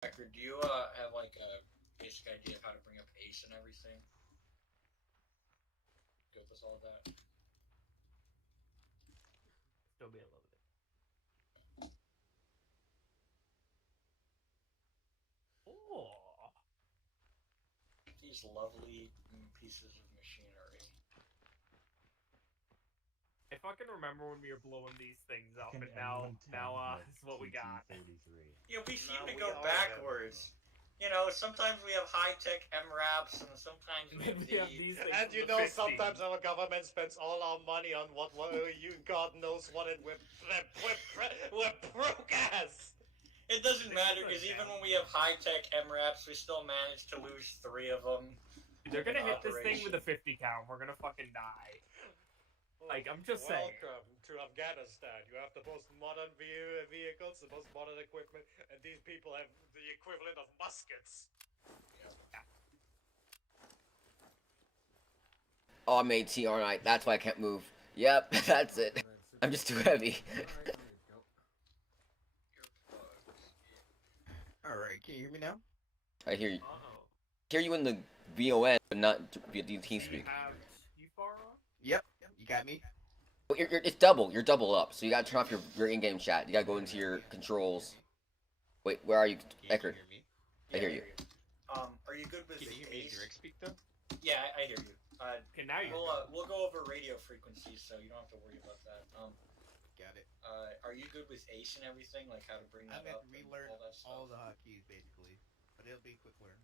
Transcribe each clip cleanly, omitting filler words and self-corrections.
Becker, do you have like a basic idea of how to bring up Ace and everything? Good with all of that? Still be a little bit. Oh. These lovely pieces of machinery. I fucking remember when we were blowing these things up, and now this is what we got. You know, we seem No, to we go are backwards. You know, sometimes we have high-tech MRAPs, and sometimes we And have we have the... these things And from you the know, 50s. sometimes our government spends all our money on what you God knows what, and we're broke ass. It doesn't This matter, is a because even down when we have high-tech MRAPs, we still manage to lose 3 of them. They're gonna in hit this thing with a operation. 50 cal. We're gonna fucking die. Like, I'm just saying. Welcome to Afghanistan. You have the most modern vehicles, the most modern equipment, and these people have the equivalent of muskets. Yeah. Oh, I'm AT, aren't I? That's why I can't move. Yep, that's it. I'm just too heavy. Alright, can you hear me now? I hear you. Uh-oh. Hear you in the VON, but not via Do TeamSpeak. you have T-Far on? Yep, you got me. It's double. You're double up, so you gotta turn off your in-game chat. You gotta go into your controls. Wait, where are you, Eckert? Hear me? I hear you. Are you good with Can you hear me Ace? direct speak though? Yeah, I hear you. Okay, now you're we'll go over radio frequencies, so you don't have to worry about that. Got it. Are you good with Ace and everything, like how to bring I'm that gonna up and relearn all that stuff? all the hotkeys basically, but it'll be a quick learn.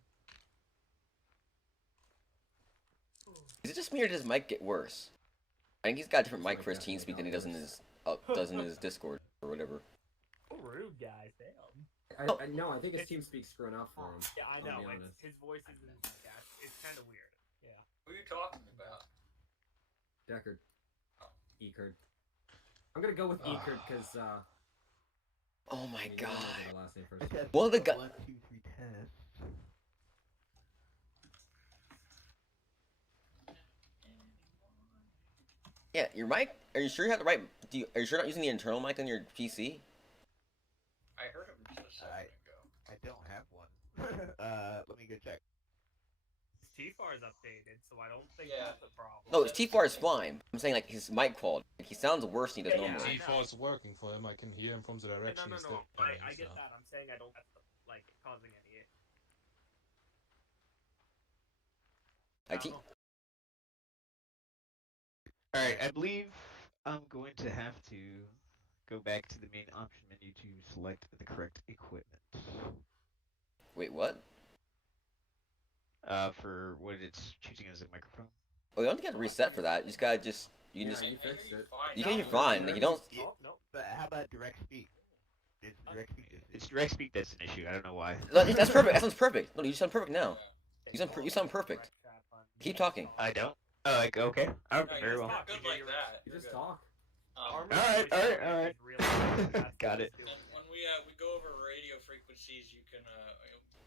Is it just me or does his mic get worse? I think he's got a different mic for his TeamSpeak than he does in his Discord or whatever. so rude, guys. Damn. No, I think his team speaks screwing up for him. Yeah, I I'll know. be It's, honest. his voice is in. Yeah, it's kind of weird. Yeah. Who are you talking about? Deckard. Ekard. I'm gonna go with Ekard because Oh my you god. know the last name first. One of the guys. 1, 2, 3 tests. Yeah, your mic. Are you sure you have the right? Are you sure you're not using the internal mic on your PC? I heard him just a second ago. I don't have one. Let me go check. His T-Far is updated, so I don't think Yeah. that's a problem. No, his T4 is fine. I'm saying like his mic quality. Like, he sounds worse than he does Yeah, normally. I know. T4 is working for him. I can hear him from the direction No. he's still playing. I get that. I'm saying I don't have to, like, causing any. I keep. Alright, I believe I'm going to have to go back to the main option menu to select the correct equipment. Wait, what? For what it's choosing as a microphone. Oh, you don't get to reset for that. You just gotta just. You can Yeah, just. you fixed it. You can hear fine. Like, you don't. Oh, no. But how about direct speak? It's direct speak. It's direct speak that's an issue. I don't know why. That's perfect. That sounds perfect. No, you sound perfect now. Yeah. You sound perfect. Keep talking. I don't. Oh, like, okay. No, Very you're well. not good like that. You You're just good. talk. Alright. Got it. And when we go over radio frequencies, you can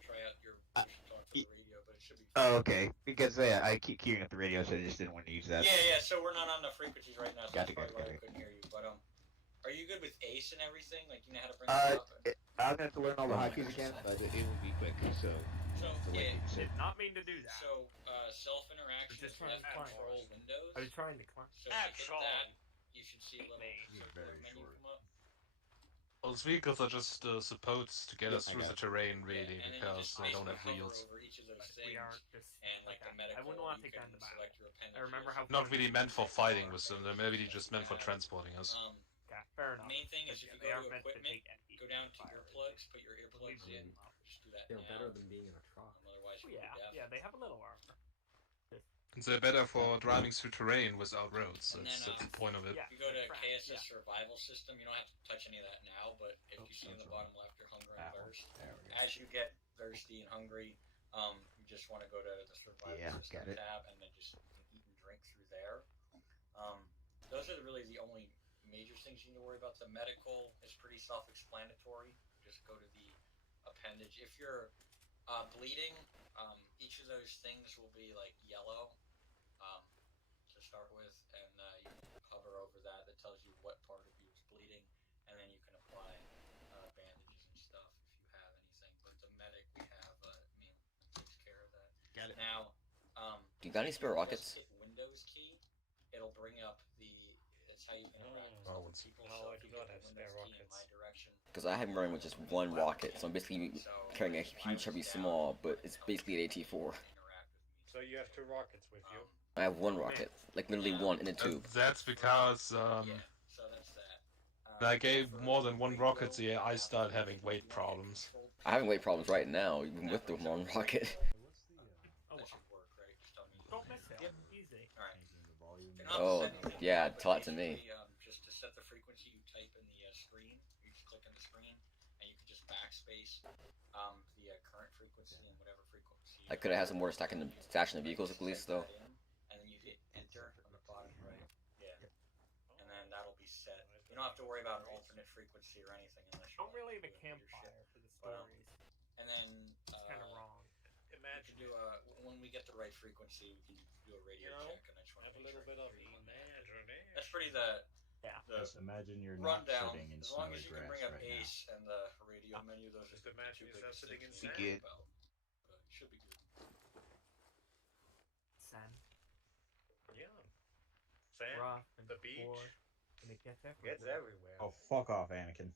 try out your talk to the radio, but it should be. Oh, okay. Because I keep hearing at the radio, so I just didn't want to use that. Yeah. So we're not on the frequencies right now, so Gotcha, that's probably why I gotcha. couldn't hear you. But are you good with Ace and everything? Like you know how to bring that up? I'm gonna have to learn all the hotkeys again, but it will be quick. So. So like you said. Did not mean to do that. So self interaction Just is trying left to climb. control windows. I was trying to climb. So if you hit that, you should see a little Very menu short. come up. Those vehicles are just supposed to get us through the terrain, really, Yeah, and then you because just they don't have basically hover wheels. over each of those But things. we aren't just. And like the okay. medical, I wouldn't want to you take that can in the battle. select your appendages. I remember how. Not really meant for fighting with them. They're maybe just meant for transporting us. Okay, fair enough. Main thing is if Yeah, you they go are to meant to equipment, take any go down to fire earplugs, put your earplugs in. Just do that They're now. better than being in a truck. Otherwise, Oh, you'll be deaf. yeah, they have a little armor. And they're better for driving through terrain without roads. And That's then, the point of it. Yeah. If you go to Right, KSS yeah. survival system, you don't have to touch any of that now, but if you see in the bottom left, your hunger and thirst. There we go. As you get thirsty and hungry, you just want to go to the survival system got it. tab and then just eat and drink through there. Those are really the only major things you need to worry about. The medical is pretty self-explanatory. Just go to the appendage. If you're bleeding, each of those things will be like yellow to start with, and you can hover over that. That tells you what part of you is bleeding, and then you can apply bandages and stuff if you have anything. But the You got any spare rockets? Hit Windows key, it'll bring up the. It's how you interact with Oh, other it's- people. No, So I if do you not hit have the spare Windows key in my rockets. direction, Because I have been running with just one rocket, so I'm basically carrying a huge heavy small, but it's basically an AT4. So you have 2 rockets with you. I have one rocket, like literally one in a tube. That's because Yeah, so that's that. I gave more than one rocket, so yeah, I start having weight problems. I'm having weight problems right now, even with the one rocket. Oh, That well. should work, right? Just tell me. Don't miss it. Yep. Easy. Alright. Oh, yeah, tell that to me. Just to set the frequency, you type in the screen. You just click on the screen, and you can just backspace the current frequency and whatever frequency. I could have had some more stash in the vehicles at least, though. And then you hit enter on the bottom right. Yeah. And then that'll be set. You don't have to worry about an alternate frequency or anything unless you Don't really have a do it with your ship. campfire for the stories. And then It's kind of wrong. we Imagine can do when we get the right frequency, we can do a radio check, and I just want have to a make little sure bit of I agree on that. imagination. That's pretty the Just imagine you're not rundown. sitting in As long snowy as you can grass bring up right now. Ace and the radio menu, those Just are the imagine two yourself biggest sitting things in to sand. think about. But it should be good. Sand, Yeah. Sand, rough, and the beach. poor, and it gets everywhere. gets everywhere. Oh, fuck off, Anakin.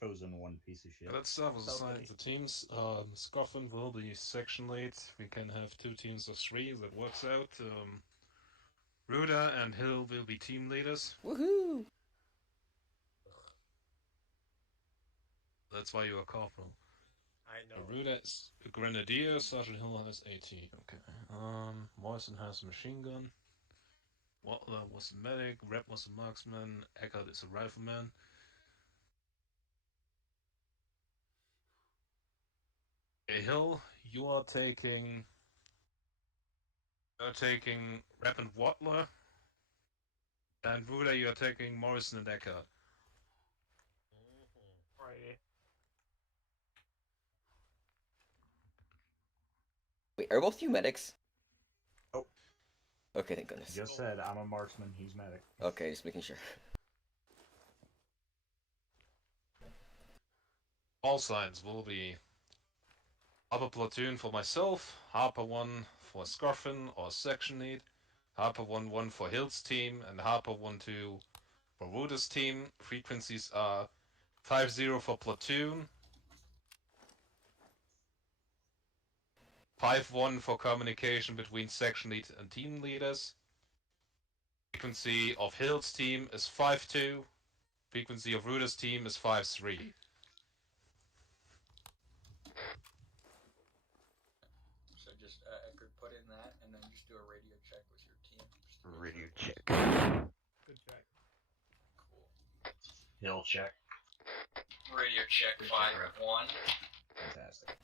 Chosen one piece of shit. Let's start with So assigning many. the teams. Scotland will be section lead. We can have 2 teams of 3, that works out. Ruda and Hill will be team leaders. Woohoo! That's why you are corporal. I know. Ruda is a grenadier, Sergeant Hill has AT. Okay. Morrison has a machine gun. Watler was a medic, Rep was a marksman, Eckert is a rifleman. Okay, Hill, you're taking Rep and Watler. And Ruda, you're taking Morrison and Eckert. Right. Wait, are both you medics? Nope. Okay, thank goodness. Just said I'm a marksman, he's medic. Okay, just making sure. All signs will be Harper platoon for myself, Harper 1 for Scarfin or section lead, Harper 1-1 for Hill's team, and Harper 1-2 for Ruda's team. Frequencies are 5-0 for platoon, 5-1 for communication between section lead and team leaders. Frequency of Hill's team is 5-2. Frequency of Ruda's team is 5-3. So just Eckert put in that, and then just do a radio check with your team. Just to make Radio sure. check. Good check. Cool. Hill check. Radio check 5-1. Fantastic.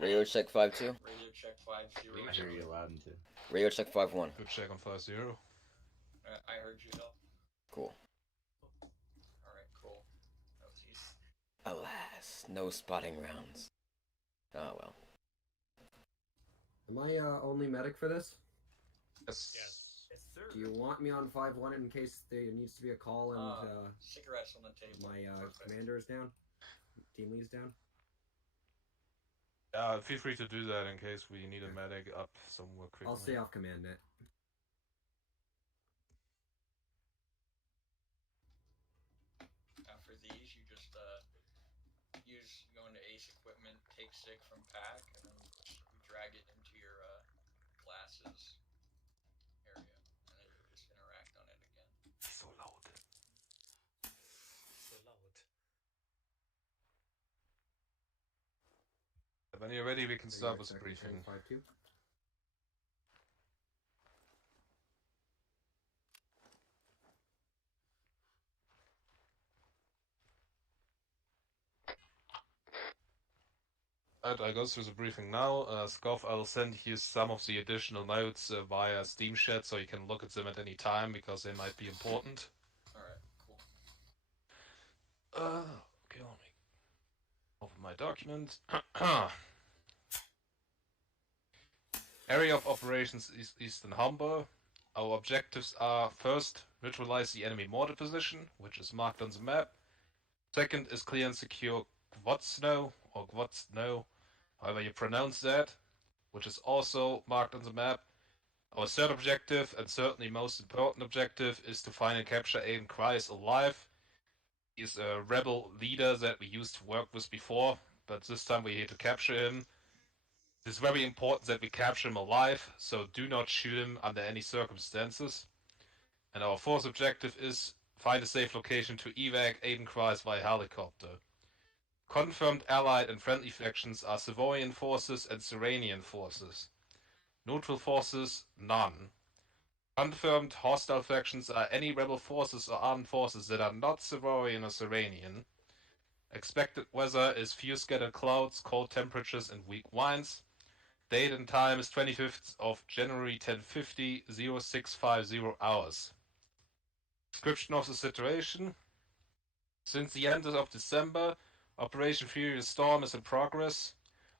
Radio check 5-2. Radio check 5-0. I hear you loud and clear. Radio check 5-1. Good check on 5-0. I heard you, Hill. Cool. Alright, cool. That was easy. Alas, no spotting rounds. Oh well. Am I only medic for this? Yes. Yes. Yes, sir. Do you want me on 5-1 in case there needs to be a call and Cigarettes on the table. my Perfect. commander is down? Team lead's down? Feel free to do that in case we need a medic up somewhere quickly. I'll stay off command net. After these, you just go into Ace equipment, take SIG from pack, and then you drag it into your glasses area, and then you just interact on it again. So loud. So loud. When you're ready, we can start with the Second briefing. 5-2. Alright, I go through the briefing now. Scoff, I'll send you some of the additional notes via Steam Chat so you can look at them at any time because they might be important. Alright, cool. Okay, let me open my document. Area of operations is Eastern Humber. Our objectives are first, neutralize the enemy mortar position, which is marked on the map. Second is clear and secure Gvotsno or Gvotsno. however you pronounce that, which is also marked on the map. Our third objective, and certainly most important objective, is to find and capture Aiden Kreis alive. He's a rebel leader that we used to work with before, but this time we're here to capture him. It is very important that we capture him alive, so do not shoot him under any circumstances. And our fourth objective is find a safe location to evac Aiden Kreis via helicopter. Confirmed allied and friendly factions are Savorian forces and Serenian forces. Neutral forces, none. Confirmed hostile factions are any rebel forces or armed forces that are not Savorian or Serenian. Expected weather is few scattered clouds, cold temperatures, and weak winds. Date and time is 25th of January 1050, 0650 hours. Description of the situation. Since the end of December, Operation Furious Storm is in progress.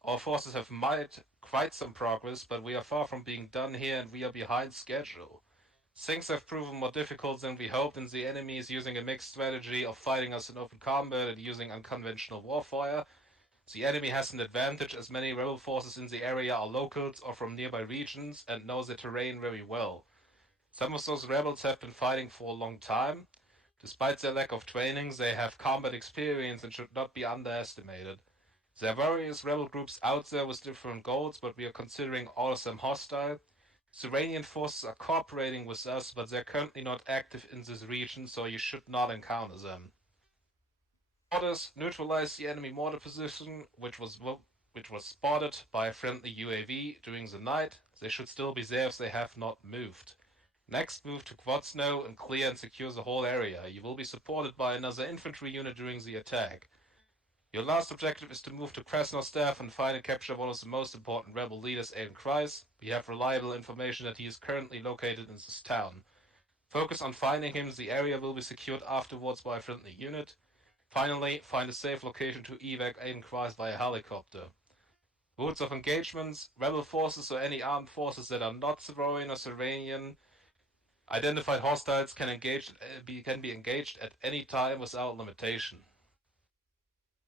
Our forces have made quite some progress, but we are far from being done here and we are behind schedule. Things have proven more difficult than we hoped, and the enemy is using a mixed strategy of fighting us in open combat and using unconventional warfare. The enemy has an advantage as many rebel forces in the area are locals or from nearby regions and know the terrain very well. Some of those rebels have been fighting for a long time. Despite their lack of training, they have combat experience and should not be underestimated. There are various rebel groups out there with different goals, but we are considering all of them hostile. Serenian forces are cooperating with us, but they're currently not active in this region, so you should not encounter them. Orders neutralize the enemy mortar position, which was spotted by a friendly UAV during the night. They should still be there if they have not moved. Next, move to Quadsno and clear and secure the whole area. You will be supported by another infantry unit during the attack. Your last objective is to move to Krasnostav and find and capture one of the most important rebel leaders, Aiden Kreis. We have reliable information that he is currently located in this town. Focus on finding him. The area will be secured afterwards by a friendly unit. Finally, find a safe location to evac Aiden Kreis via helicopter. Routes of engagements, rebel forces or any armed forces that are not Savorian or Serenian. Identified hostiles can be engaged at any time without limitation.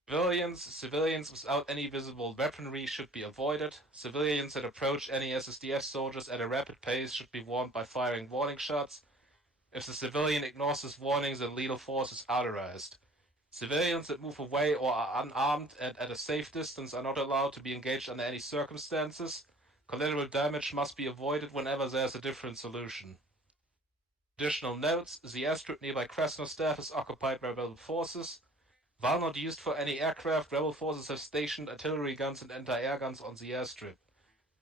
Civilians without any visible weaponry should be avoided. Civilians that approach any SSDF soldiers at a rapid pace should be warned by firing warning shots. If the civilian ignores this warning, then lethal force is authorized. Civilians that move away or are unarmed and at a safe distance are not allowed to be engaged under any circumstances. Collateral damage must be avoided whenever there is a different solution. Additional notes, the airstrip nearby Krasnostav is occupied by rebel forces. While not used for any aircraft, rebel forces have stationed artillery guns and anti-air guns on the airstrip.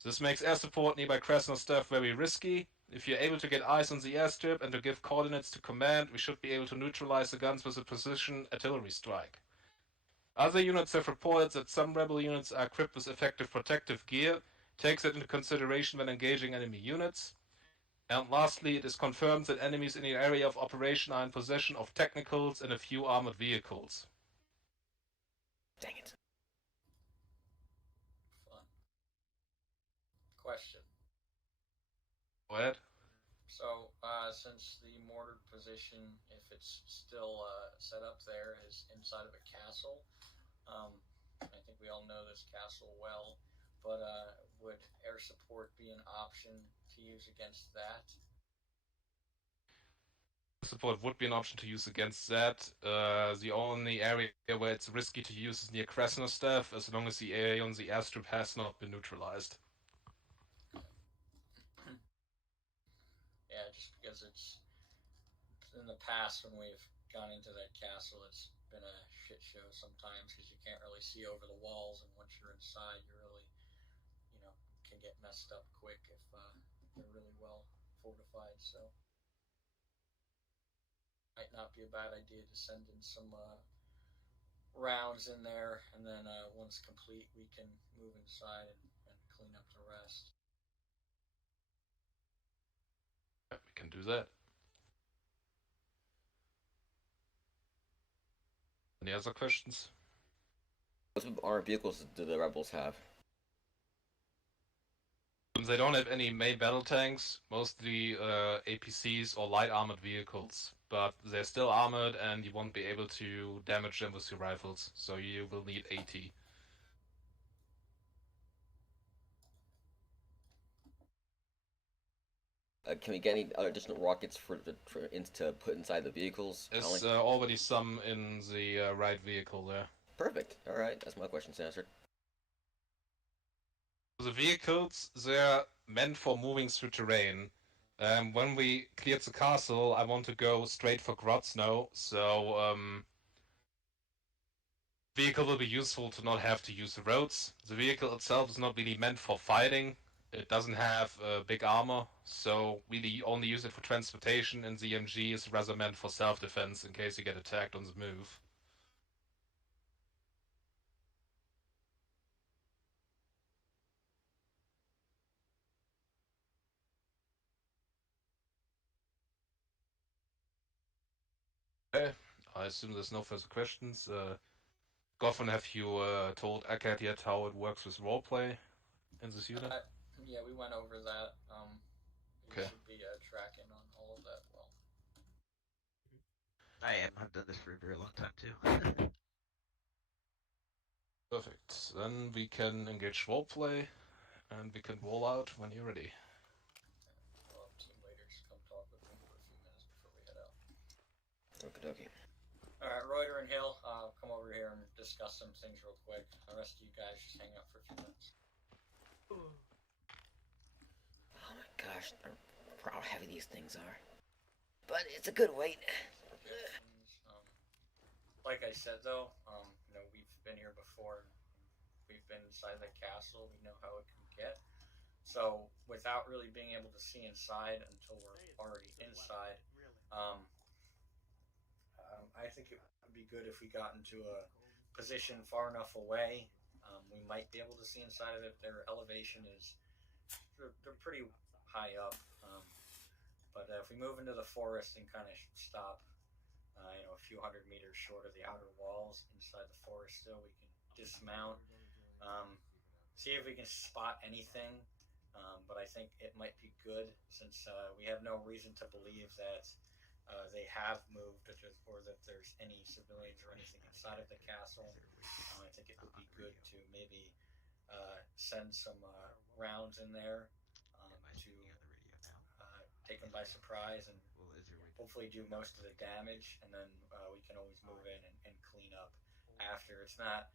This makes air support nearby Krasnostav very risky. If you're able to get eyes on the airstrip and to give coordinates to command, we should be able to neutralize the guns with a precision artillery strike. Other units have reported that some rebel units are equipped with effective protective gear. Take that into consideration when engaging enemy units. And lastly, it is confirmed that enemies in the area of operation are in possession of technicals and a few armored vehicles. Dang it. Fun. Question. Go ahead. So, since the mortar position, if it's still set up there, is inside of a castle, I think we all know this castle well, but would air support be an option to use against that? Support would be an option to use against that. The only area where it's risky to use is near Krasnostav, as long as the area on the airstrip has not been neutralized. Yeah, just because it's in the past when we've gone into that castle, it's been a shit show sometimes because you can't really see over the walls, and once you're inside, you really, can get messed up quick if they're really well fortified. So, might not be a bad idea to send in some rounds in there, and then once complete, we can move inside and clean up the rest. Yeah, we can do that. Any other questions? What armored vehicles do the rebels have? They don't have any main battle tanks, mostly APCs or light armored vehicles, but they're still armored and you won't be able to damage them with your rifles, so you will need AT. Can we get any additional rockets to put inside the vehicles? There's already some in the right vehicle there. Perfect. All right, that's my questions answered. The vehicles, they're meant for moving through terrain. When we cleared the castle, I want to go straight for Grodzno, so vehicle will be useful to not have to use the roads. The vehicle itself is not really meant for fighting. It doesn't have big armor, so really only use it for transportation, and the MG is rather meant for self-defense in case you get attacked on the move. Okay, I assume there's no further questions. Goffin, have you told Akkad yet how it works with roleplay in this unit? Yeah, we went over that. You Okay. should be tracking on all of that well. I am. I've done this for a very long time too. Perfect. Then we can engage roleplay, and we can roll out when you're ready. We'll have team leaders come talk with me for a few minutes before we head out. Okie dokie. Alright, Reuter and Hill, come over here and discuss some things real quick. The rest of you guys just hang out for a few minutes. Oh my gosh, how heavy these things are. But it's a good weight. Like I said though, we've been here before. We've been inside the castle. We know how it can get. So without really being able to see inside until we're already inside, I think it would be good if we got into a position far enough away. We might be able to see inside of it. Their elevation is they're pretty high up. But if we move into the forest and kind of stop, a few hundred meters short of the outer walls inside the forest, still we can dismount, see if we can spot anything. But I think it might be good since we have no reason to believe that they have moved or that there's any civilians or anything inside of the castle. I think it would be good to maybe send some rounds in there to take them by surprise and hopefully do most of the damage, and then we can always move in and clean up after. It's not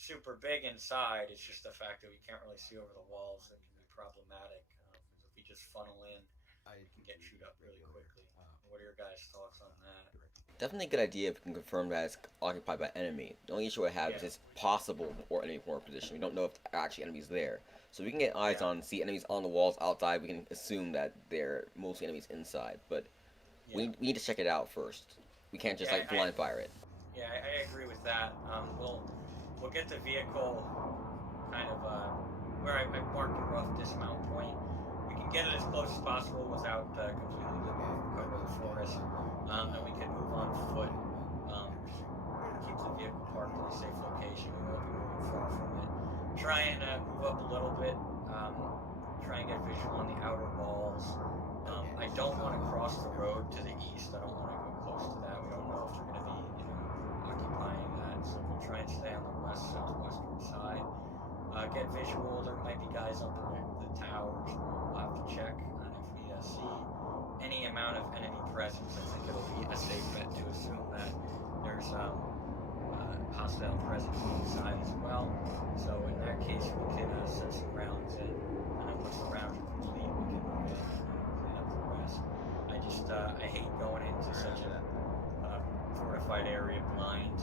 super big inside, it's just the fact that we can't really see over the walls that can be problematic. If we just funnel in, we can get chewed up really quickly. What are your guys' thoughts on that? Definitely a good idea if we can confirm that it's occupied by enemy. The only issue I have is it's possible or enemy form position. We don't know if actually enemies there. So we can get eyes on, see enemies on the walls outside. We can assume that they're mostly enemies inside, but we need to check it out first. We can't just blind fire it. Yeah, I agree with that. We'll get the vehicle kind of where I marked a rough dismount point. We can get it as close as possible without completely cover the forest, and we can move on foot. Keep the vehicle parked in a safe location. We won't be moving far from it. Try and move up a little bit. Try and get visual on the outer walls. I don't want to cross the road to the east. I don't want to go close to that. We don't know if they're going to be, occupying that. So we'll try and stay on the southwestern side. Get visual. There might be guys up in the towers. We'll have to check. And if we see any amount of enemy presence, I think it'll be a safe bet to assume that there's hostile presence inside as well. So in that case, we can send some rounds in, and then once the rounds are complete, we can move in and clean up the rest. I hate going into such a fortified area blind.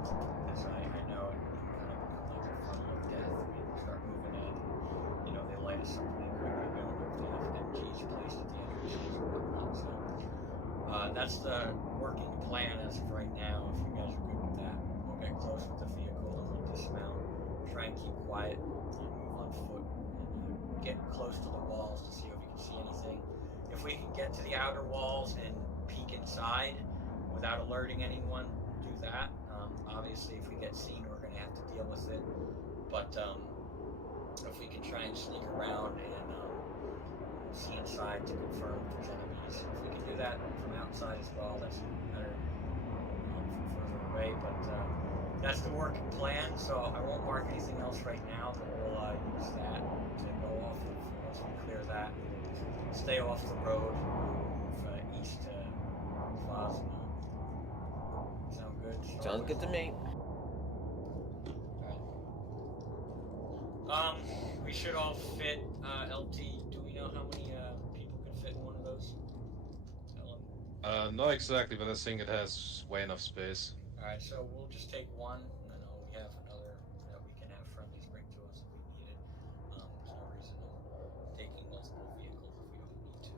Because I know it can kind of become like a funnel of death. We start moving in, they light us up pretty quickly. We don't know if they have MGs placed at the entrances or whatnot. So that's the working plan as of right now. If you guys are good with that, we'll get close with the vehicle and we'll dismount. Try and keep quiet and move on foot and get close to the walls to see if we can see anything. If we can get to the outer walls and peek inside without alerting anyone, do that. Obviously, if we get seen, we're going to have to deal with it. But if we can try and sneak around and see inside to confirm if there's enemies, if we can do that from outside as well, that's better from further away. But that's the working plan, so I won't mark anything else right now, but we'll use that to go off of once we clear that. stay off the road. Move east to Plaza. Sound good? Sounds good to me. We should all fit. LT, do we know how many people can fit in one of those? Tell him. Not exactly, but I think it has way enough space. Alright, so we'll just take one, and then we have another that we can have friendlies bring to us if we need it. There's no reason in taking multiple vehicles if we don't need to.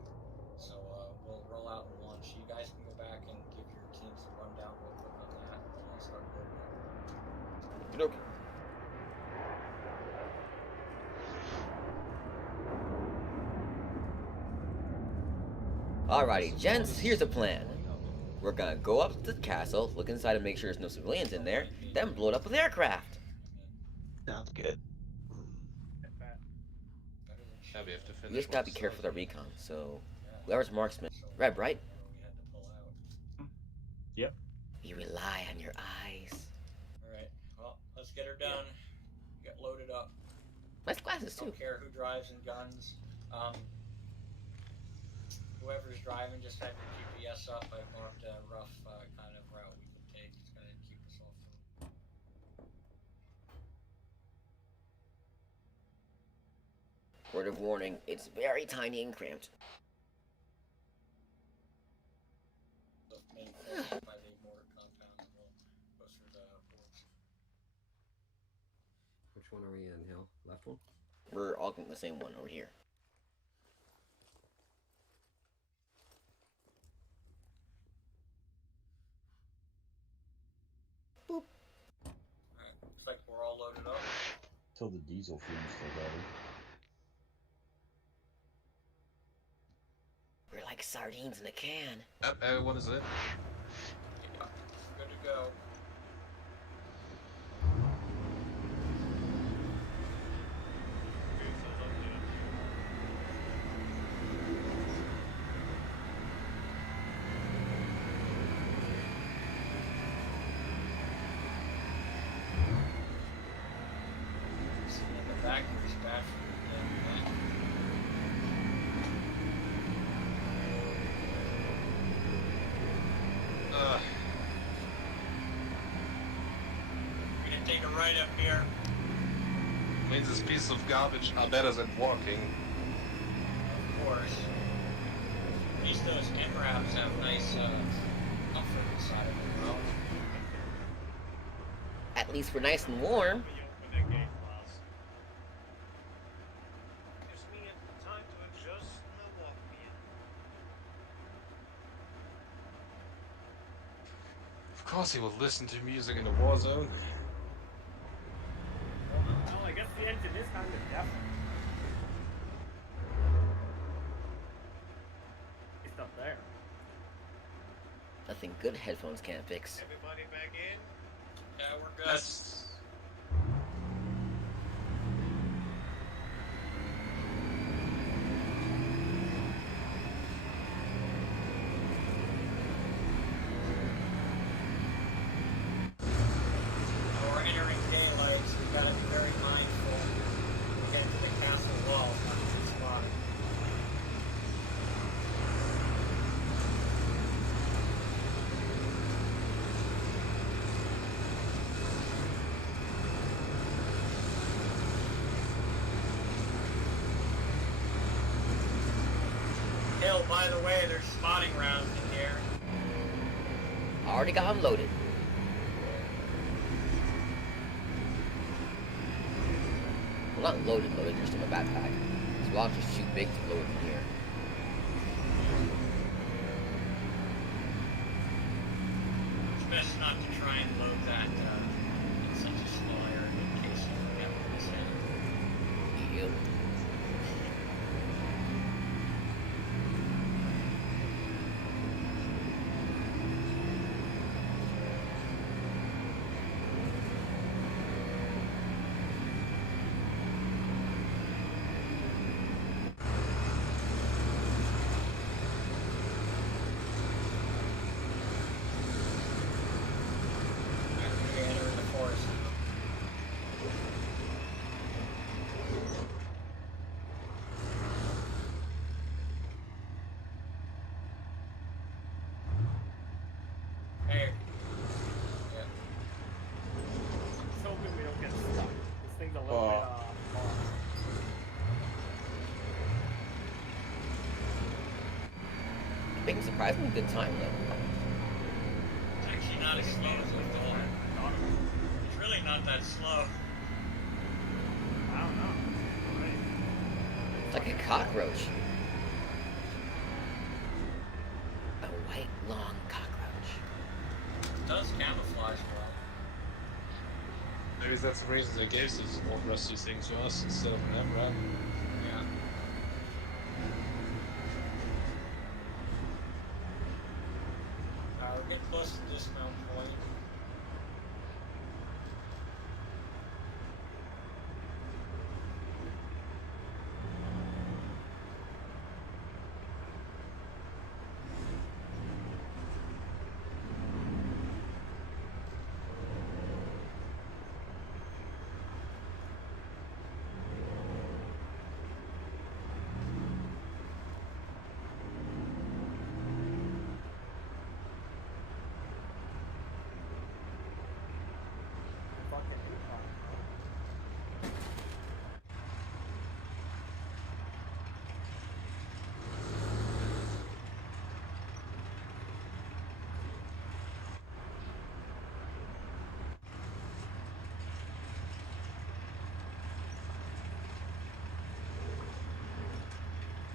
So we'll roll out in launch. You guys can go back and give your teams a rundown real quick on that, and I'll start loading up. Good okay. Alrighty, gents, here's the plan. We're gonna go up to the castle, look inside and make sure there's no civilians in there, then blow it up with aircraft. Sounds good. Yeah, we have to finish. We just gotta be careful with our recon, so whoever's marksman. Red, right? Yep. You rely on your eyes. Alright, well, let's get her done. Get loaded up. Nice glasses too. Don't care who drives and guns. Whoever's driving, just have your GPS up. I've marked a rough kind of route we can take. It's going to keep us all through. Word of warning, it's very tiny and cramped. The main thing by the mortar compound, and we'll go through the boards. Which one are we in, Hill? Left one? We're all in the same one over here. Alright, looks like we're all loaded up. Till the diesel fume's still ready. We're like sardines in a can. Yep, everyone is in. Yeah, good to go. In the back, there's battery in the back. We're gonna take a right up here. Means this piece of garbage are better than walking. Of course. At least those MRAPs have nice comfort inside of them, bro. At least we're nice and warm. Of course he will listen to music in the war zone. Well, I guess the engine is kind of deaf. It's up there. Nothing good headphones can't fix. Everybody back in? Yeah, we're good. Yes. We're entering daylight, so we gotta be very mindful. Head to the castle wall, not to be spotted. Hill, by the way, there's spotting rounds in here. Already got them loaded. Well, not loaded, they're just in my backpack. These blocks are too big to load in here. It's best not to try and load that in such a small area in case you forget what this is. Yep. taking surprisingly good time though. It's actually not as slow as we thought. It's really not that slow. I don't know. Right. It's like a cockroach. A white, long cockroach. It does camouflage well. Maybe that's the reason they gave these more rusty things to us instead of an emerald. Yeah. We're getting close to dismount point. Fucking Utah, bro.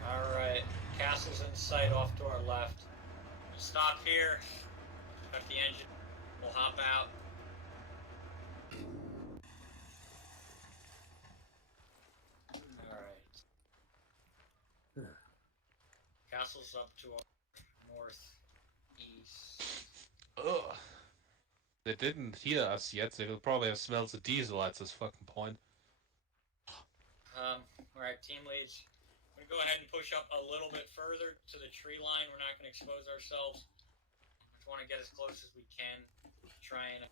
Alright, castle's in sight off to our left. We'll stop here, cut the engine, we'll hop out. Alright. Castle's up to our northeast. Ugh. They didn't hear us yet. They will probably have smelled the diesel at this fucking point. Alright, team leads. I'm gonna go ahead and push up a little bit further to the tree line. We're not gonna expose ourselves. Just want to get as close as we can. Try and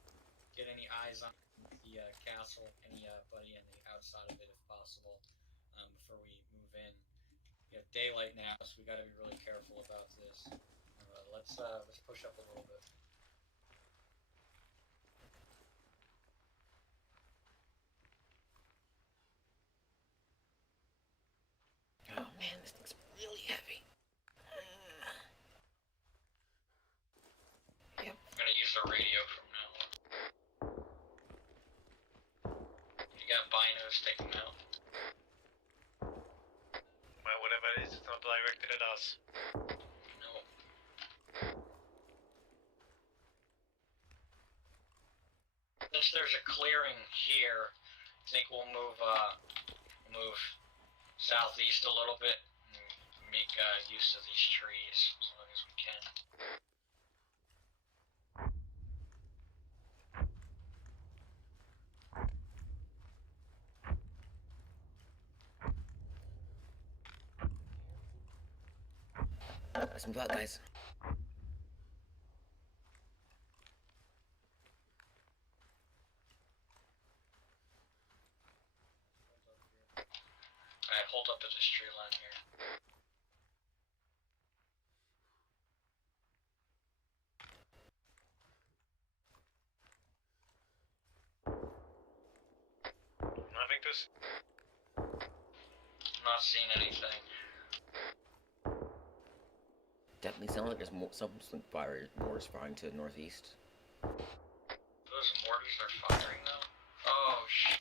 get any eyes on the castle, anybody in the outside of it if possible, before we move in. We have daylight now, so we got to be really careful about this. Let's push up a little bit. Oh man, this thing's really heavy. Yep. I'm gonna use the radio from now on. You got binos, take them out. Well, whatever it is, it's not directed at us. No. Since there's a clearing here, I think we'll move southeast a little bit and make use of these trees as long as we can. Let's move out, guys. Alright, hold up to this tree line here. Nothing to s- I'm not seeing anything. Definitely sound like there's more, some fire mortars firing to the northeast. Those mortars are firing now? Oh, shit.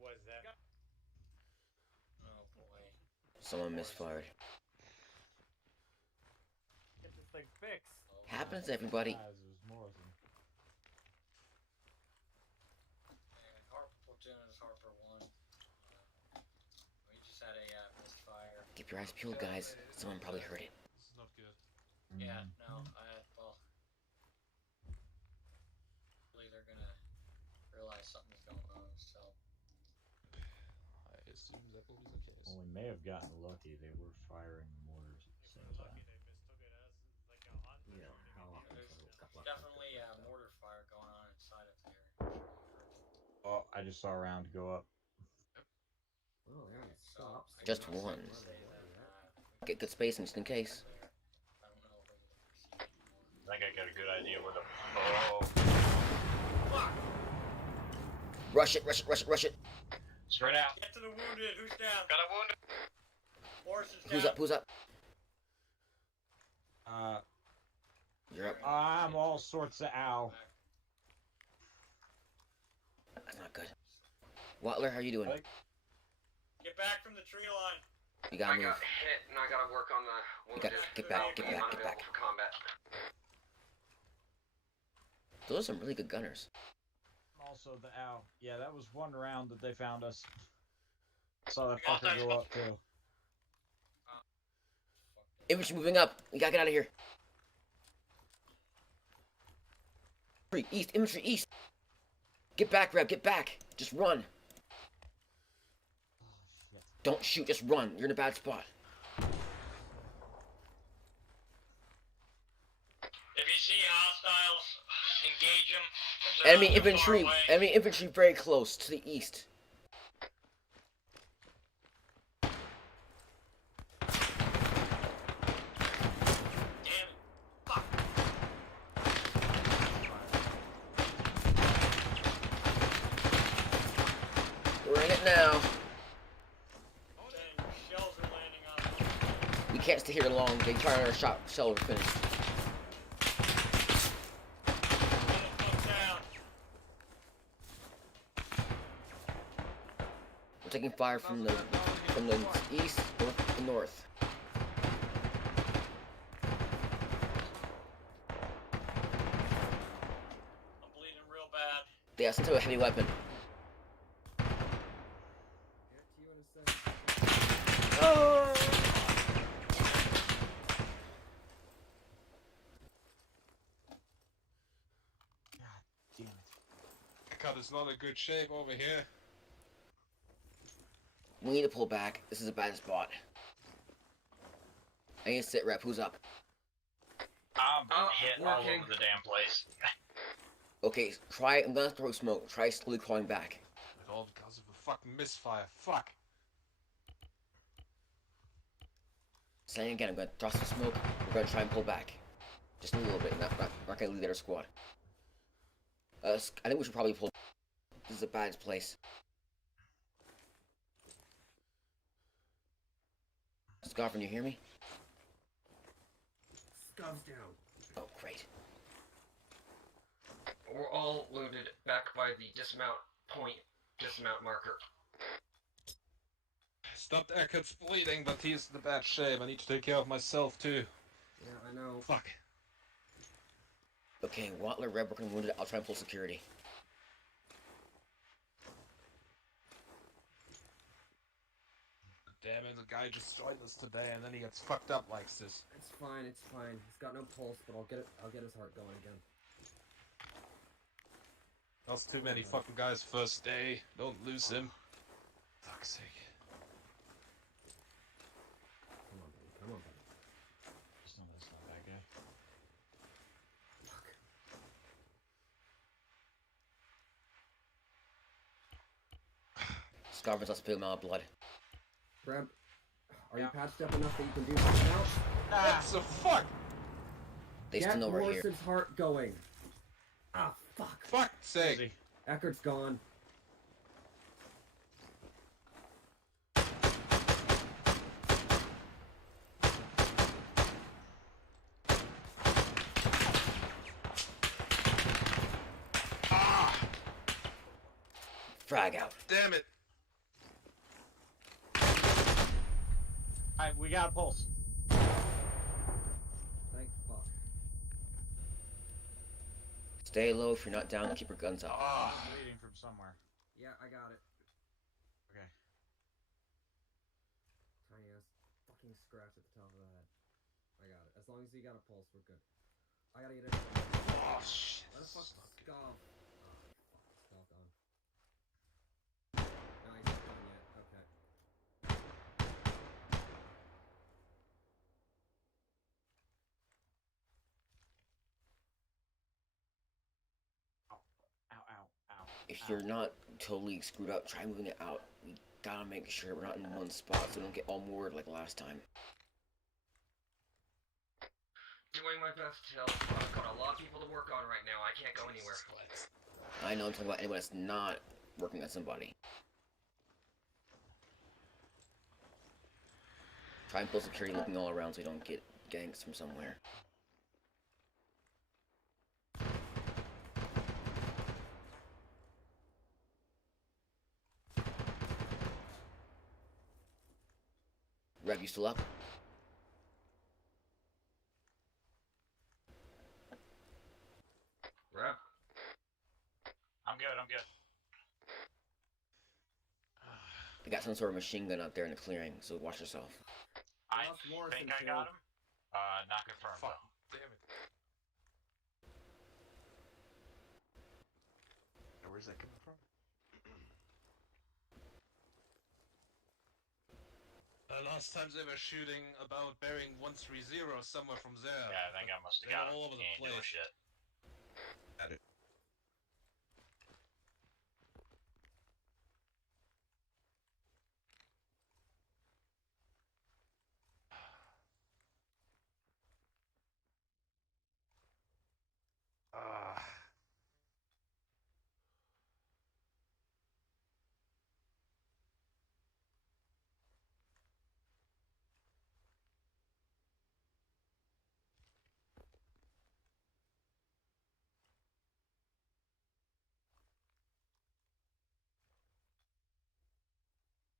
Was that? Oh, boy. Someone misfired. Get this thing fixed. Happens, everybody. Harper platoon is Harper 1. We just had a misfire. Keep your eyes peeled, guys. Someone probably heard it. This is not good. Yeah, no, well, hopefully they're gonna realize something's going on, so. I assume that will be the case. Well, we may have gotten lucky. They were firing mortars at the same time. Lucky they mistook it as like a hunt. Yeah, how often There's so a couple of definitely mortar fire going on inside of there. I'm sure you've heard. Oh, I just saw a round go up. Well, there it So, stops. I Just can also one. say that, Get good spacing just in case. I don't know if we're gonna proceed anymore. I think I got a good idea where the. Fuck! Rush it, rush it, rush it, rush it. Straight out. Get to the wounded, who's down? Got a wound. Horses Who's down. up? Who's up? You're up. I'm all sorts of ow. That's not good. Watler, how you doing? Like, Get back from the tree line. You gotta I move. got hit, and I gotta work on the wounded. Get back, get Being back, get back. unavailable for combat. Those are some really good gunners. also the ow. Yeah, that was one round that they found us. Saw that fucker go up too. Infantry moving up. We gotta get out of here. East, infantry, east. Get back, Reb, get back. Just run. Oh, shit. Don't shoot, just run. You're in a bad spot. If you see hostiles, engage them. Enemy infantry, enemy infantry very close to the east. Damn it. Fuck. We're in it now. Dang, shells are landing on them. We can't stay here long. They try our shot shell are finished. Get the fuck down. We're taking fire from the east, north, and north. I'm bleeding real bad. They have some a heavy weapon. Damn it. Cut is not in good shape over here. We need to pull back. This is a bad spot. I need to sit rep. Who's up? Hit all over the damn place. Okay, try. I'm gonna throw smoke. Try slowly crawling back. It all because of a fucking misfire. Fuck. Saying again, I'm gonna thrust the smoke. We're gonna try and pull back. Just a little bit. Not gonna leave their squad. I think we should probably pull. This is a bad place. Scarfin, you hear me? Scov's down. Oh, great. We're all wounded back by the dismount marker. Stopped Eckert's bleeding, but he's in a bad shape. I need to take care of myself too. Yeah, I know. Fuck. Okay, Watler, Red, we're wounded. I'll try and pull security. Damn it, the guy just joined us today and then he gets fucked up like this. It's fine, it's fine. He's got no pulse, but I'll get his heart going again. Lost too many fucking guys first day. Don't lose him. Fuck's sake. Come on, buddy. Come on, buddy. Just know that's not that guy. Fuck. Scarfin's lost a big amount of blood. Breb, are you patched up enough that you can do something else? What the fuck? They Get still know we're here. Morrison's heart going. Ah, fuck. Fuck's sake. Easy. Eckert's gone. Ah! Frag out. Damn it. Alright, we got a pulse. Thank fuck. Stay low. If you're not down, keep your guns up. Ah! Bleeding from somewhere. Yeah, I got it. Okay. Tiny ass fucking scratch at the top of the head. I got it. As long as you got a pulse, we're good. I gotta get in. Oh shit. Where the This fuck's is not good. Skull? Oh, fuck. Skull gone. No, he's not done yet. Okay. Ow, ow, ow. If you're not totally screwed up, try moving it out. We gotta make sure we're not in one spot so we don't get all moored like last time. Doing my best to help. I've got a lot of people to work on right now. I can't go anywhere. I know I'm talking about anyone that's not working on somebody. Try and pull security looking all around so you don't get gangs from somewhere. Rev, you still up? Rep. I'm good. They got some sort of machine gun out there in the clearing, so watch yourself. I Lost Morrison think I too. got him. Not confirmed. Fuck. Damn it. Where's that coming from? Last time they were shooting about bearing 130 somewhere from there. Yeah, I think I must have They're got him. all over the He ain't doing place. shit. Got it. Ah.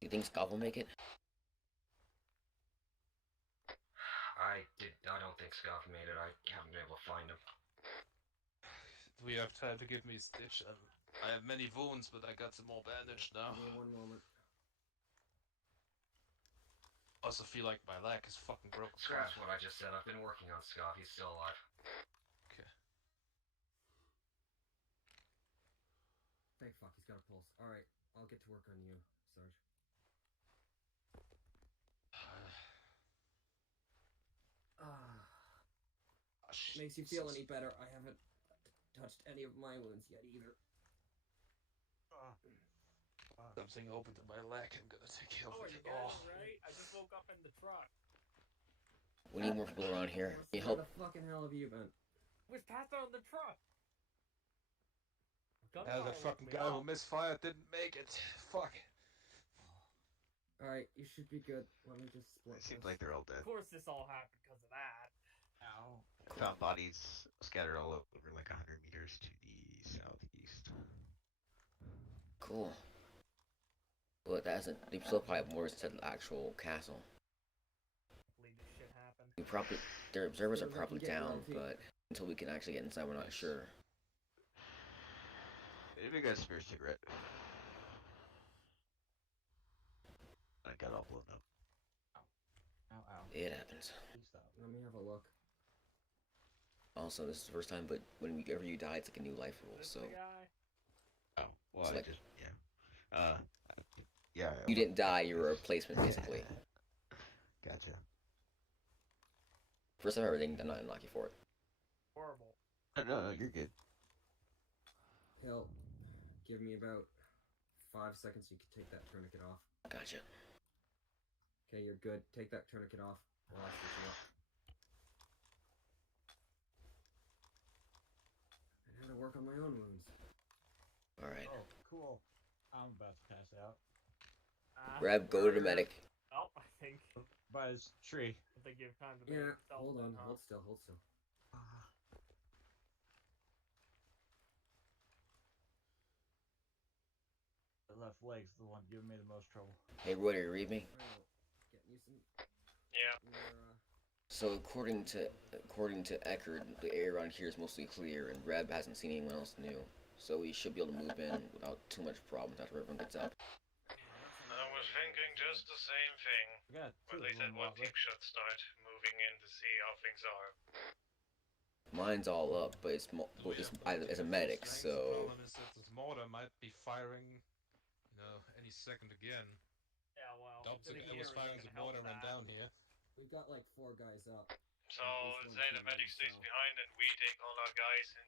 Do you think Scott will make it? I don't think Scuff made it. I haven't been able to find him. Do we have time to give me a stitch? I have many wounds, but I got some more bandaged now. Give me 1 moment. Also feel like my leg is fucking broken. Scratch what I just said. I've been working on Scuff. He's still alive. Okay. Thank fuck, he's got a pulse. Alright, I'll get to work on you, Sarge. Makes you feel any better? I haven't touched any of my wounds yet either. Something opened in my leg. I'm gonna take care of Oh, it. you got it right? I just woke up in the truck. We need more people around here. Can you Where help? the fucking hell have you been? Was passed out in the truck. Yeah, Gunfire that woke fucking me guy who up. misfired didn't make it. Fuck. Alright, you should be good. Let me just split It seems this. like they're all dead. Of course, this all happened because of that. Ow. Found bodies scattered all over like 100 meters to the southeast. Cool. Well, that hasn't. They still probably have more to the actual castle. I believe this shit happened. We probably their observers are Feels like probably you get down, lucky. but until we can actually get inside, we're not sure. Maybe I got a spare cigarette. I got all blown up. Ow. It happens. Please stop. Let me have a look. Also, this is the first time, but whenever you die, it's like a new life rule. This So the guy? Oh, well, It's I like- just, yeah. you didn't die; you were a replacement, basically. Gotcha. First time ever, I'm not gonna knock you for it. Horrible. No, you're good. Hill, give me about 5 seconds. You can take that tourniquet off. Gotcha. Okay, you're good. Take that tourniquet off while I stitch you up. I had to work on my own wounds. All right. Oh, cool. I'm about to pass out. Grab, go to the medic. Oh, I think By his tree. you have time to Yeah, make yourself hold then, on. huh? Hold still, hold still. The left leg's the one giving me the most trouble. Hey, Roy, you read me? Well, getting you some. Yeah. Your, So according to Eckerd, the area around here is mostly clear, and Reb hasn't seen anyone else new. So we should be able to move in without too much problems after everyone gets up. I was thinking just the same thing. We got two But they of said them one out team should start moving in to see how things are. Mine's all up, but it's as a medic, The so problem is that this mortar might be firing, any second again. Yeah, well. Doubts the if gear it was isn't firing gonna the help mortar and that. down here. We've got like 4 guys up. So At least let's say one the team medic is, stays so- behind and we take all our guys and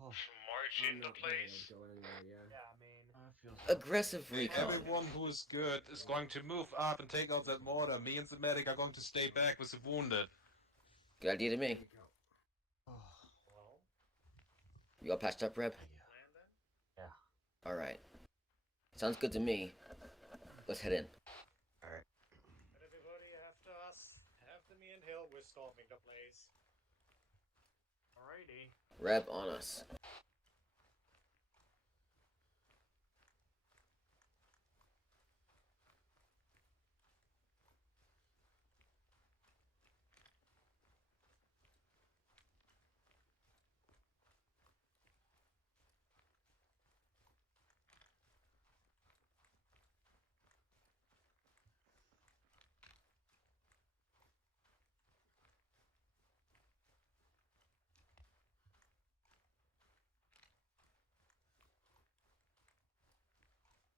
Oh, march I'm into not gonna be able place. to go anywhere, yeah. Yeah, I mean. I feel aggressive recon. Everyone who is good is going to move up and take out that mortar. Me and the medic are going to stay back with the wounded. Good idea to me. Here you go. Oh, Well, You all patched up, Reb? yeah. plan then? All right. Sounds good to me. Let's head in. And everybody after us. the place. Alrighty. Rev on us.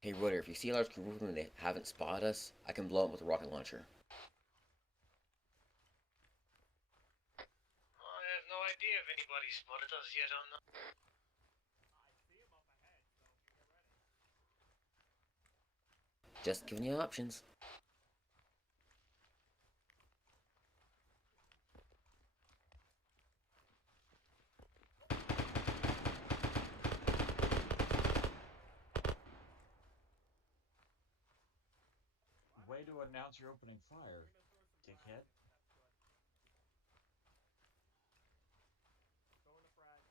Hey Rudder, if you see a large group and they haven't spotted us, I can blow up with a rocket launcher. I have no idea if anybody spotted us yet or not. I see him up ahead, so get ready. Just giving you options. Way to announce you're opening fire, dickhead. Throwing a frag.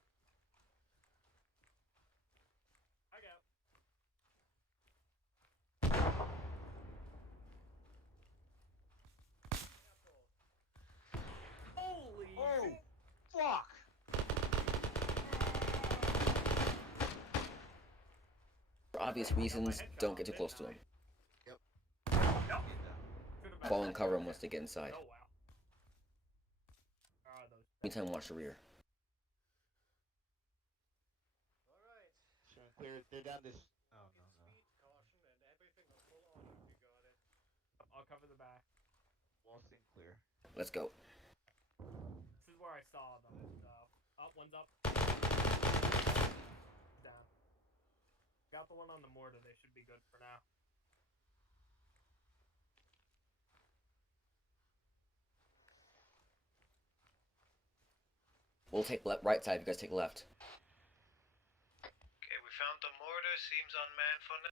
I go. Holy Oh, shit! fuck! For obvious reasons, don't get too close to them. Could've Fall and been- cover them once they get inside. Oh wow. Ah, those. Meantime, watch the rear. Alright. So clear. They're down this. Oh no no. Speed, caution, and everything on full auto if you got it. I'll cover the back. Wall seem clear. Let's go. This is where I saw them. Up, one's up. Down. Got the one on the mortar. They should be good for now. We'll take right side. You guys take left. Okay, we found the mortar. Seems unmanned for now.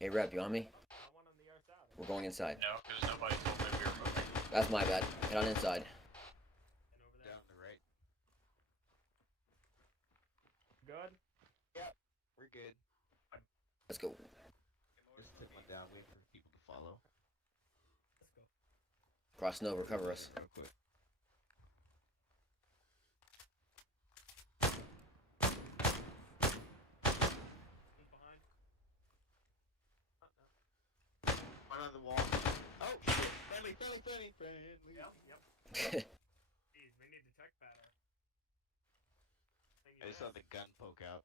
Hey Rev, you on me? Got one on the other side. We're going inside. No, because nobody told me we were moving. That's my bad. Head on inside. And over there. Down the right. Good. We're good. Let's go. Just took one down. Wait for people to follow. Let's go. Crossing over. Cover us. Real quick. One's behind. No. One on the wall. Oh shit! Friendly. Yep. Jeez, we need to check better. Thing I just saw is- the gun poke out.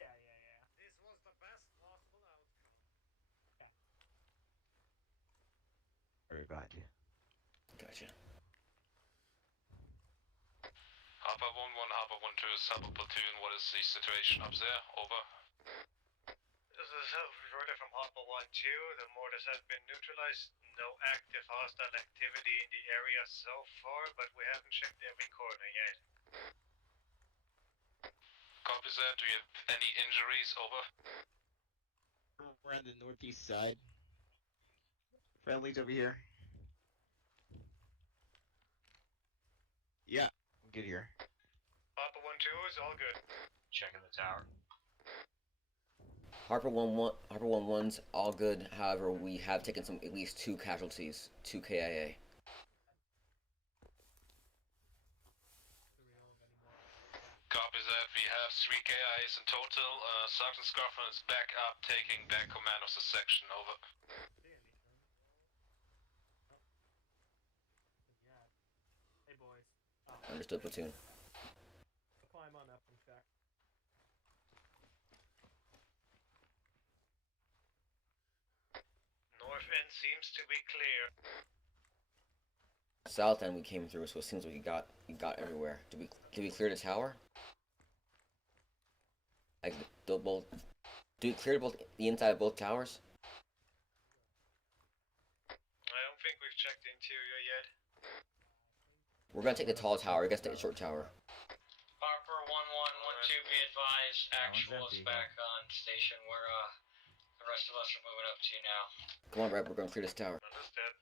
Yeah. This was the best possible outcome. Right behind you. Gotcha. Harper 1-1, Harper 1-2, Sub platoon. What is the situation up there? Over. This is Rotor from Hotball 1-2. The mortars have been neutralized. No active hostile activity in the area so far, but we haven't checked every corner yet. Copy that. Do you have any injuries? Over. We're on the northeast side. Friendly's over here. Yeah, I'm good here. Hotball 1-2 is all good. Checking the tower. Harper 1-1. Harper 1-1's all good. However, we have taken at least 2 casualties. 2 KIA. Do we know of any more? Copy that. We have 3 KIAs in total. Sergeant Scarfman is back up, taking back command of the section. Over. See anything? Oh. Yeah. Hey boys. Oh, Understood, platoon. I'll climb on up and check. North end seems to be clear. South end we came through, so it seems like we got everywhere. Did we clear the tower? Like both. Do we clear both the inside of both towers? I don't think we've checked the interior yet. We're gonna take the tall tower. We gotta take the short tower. Harper 1-1-1-2, be advised. That one's Actual is empty. back on station. Where the rest of us are moving up to you now. Come on, Brad. We're gonna clear this tower. Understood.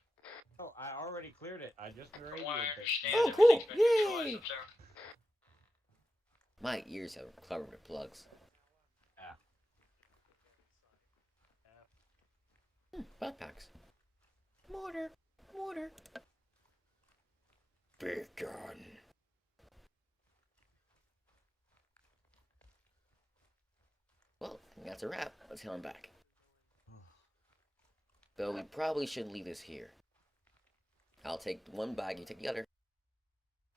Oh, I already cleared it. I just From what I radioed it. understand, Oh, cool! everything's been neutralized Yay! up there. My ears have covered with plugs. Yeah. Backpacks. Mortar. Mortar. Big gun. Well, that's a wrap. Let's head on back. Though we probably shouldn't leave this here. I'll take one bag, you take the other.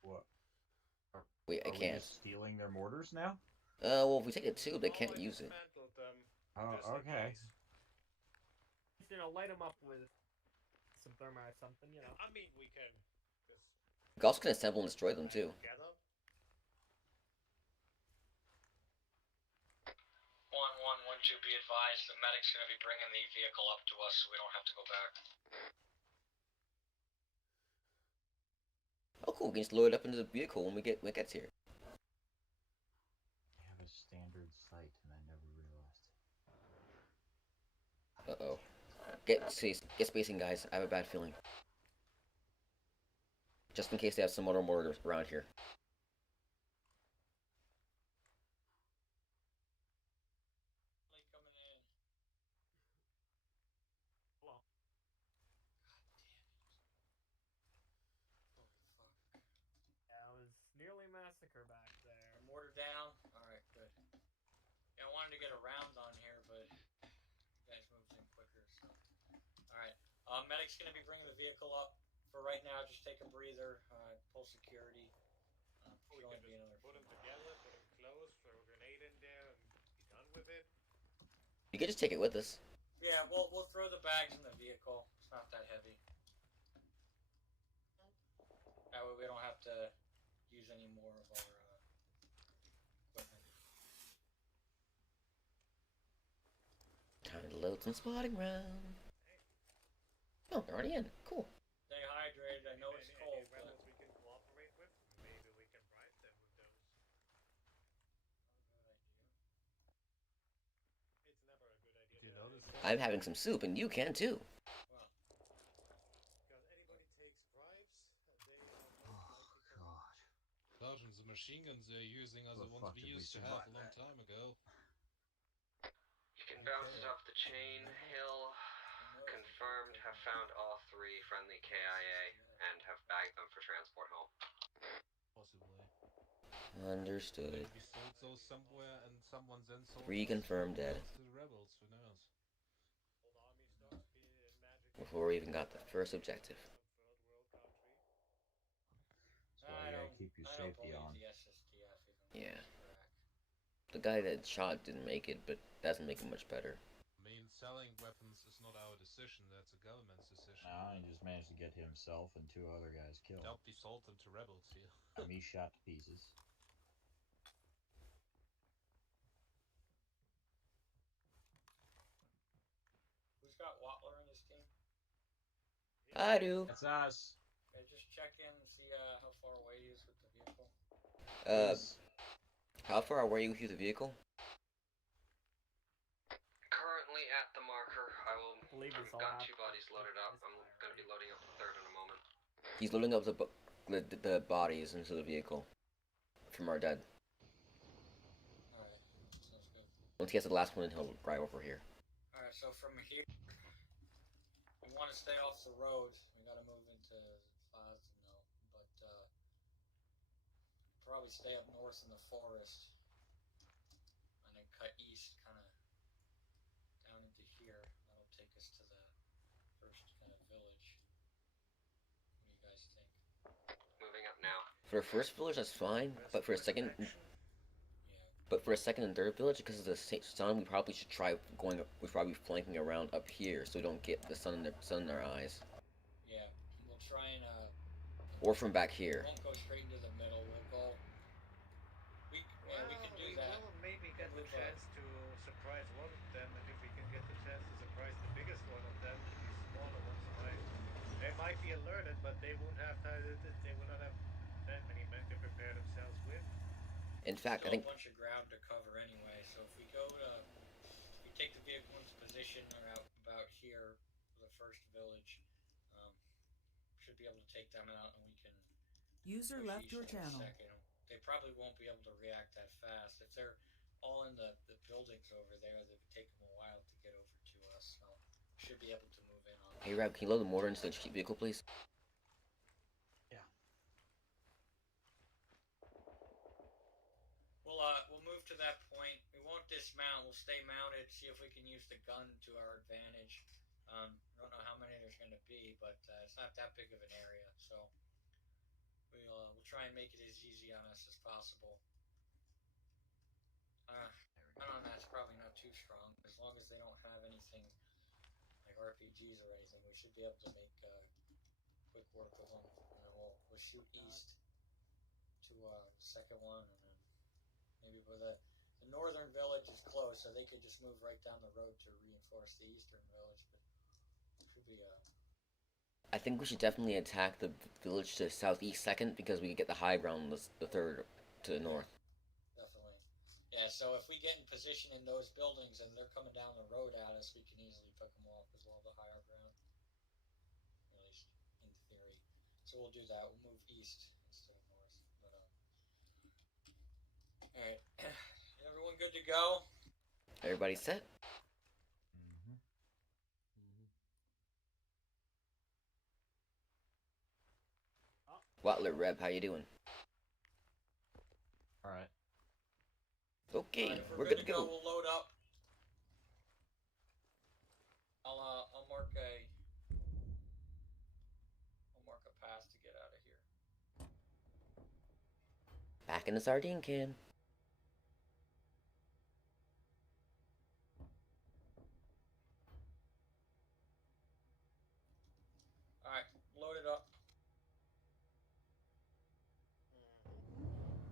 What? Wait, I Are we can't. just stealing their mortars now? Well, if we take the tube, they can't use it. Dismantled them. Oh, just in okay. case. Just, you know, light them up with some thermite or something, you know. I mean, we can just Gauss can assemble and destroy them too. together. 1-1-1-2, be advised, the medic's gonna be bringing the vehicle up to us so we don't have to go back. Oh, cool. We can just load it up into the vehicle when when it gets here. They have a standard sight, and I never realized. Uh-oh. Get spacing, guys. I have a bad feeling. Just in case they have some other mortars around here. Light coming in. Hello. Yeah, it was nearly massacre back there. Mortar down. Alright, good. Yeah, I wanted to get a round on here, but you guys moved in quicker, so. Alright. Medic's gonna be bringing the vehicle up. For right now, just take a breather, pull security. We Should can only be just another put them few together, put them close, throw a grenade in there, and be done with it. You can just take it with us. Yeah, we'll throw the bags in the vehicle. It's not that heavy. That way we don't have to use any more of our equipment. Time to load some spotting round. Oh, they're already in. Cool. Stay hydrated. I know it's Any cold, but rebels we can cooperate with, maybe we can bribe them with those. It's never a good idea. Do you to- notice I'm having some soup, and you can too. well, Because anybody takes bribes, they are most Oh, likely to. God. Sergeant, the machine guns they're using are The the ones fuck we did we used to have a survive long that? time ago. You can bounce it off the chain. Hill confirmed have found all 3 friendly KIA and have bagged them for transport home. Possibly. Understood. Maybe we sold those somewhere and someone then sold Reconfirmed dead. those to the rebels, who knows? Old army stocks be magic. Before we even got the first objective. Third world country. That's why you gotta keep your I don't safety believe on. the SSDF even Yeah. crack. The guy that shot didn't make it, but that doesn't make it much better. I mean, selling weapons is not our decision, that's a government's decision. Nah, he just managed to get himself and 2 other guys killed. Nope, we sold them to rebels here. Me shot to pieces. Who's got Watler in this team? I do. That's us. Okay, just check in and see how far away he is with the vehicle. How far away are you with the vehicle? Currently at the marker. Believe it's all I've got happening. 2 bodies loaded up. I'm gonna be loading up the 3rd in a moment. He's loading up the bodies into the vehicle from our dead. Alright, sounds good. Once he has the last one, he'll drive over here. Alright, so from here, we want to stay off the road. We gotta move into Plaza, no, but probably stay up north in the forest, and then cut east, kind of down into here. That'll take us to the first kind of village. What do you guys think? Moving up now. For a first village, that's fine, but for a second, Yeah. but for a second and third village, because of the sun, we probably should try going. We should probably flanking around up here, so we don't get the sun in our eyes. Yeah, we'll try and Or from back here. we won't go straight into the middle. We'll go. We can do we that. will maybe get the Move chance to surprise one of them, and if we can get the chance to surprise the biggest one of them, the smaller ones they might be alerted, but they won't have time. They will not have that many men to prepare themselves with. In fact, I Still think a bunch of ground to cover anyway. So if we take the vehicle into position or out about here for the first village, be able to take them out, and we can. User push left each your in a channel. second. They probably won't be able to react that fast. If they're all in the buildings over there, it would take them a while to get over to us. So should be able to move in on. Hey, Rab, can you load the mortar into the vehicle, please? Yeah. We'll move to that point. We won't dismount. We'll stay mounted. See if we can use the gun to our advantage. I don't know how many there's going to be, but it's not that big of an area, so we'll try and make it as easy on us as possible. On that's probably not too strong. As long as they don't have anything like RPGs or anything, we should be able to make quick work of them. And then we'll shoot east to the second one, and then maybe the northern village is close, so they could just move right down the road to reinforce the eastern village. But it should be I think we should definitely attack the village to the southeast second, because we can get the high ground the third to the north. Definitely. Yeah, so if we get in position in those buildings and they're coming down the road at us, we can easily pick them off as well, the higher ground. At least in theory. So we'll do that. We'll move east instead of north. But, alright. Everyone good to go? Everybody set? Watler Reb, how you doing? Alright. Okay, Alright, if we're good to go. We'll load up. I'll mark a pass to get out of here. Back in the sardine can. Alright, load it up.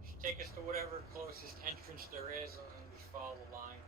Should take us to whatever closest entrance there is, and then just follow the lines.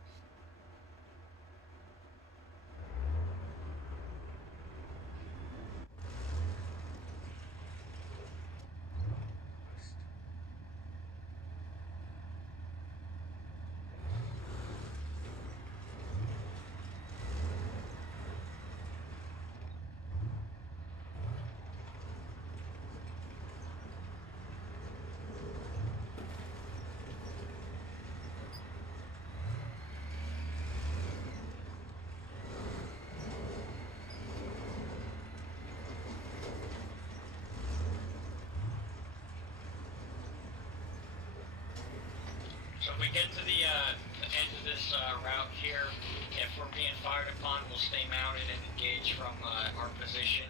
So if we get to the end of this route here, if we're being fired upon, we'll stay mounted and engage from our position.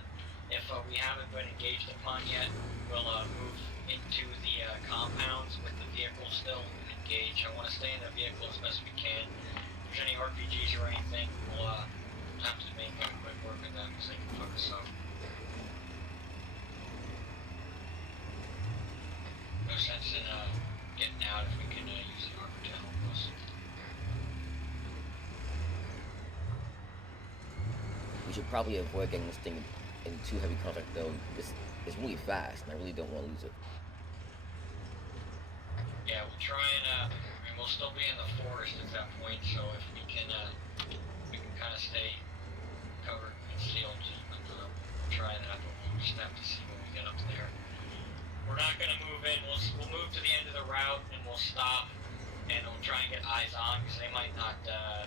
If we haven't been engaged upon yet, we'll move into the compounds with the vehicle still and engage. I want to stay in the vehicle as best we can. If there's any RPGs or anything, we'll have to make quick work of them so they can fuck us up. No sense in getting out if we can use the armor to help us. We should probably avoid getting this thing in too heavy contact, though. It's really fast, and I really don't want to lose it. Yeah, we'll try and we'll still be in the forest at that point, so if we can kind of stay covered and concealed, we'll try that, but we'll just have to see when we get up there. We're not going to move in. We'll move to the end of the route and we'll stop and we'll try and get eyes on because they might not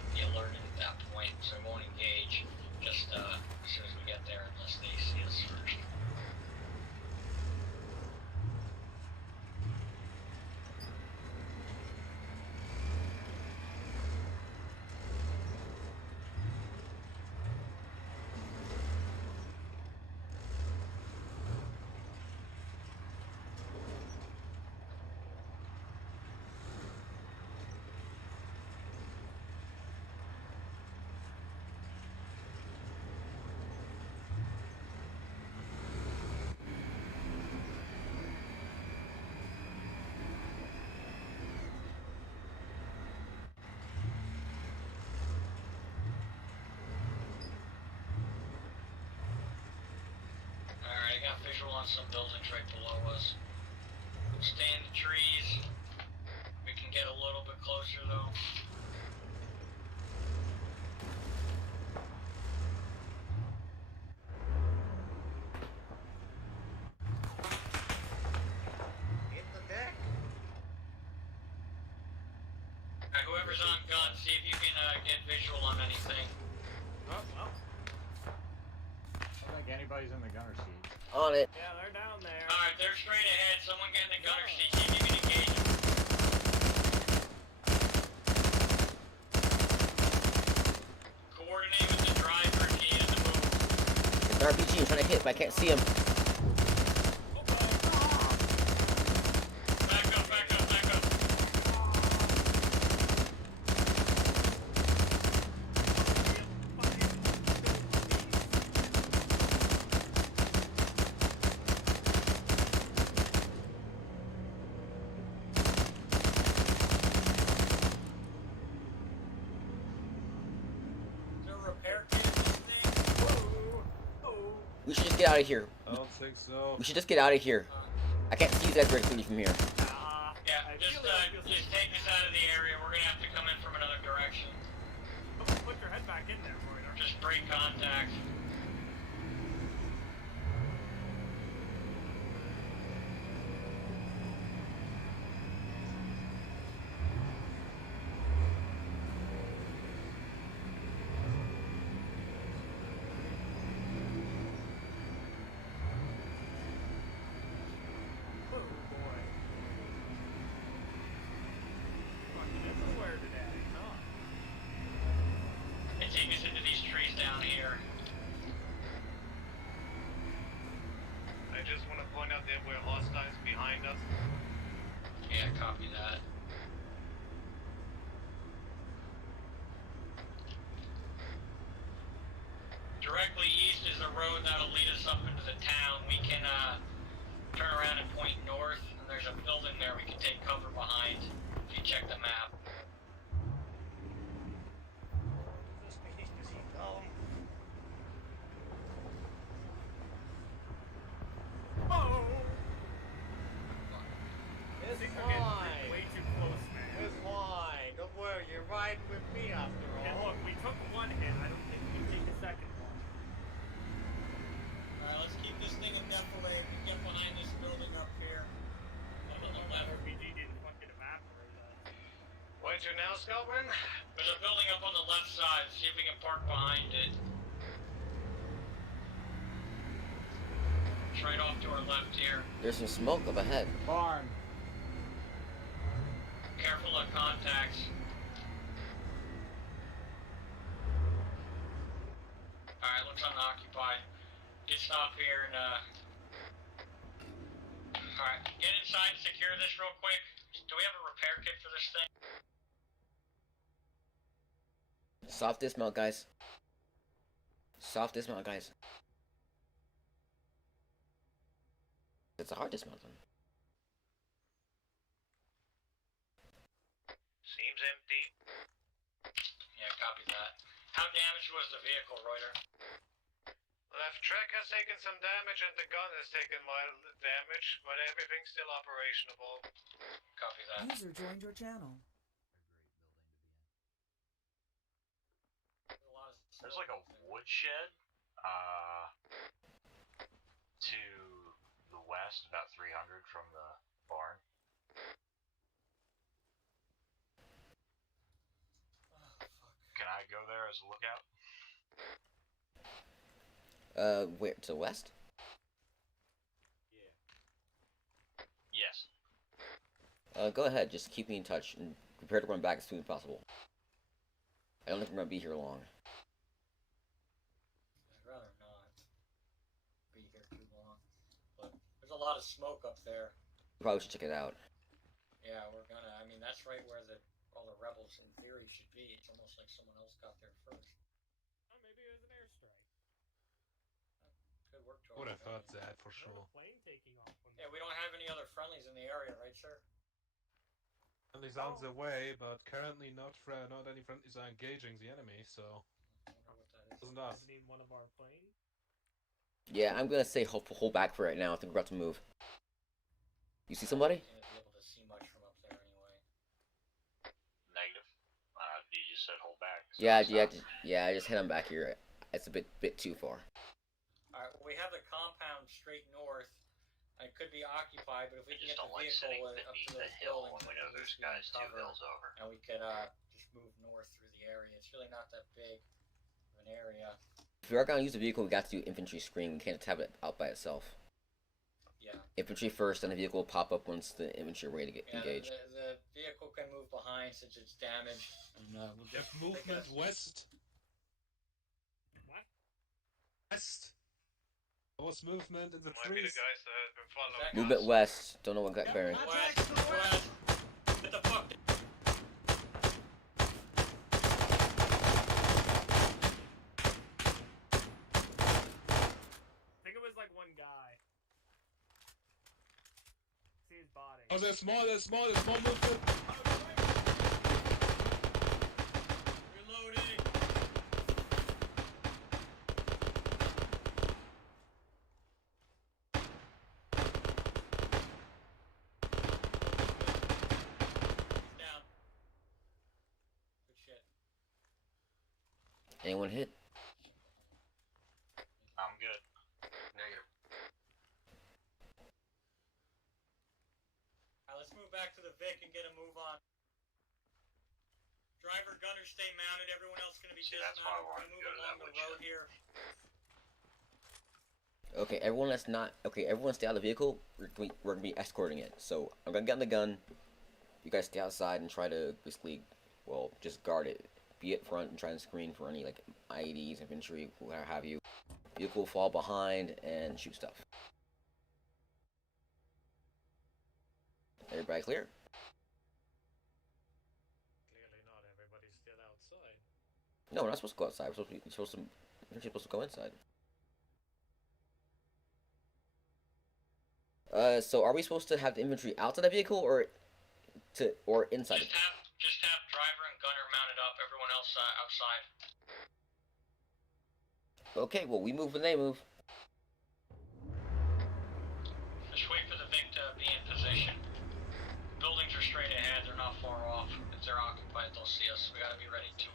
be alerted at that point, so we won't engage just as soon as we get there unless they see us first. Alright, I got visual on some buildings right below us. We'll stay in the trees. We can get a little bit closer though. Whoever's on gun, see if you can get visual on anything. Oh, well. I don't think anybody's in the gunner seat. On it. Yeah, they're down there. Alright, they're straight ahead. Someone get in the gunner seat. See if you can engage them. Coordinate with the driver if you need to move. It's an RPG. I'm trying to hit, but I can't see him. Back up, back up, back up. Is there a repair kit in this thing? We should just get out of here. I don't think so. We should just get out of here. I can't see you guys very clearly from here. Yeah, just take us out of the area. We're gonna have to come in from another direction. Put your head back in there, Reuter. Just break contact. Oh boy. Fucking everywhere today, huh? And take us into these trees down here. I just want to point out that we're hostiles behind us. Yeah, copy that. Directly east is a road that'll lead us up into the town. We can turn around and point north, and there's a building there we can take cover behind if you check the map. Just beneath the seat down. Oh! It's Things are getting fine. way too close, man. It's fine. Don't worry, you're riding with me after And all. look, we took one hit. I don't think we can take a second one. Alright, let's keep this thing indefinitely. We get behind this building up here. Up on the left. RPG didn't fucking evaporate us. Where'd you now, Scotland? There's a building up on the left side. See if we can park behind it. It's right off to our left here. There's some smoke up ahead. Barn. Careful of contacts. Alright, looks unoccupied. Get stop here and alright, get inside and secure this real quick. Do we have a repair kit for this thing? Soft dismount, guys. Soft dismount, guys. It's a hard dismount then. Seems empty. Yeah, copy that. How damaged was the vehicle, Reuter? Left track has taken some damage and the gun has taken mild damage, but everything's still operationable. Copy that. User joined your channel. There's like a woodshed to the west, about 300 from the barn. Can I go there as a lookout? Where? To the west? Yes. Go ahead. Just keep me in touch and prepare to run back as soon as possible. I don't think we're gonna be here long. I'd rather not be here too long. But there's a lot of smoke up there. We probably should check it out. Yeah, we're gonna. I mean, that's right where all the rebels in theory should be. It's almost like someone else got there first. Oh, maybe it was an airstrike. Good work to Would our have thought guys. that for sure. Another plane taking off. When Yeah, we don't have any other friendlies in the area, right, sir? Friendly's on the way, but currently not any friendlies are engaging the enemy, so I wonder what that is. wasn't us. Isn't he one of our planes? Yeah, I'm gonna say hold back for right now. I think we're about to move. You see somebody? You're gonna be able to see much from up there anyway. Negative. You just said hold back. So Yeah, it's yeah, not- I just head on back here. It's a bit too far. Alright, well, we have the compound straight north. It could be occupied, but if we I can just get the don't like vehicle sitting up beneath to the those hill buildings, when we know there's There's being guys 2 covered, hills over. and we could just move north through the area. It's really not that big of an area. If we are gonna use the vehicle, we got to do infantry screen. We can't have it out by itself. Yeah. Infantry first, then the vehicle will pop up once the infantry are ready to get engaged. The vehicle can move behind since it's damaged. And we'll just Movement west. What? West. There was movement in the Might be the trees. guys that have been following Movement us. west. Don't know what got bearing. West. Get the fuck. I think it was like one guy. See his body. Oh, there's more movement. Reloading. He's down. Good shit. Anyone hit? I'm good. Negative. Alright, let's move back to the Vic and get a move on. Driver, gunner, stay mounted. Everyone else is gonna be See, that's why I dismounted. We're wanted gonna to move go to along that the road here. Okay, everyone that's not... Okay, everyone stay out of the vehicle. We're gonna be escorting it. So, I'm gonna get on the gun. You guys stay outside and try to basically, well, just guard it. Be at front and try and screen for any, like, IEDs, infantry, whatever have you. Vehicle will fall behind and shoot stuff. Everybody clear? Clearly not. Everybody's still outside. No, we're not supposed to go outside. We're supposed to go inside. So are we supposed to have the infantry outside the vehicle or inside? Just have driver and gunner mounted up. Everyone else outside. Okay, well we move when they move. Just wait for the Vic to be in position. Buildings are straight ahead. They're not far off. If they're occupied, they'll see us. We gotta be ready to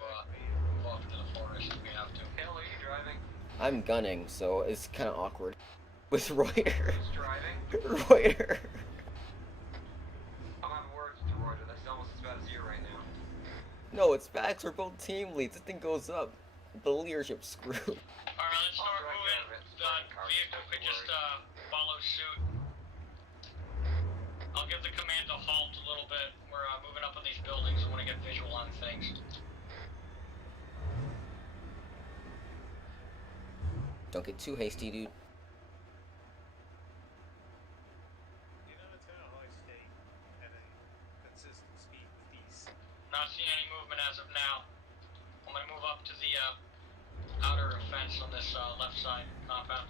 move off into the forest if we have to. Hill, are you driving? I'm gunning, so it's kind of awkward. With Reuter. Who's driving? Reuter. I'm on words with Reuter. That's almost as bad as you right now. No, it's bad 'cause we're both team leads. This thing goes up. The leadership's screwed. Alright, let's start moving. The vehicle could just follow suit. I'll give the command to halt a little bit. We're moving up on these buildings. I want to get visual on things. Don't get too hasty, dude. You know, it's kind of hard to stay at a consistent speed with these. Not seeing any movement as of now. I'm gonna move up to the outer fence on this left side compound.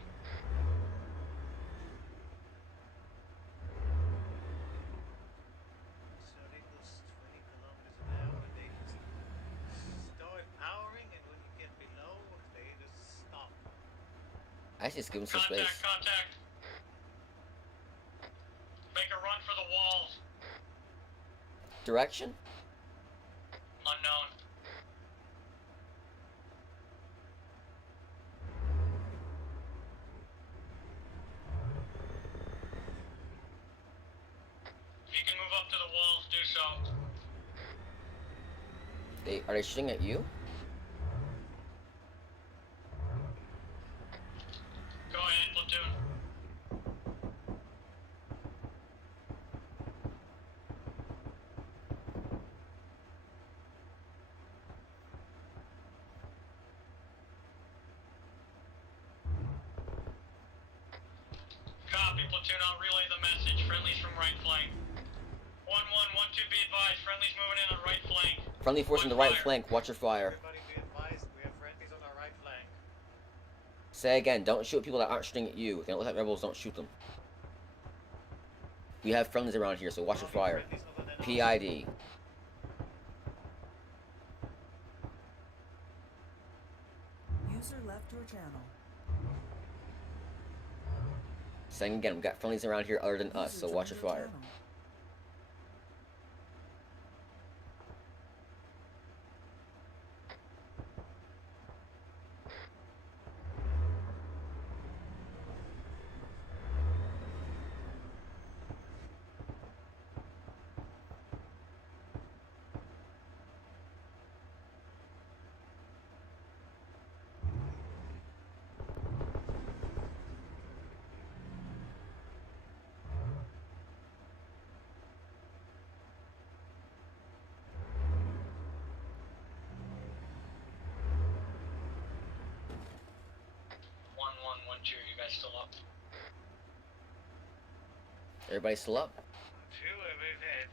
So they go 20 kilometers an hour and they just start powering, and when you get below, they just stop. I just give him some space. Contact! Make a run for the walls. Direction? Unknown. If you can move up to the walls, do so. Are they shooting at you? Go ahead, platoon. Copy, platoon. I'll relay the message. Friendlies from right flank. 1-1-1-2, be advised. Friendlies moving in on right flank. Friendly force on the right flank. Watch your fire. Everybody be advised, we have friendlies on our right flank. Say again, don't shoot people that aren't shooting at you. If they don't look like rebels, don't shoot them. We have friendlies around here, so watch your fire. PID. User left your channel. Saying again, we've got friendlies around here other than us, so watch your fire. 2, you guys still up? Everybody still up?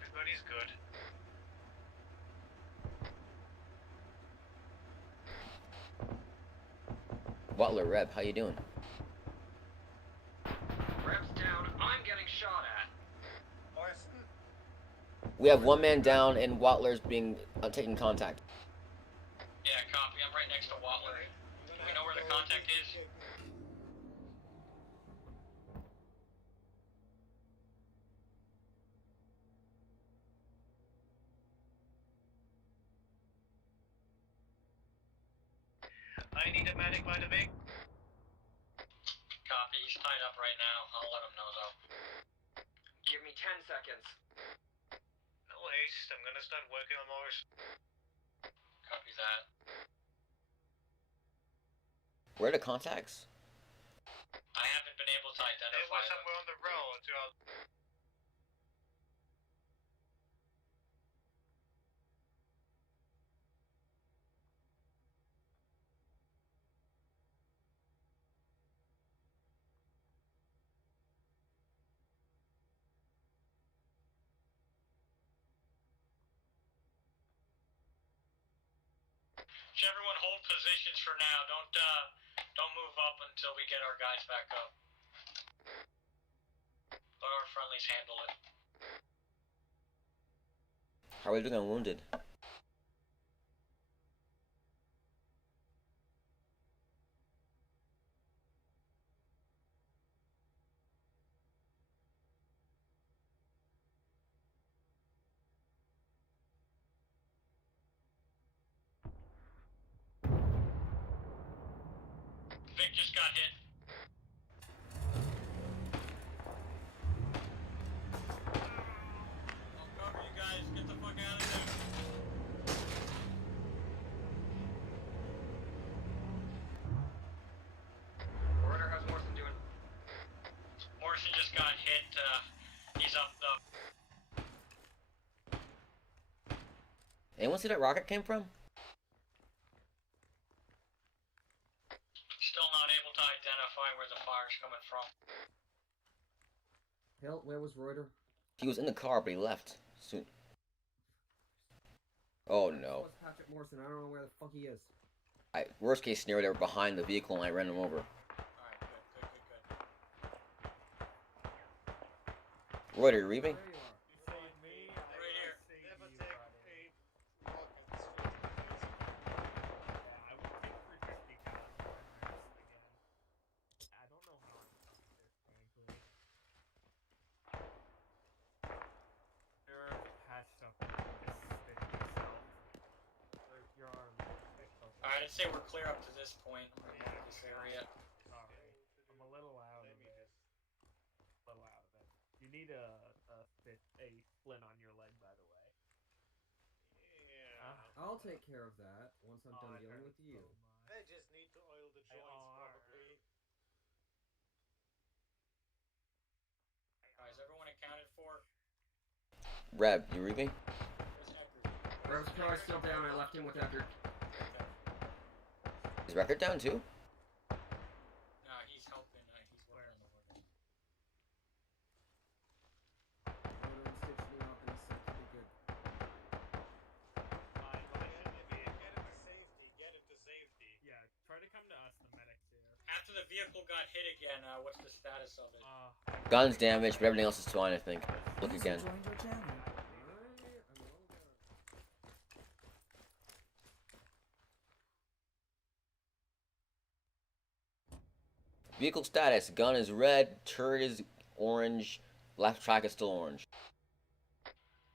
Everybody's good. Butler, Reb, how you doing? Reb's down. I'm getting shot at. Orson? We have one man down and Watler's being taking contact. Yeah, copy. I'm right next to Watler. Do we know where the contact is? I need a medic by the way. Copy. He's tied up right now. I'll let him know though. Give me 10 seconds. No haste. I'm gonna start working on Morris. Copy that. Where are the contacts? I haven't been able to They identify were them. somewhere on the road. Should everyone hold positions for now. Don't move up until we get our guys back up. Let our friendlies handle it. How are we doing on wounded? Vic just got hit. I'll cover you guys. Get the fuck out of there. Order, how's Morrison doing? Morrison just got hit. He's up though. Anyone see that rocket came from? Still not able to identify where the fire's coming from. Hill, where was Reuter? He was in the car, but he left soon. Oh no. What's Patrick Morrison? I don't know where the fuck he is. Worst case scenario, they were behind the vehicle and I ran them over. Alright, good. Reuter, you reading? There you are. Right here. Never take a rockets. I would take for just because again. I don't know how I'm frankly. You're patched up with this stick yourself. Or your arm. Alright, I'd say we're clear up to this point. This area. Sorry. I'm a little out of it. You need a splint on your leg, by the way. Yeah. I'll take care of that once I'm done dealing with you. They just need to oil the joints, probably. Alright, is everyone accounted for? Reb, you reading? Where's Eckert? Reb's car's still down. I left him with Eckert. Is Record down too? No, he's helping. He's working on the order. Reuter and Stitch me up and he said to be good. Get him to safety. Yeah, try to come to us, the medic's here. After the vehicle got hit again, what's the status of it? Guns damaged, but everything else is fine, I think. Look User again. joined your channel. Vehicle status. Gun is red, turret is orange, left track is still orange.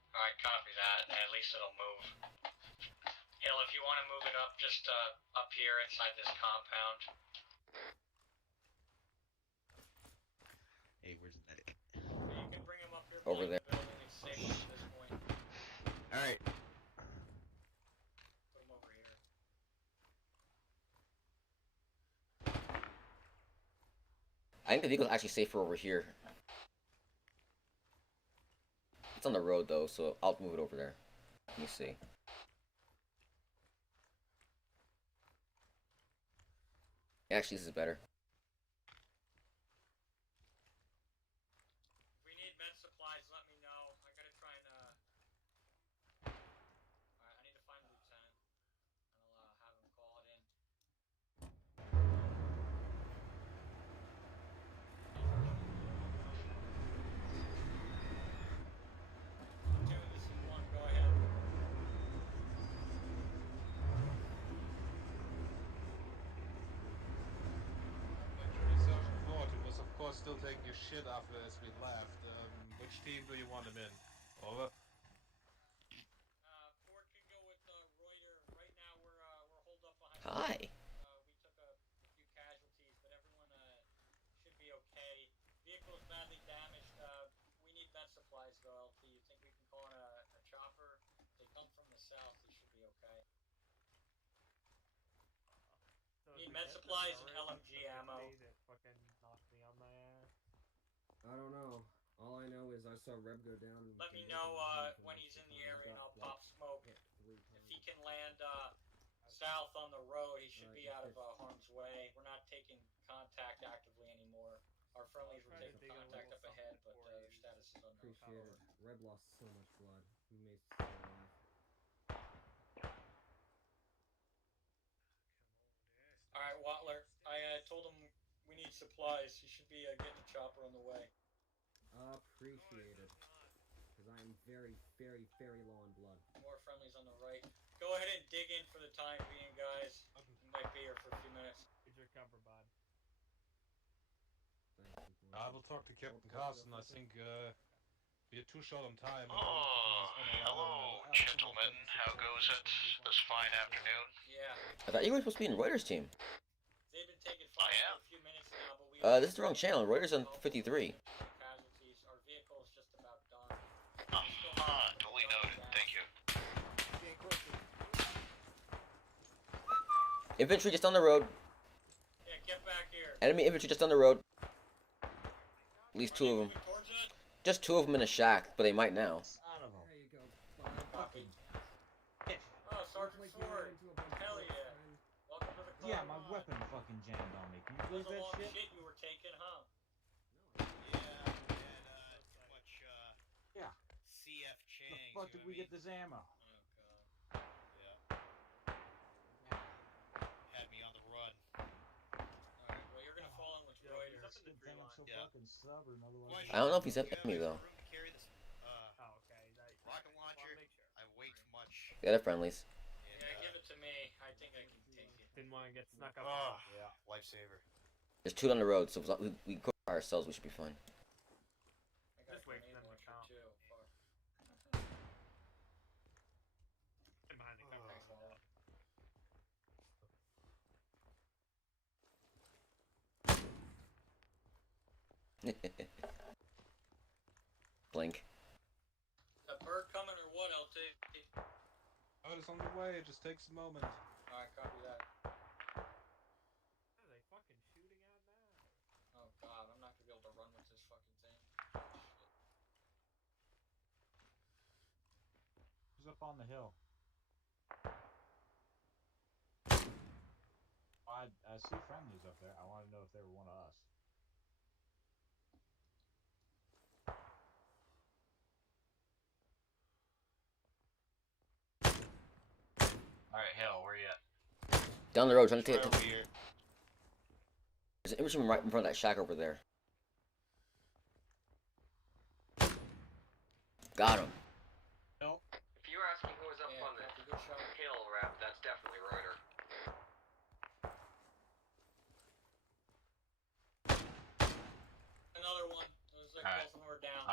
Alright, copy that. At least it'll move. Hill, if you want to move it up, just up here inside this compound. Hey, where's the medic? You can bring him up here. Over below there. the building. It's safe up to this point. Alright. Put him over here. I think the vehicle's actually safer over here. It's on the road though, so I'll move it over there. Let me see. Actually, this is better. was still taking a shit after as we left. Which team do you want him in? Over. Ford can go with Reuter. Right now we're holed up behind. Hi. We took a few casualties, but everyone should be okay. Vehicle is badly damaged. We need med supplies though, LT. You think we can call in a chopper? If they come from the south, they should be okay. So Need we med get the supplies and turret LMG ammo. that fucking knocked me on my ass. I don't know. All I know is I saw Reb go down. Let me know when he's in the area and I'll pop smoke. Hit 3 times. If he can land south on the road, he should be out of harm's way. We're not taking contact actively anymore. Our friendlies were trying to taking dig a contact little up ahead, something but for their you. status is unknown. Appreciate it. Reb lost so much blood. He made so laugh. Alright, Watler. I told him we need supplies. He should be getting a chopper on the way. Appreciated. Because I am very, very, very low on blood. More friendlies on the right. Go ahead and dig in for the time being, guys. We might be here for a few minutes. Here's your cover, bud. Thank you. I will talk to Captain Carson. I think we are too short on time. Oh, hello, gentlemen. How goes it this fine afternoon? Yeah. I thought you were supposed to be in Reuters team. They've been taking I fire am. for a few minutes now, but we... This is the wrong channel. Reuters on 53. Casualties. Our vehicle is just about done. Duly noted. Thank you. Infantry just on the road. Yeah, get back here. Enemy infantry just on the road. At least 2 of them. Towards it? Just 2 of them in a shack, but they might now. Son of a There you go. Copy. bitch. Oh, Sergeant Looks like you Ford. ran into a bunch of Hell folks, yeah. man. Welcome to the club. Yeah, my weapon fucking jammed on me. Can you That was believe a that long shit? shit you were taking, huh? Yeah, we had too much Yeah. CF The Chang. fuck did we get this ammo? Oh, God. Yeah. Had me on the run. Alright, well, you're gonna fall in with Yo, he's Reuters. up in the Good tree thing I'm line. so Yeah. fucking stubborn, otherwise. Question, I don't know if he's do you have enemy, though. extra room to carry this Oh, okay. rocket Well, launcher? make sure. I weigh too much. The other friendlies. And, Yeah, give it to me. I think I can take it. Didn't want to get snuck up. oh, yeah, lifesaver. There's 2 on the road, so if we go by ourselves, we should be fine. I got Just wait a for them to launcher, count. too. Fuck. And behind the cover. Thanks, Wally. Blink. Is that bird coming or what, LT? Oh, it's on the way. It just takes a moment. Alright, copy that. What are they fucking shooting at now? Oh, God. I'm not gonna be able to run with this fucking thing. Shit. Who's up on the hill? I see friendlies up there. I want to know if they were one of us. Alright, Hill, where you at? Down the road, trying to Right take. over here. There's an infantryman right in front of that shack over there. Got him. Nope. If you were asking who was up Yeah, on the copy. Good shot. hill, Rap, that's definitely Reuter. Another one. There's like Alright. both of them are down.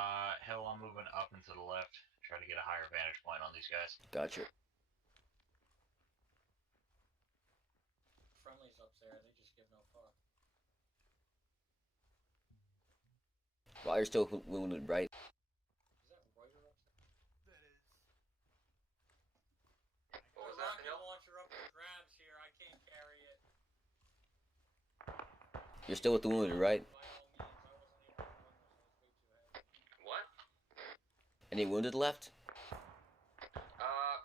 Hill, I'm moving up and to the left. Try to get a higher vantage point on these guys. Gotcha. Friendlies up there. They just give no fuck. While you're still wounded, right? Is that Reuter up there? That is. What was Got a that, rocket Hill? launcher up for grabs here. I can't carry it. You're still with the wounded, right? By all means, I wasn't able to run this. I was way too heavy. What? Any wounded left?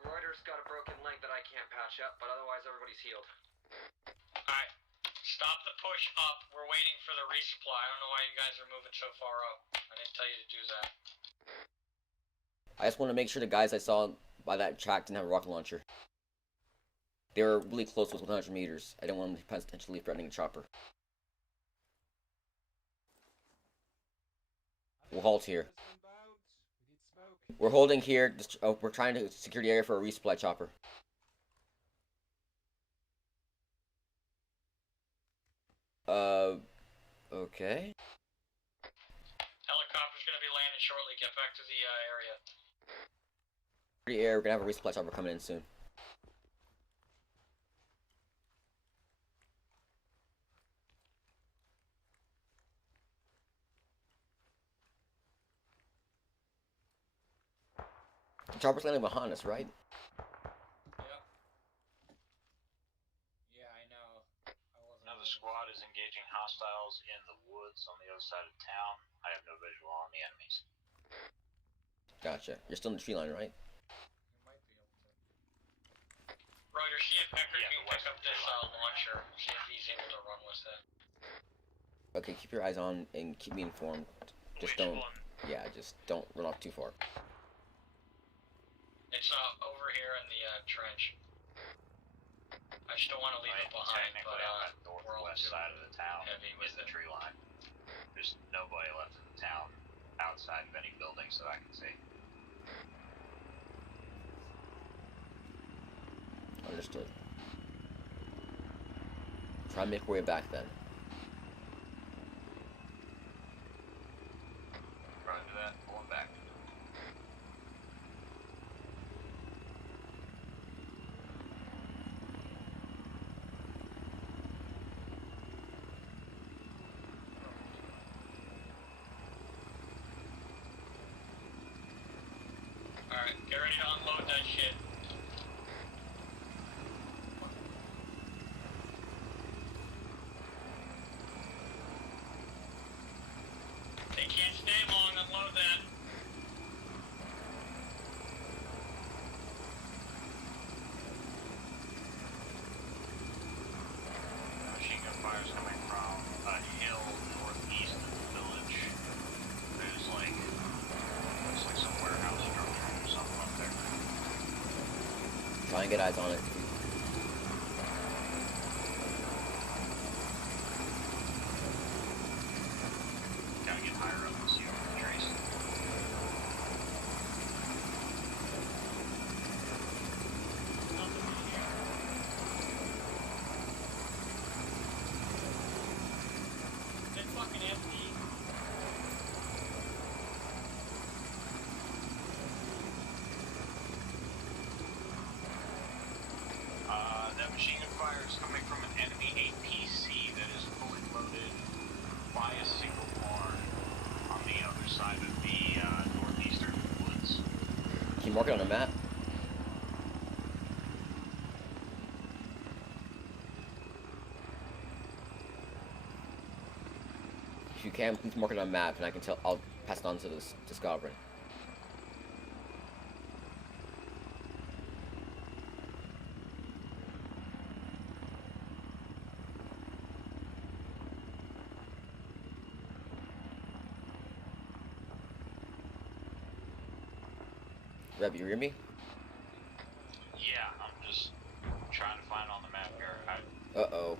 Reuter's got a broken leg that I can't patch up, but otherwise everybody's healed. Alright. Stop the push up. We're waiting for the resupply. I don't know why you guys are moving so far up. I didn't tell you to do that. I just want to make sure the guys I saw by that track didn't have a rocket launcher. They were really close with 100 meters. I didn't want them potentially threatening a chopper. We'll halt here. We're holding here. We're trying to secure the area for a resupply chopper. Okay. in shortly. Get back to the area. Pretty air. We're gonna have a resupply chopper coming in soon. The chopper's landing behind us, right? Yep. Yeah, I know. I wasn't. Another squad is engaging hostiles in the woods on the other side of town. I have no visual on the enemies. Gotcha. You're still in the tree line, right? You might be able to. Ryder, see if Hector can pick up this launcher. See if he's able to run with it. Okay, keep your eyes on and keep me informed. Just Which don't. one? Yeah, just don't run off too far. It's over here in the trench. I just don't want to leave it behind, but on the we're all northwest side of the town heavy with is the it. tree line. There's nobody left in the town outside of any buildings that I can see. Understood. Try and make your way back then. Roger that. Going back. Alright, get ready to unload that shit. They can't stay long, unload that. Machine gun fire is coming from a hill northeast of the village. There's looks like some warehouse structure or something up there. Try and get eyes on it. Gotta get higher up and see over the trees. Is it fucking empty? That machine gun fire is coming from an enemy APC that is fully loaded by a single barn on the other side of the northeastern woods. Can you mark it on the map? If you can, please mark it on a map, and I can tell. I'll pass it on to this Savorian. Reb, you hear me? Yeah, I'm just trying to find on the map here. Uh-oh.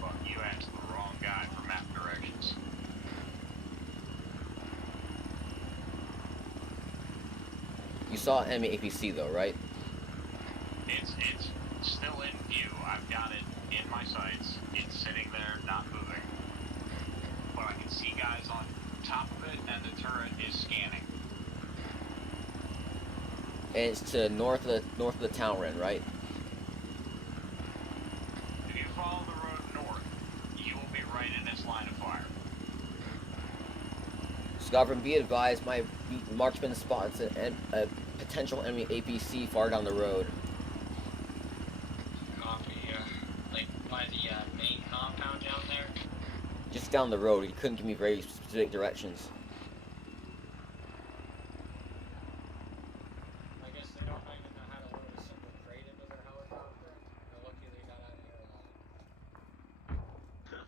Fuck, you asked the wrong guy for map directions. You saw enemy APC though, right? It's still in view. I've got it in my sights. It's sitting there, not moving. But I can see guys on top of it, and the turret is scanning. And it's to north of the town we're in, right? If you follow the road north, you will be right in its line of fire. Savorian, be advised, my marksman spots a potential enemy APC far down the road. Copy, like by the main compound down there. Just down the road. He couldn't give me very specific directions. I guess they don't even know how to load a simple crate into their helicopter. They're lucky they got out of airline.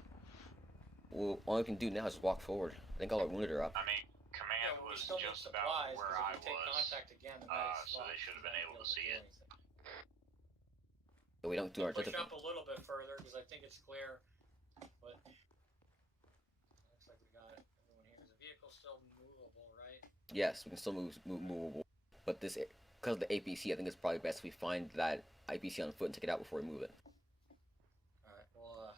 Well, all we can do now is walk forward. I think all our wounded are up. I mean, command Yeah, we was still need just supplies, about where because I if we take was, contact again, the medics so they should have been able to see it. So we don't do our Push objective. up a little bit further because I think it's clear. But looks like we got everyone here. Is the vehicle still movable, right? Yes, we can still movable. But this, because of the APC, I think it's probably best we find that IPC on foot and take it out before we move it. Alright, well,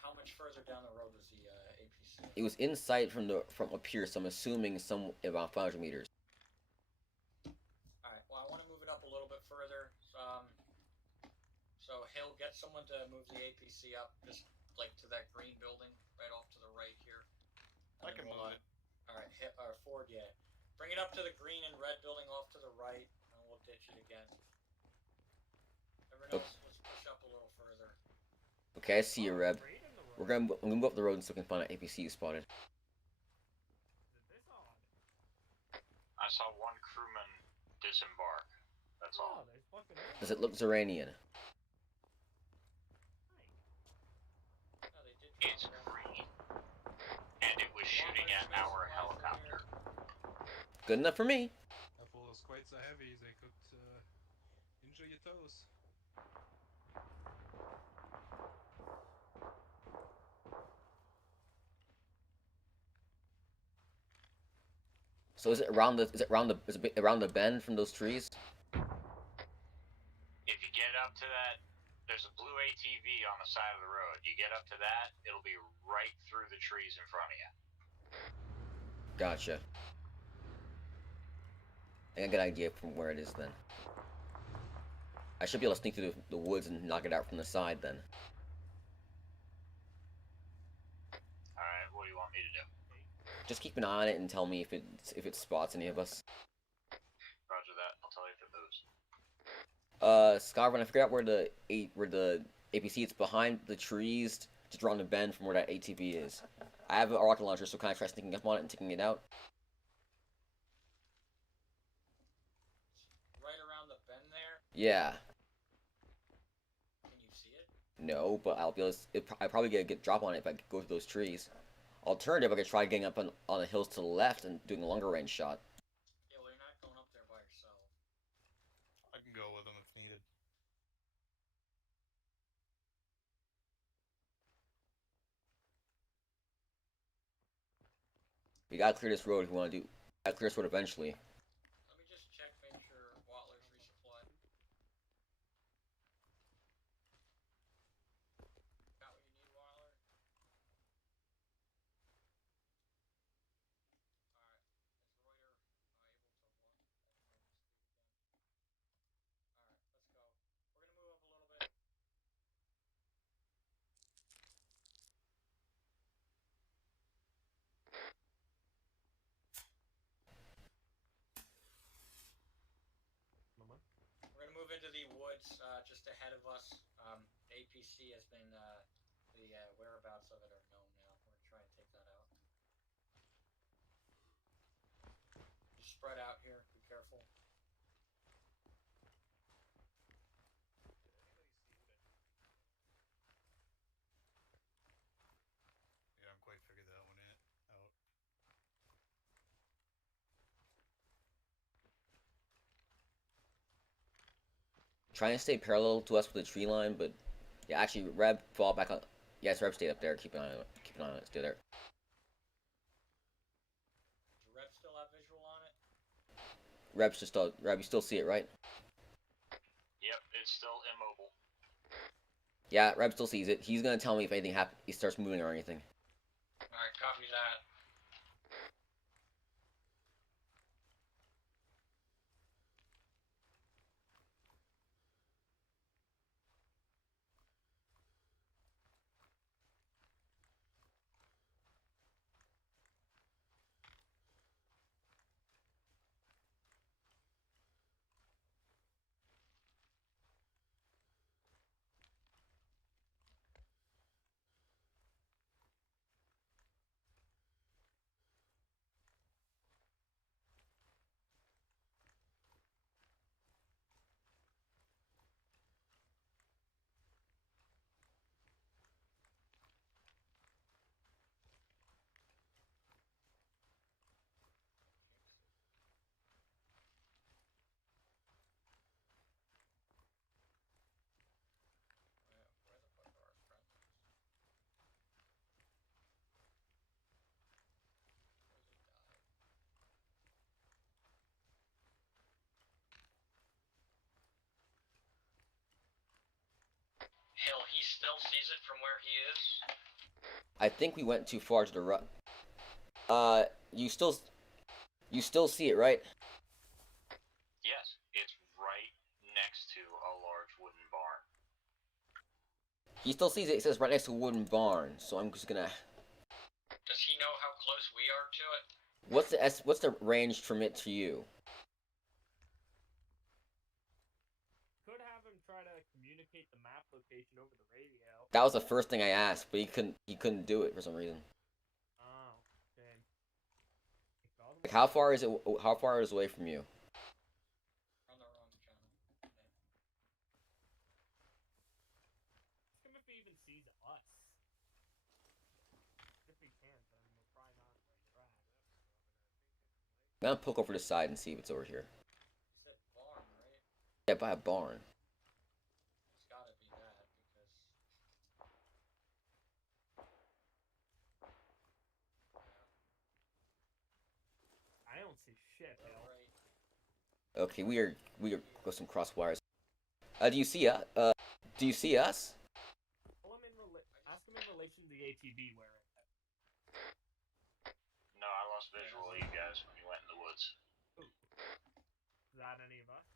how much further down the road was the APC? It was in sight from up here, so I'm assuming about 500 meters. Alright, well, I want to move it up a little bit further. So Hill, get someone to move the APC up, just like to that green building right off to the right here. I can move it. Alright, Ford, yeah. Bring it up to the green and red building off to the right, and we'll ditch it again. Everyone else, let's push up a little further. Okay, I see you, Reb. We're gonna move up the road so we can find an APC you spotted. I saw one crewman disembark. That's all. Does it look Zeranian? It's green. And it was shooting at our helicopter. Good enough for me. Careful, those quates are heavy. They could injure your toes. So is it around the bend from those trees? If you get up to that, there's a blue ATV on the side of the road. You get up to that, it'll be right through the trees in front of you. Gotcha. I got a good idea from where it is then. I should be able to sneak through the woods and knock it out from the side then. Alright, what do you want me to do? Just keep an eye on it and tell me if it spots any of us. Roger that. I'll tell you if it moves. Scott, when I figure out where the APC, it's behind the trees, just around the bend from where that ATV is. I have a rocket launcher, so can I try sneaking up on it and taking it out? Right around the bend there? Yeah. Can you see it? No, but I'll be able to, I probably get a good drop on it if I go through those trees. Alternative, I could try getting up on the hills to the left and doing a longer range shot. Yeah, well, you're not going up there by yourself. I can go with them if needed. We gotta clear this road if we want to do. Gotta clear this road eventually. Let me just check, make sure Watler's resupplied. Got what you need, Watler? Alright. Is Reuter able to run? Alright, let's go. We're gonna move up a little bit. We're gonna move into the woods just ahead of us. APC has been the whereabouts of it are known now. We're gonna try and take that out. Just spread out here. Be careful. Yeah, I haven't quite figured that one out. Trying to stay parallel to us with the tree line, but yeah, actually, Reb, fall back on. Yes, Reb, stay up there. Keep an eye on it. Keep an eye on it. Stay there. Does Reb still have visual on it? Reb, you still see it, right? Yep, it's still immobile. Yeah, Reb still sees it. He's gonna tell me if anything happens. He starts moving or anything. Alright, copy that. still sees it from where he is? I think we went too far to the right. You still see it, right? Yes, it's right next to a large wooden barn. He still sees it. It says right next to a wooden barn. So I'm just gonna. Does he know how close we are to it? What's the range from it to you? Could have him try to communicate the map location over the radio. That was the first thing I asked, but he couldn't do it for some reason. Oh, shame. Like how far is it away from you? On the wrong channel. Ask him if he even sees us. If he can't, then we're probably not where you're at. I'm gonna poke over the side and see if it's over here. You said barn, right? Yeah, by a barn. It's gotta be that, because... I don't see shit, Hill. Right. Okay, we are got some cross wires. Do you see us? Do you see us? Ask him in relation to the ATV where it is. No, I lost visual of you guys when you went in the woods. Ooh. Is that any of us?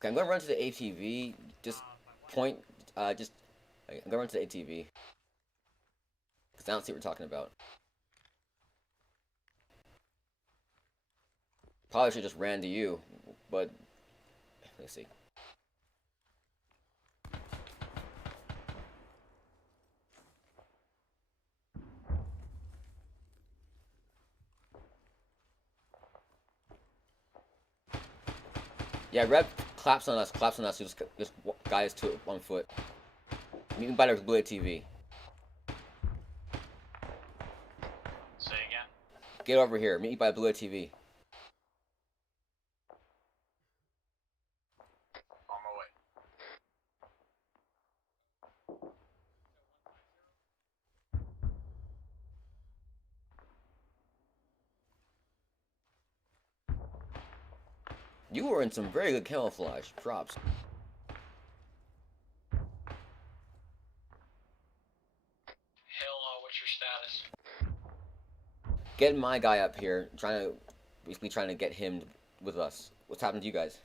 Okay, I'm gonna run to the ATV. Just point. I'm gonna run to the ATV because I don't see what we're talking about. Probably should just ran to you, but let's see. Yeah, Reb claps on us. Just guys to 1 foot. Meet me by the blue TV. Say again? Get over here. Meet me by blue TV. On my way. You were in some very good camouflage. Props. Hill, what's your status? Getting my guy up here, basically trying to get him with us. What's happened to you guys?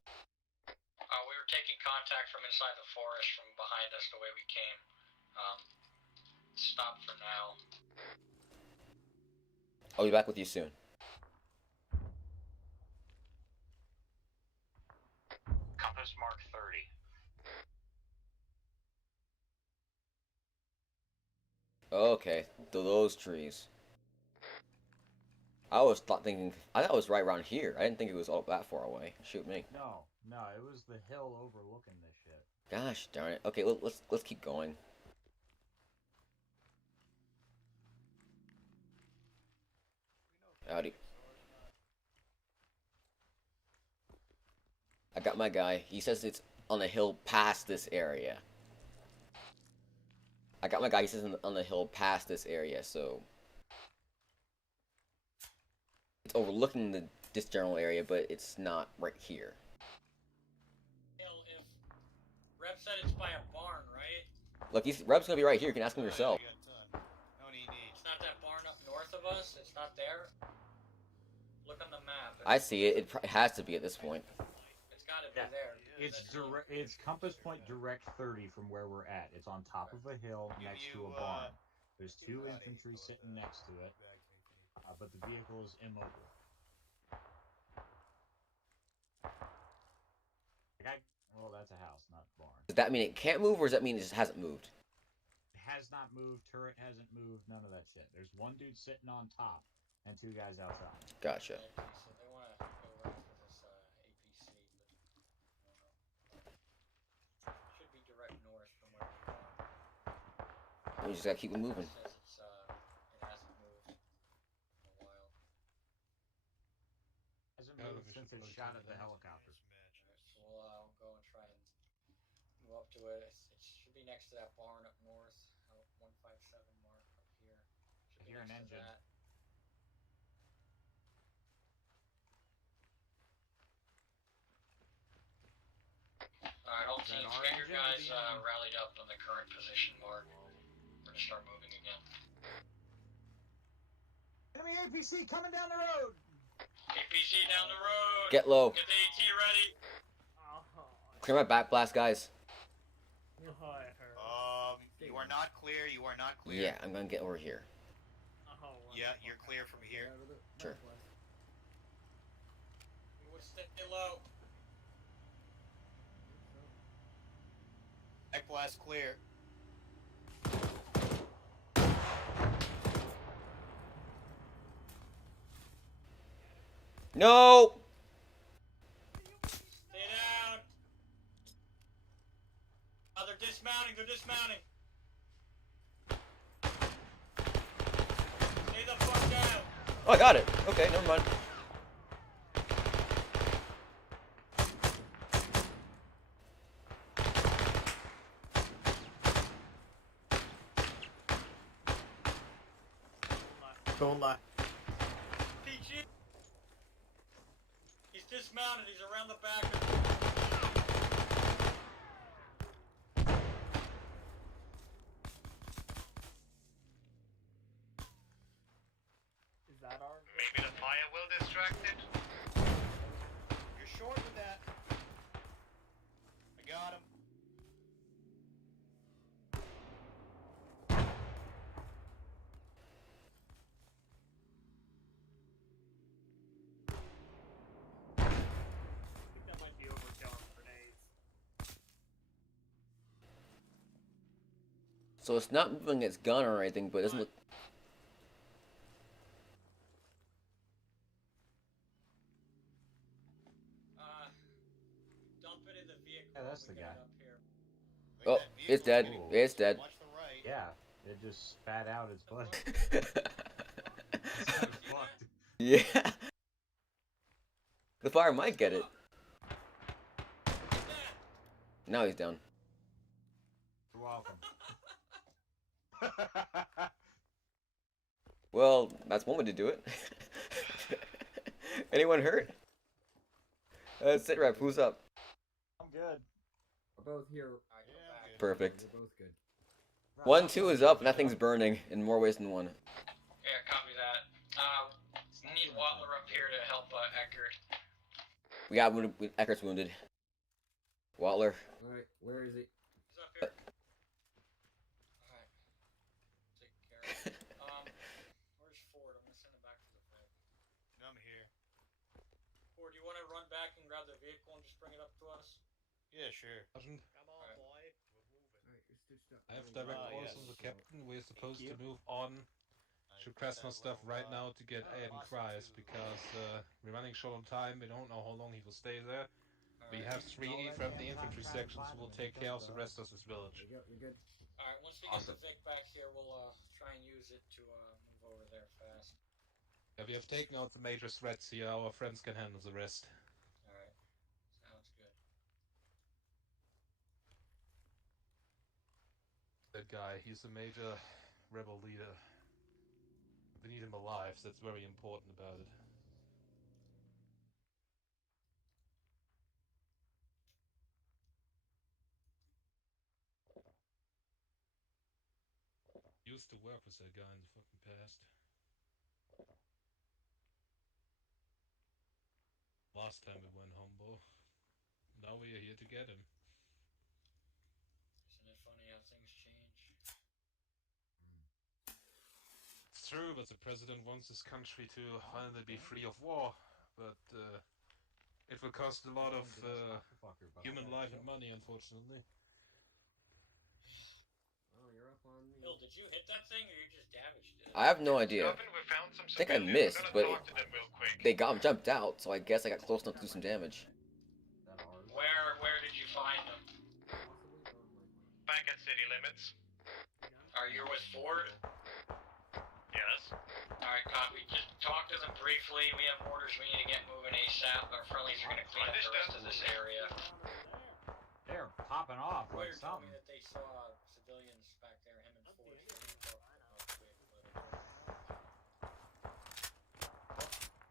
We were taking contact from inside the forest from behind us the way we came. Stop for now. I'll be back with you soon. Compass mark 30. Okay, those trees. I thought it was right around here. I didn't think it was all that far away. Shoot me. No, it was the hill overlooking this shit. Gosh darn it. Okay, let's keep going. Howdy. I got my guy. He says it's on the hill past this area. I got my guy. He says on the hill past this area, so it's overlooking this general area, but it's not right here. Hill, if Reb said it's by a barn, right? Look, Reb's gonna be right here. You can ask him yourself. It's not that barn up north of us? It's not there? Look on the map. I see it. It has to be at this point. It's gotta be there. It's compass point direct 30 from where we're at. It's on top of a hill next to a barn. There's 2 infantry sitting next to it, but the vehicle is immobile. Well, that's a house, not a barn. Does that mean it can't move, or does that mean it just hasn't moved? It has not moved. Turret hasn't moved. None of that shit. There's 1 dude sitting on top and 2 guys outside. Gotcha. So they want to go after this APC, but I don't know. Should be direct north from where we are. We just gotta keep it moving. It says it hasn't moved in a while. Hasn't moved since it shot at the helicopter. So we'll go and try and move up to it. It should be next to that barn up north. 157 mark up here. Should be Hear an next to engine. that. Alright, hold 18th, our get your engine or guys the enemy? rallied up on the current position mark. We're gonna start moving again. Enemy APC coming down the road. APC down the road. Get low. Get the AT ready. Oh, Clear my back blast, guys. it hurt. You are not clear. You are not clear. Yeah, I'm gonna get over here. Oh, Yeah, you're clear from here. Sure. You would stay low. Back blast clear. No! Stay down. Oh, they're dismounting. They're dismounting. Stay the fuck down. Oh, I got it. Okay, never mind. Don't lie. PG. He's dismounted. He's around the back. Is that our? Maybe the fire will distract it. You're short with that. I got him. I think that might be overkill on grenades. So it's not moving its gun or anything, but it doesn't look. Dump it in the vehicle. Yeah, that's We the get guy. it up here. Oh, it's dead. Ooh. It's dead. Watch the right. Yeah, it just spat out its blood. Fucked. Yeah. The fire might get it. Now he's down. You're welcome. Well, that's one way to do it. Anyone hurt? Sit rep, who's up? I'm good. We're both here. Perfect. We're both good. 1, 2 is up, and that thing's burning in more ways than one. Yeah, copy that. Need Watler up here to help Eckert. We got Eckert's wounded. Watler. Alright, where is he? He's up here. Alright. Take care of it. Where's Ford? I'm gonna send him back to the front. I'm here. Ford, you wanna run back and grab the vehicle and just bring it up to us? Yeah, sure. Sergeant, Come on, Alright. boy. We're moving. Alright, you're stitched up. I have Oh, direct Ah, orders yes. from the captain. We're supposed you. to move on to Krasnov stuff right now to get Aiden Kreis because we're running short on time. We don't know how long he will stay there. We have 3 from the infantry sections who will take care of the rest of this village. There you go, you're good. Alright, once we Awesome. get the Vic back here, we'll try and use it to move over there fast. Yeah, we have taken out the major threats here. Our friends can handle the rest. Alright. Sounds good. That guy, he's a major rebel leader. We need him alive. That's very important about it. Used to work with that guy in the fucking past. Last time we went humble. Now we are here to get him. Isn't it funny how things change? It's true, but the president wants this country to finally be free of war. But it will cost a lot of human life and money, unfortunately. Oh, you're up on me. Bill, did you hit that thing or you just damaged it? I have no idea. Goblin, we found some I think I civilians. missed, We're but gonna talk to them real quick. they jumped out, so I guess I got close enough to do some damage. That ours? Where did you find them? Possibly or unlikely. Back at city limits. Are you with Ford? Yes. Alright, copy. Just talk to them briefly. We have orders we need to get moving ASAP. Our friendlies are gonna clean up the rest of this area. They're popping off like Waiter told me something. that they saw civilians back there, him and Ford.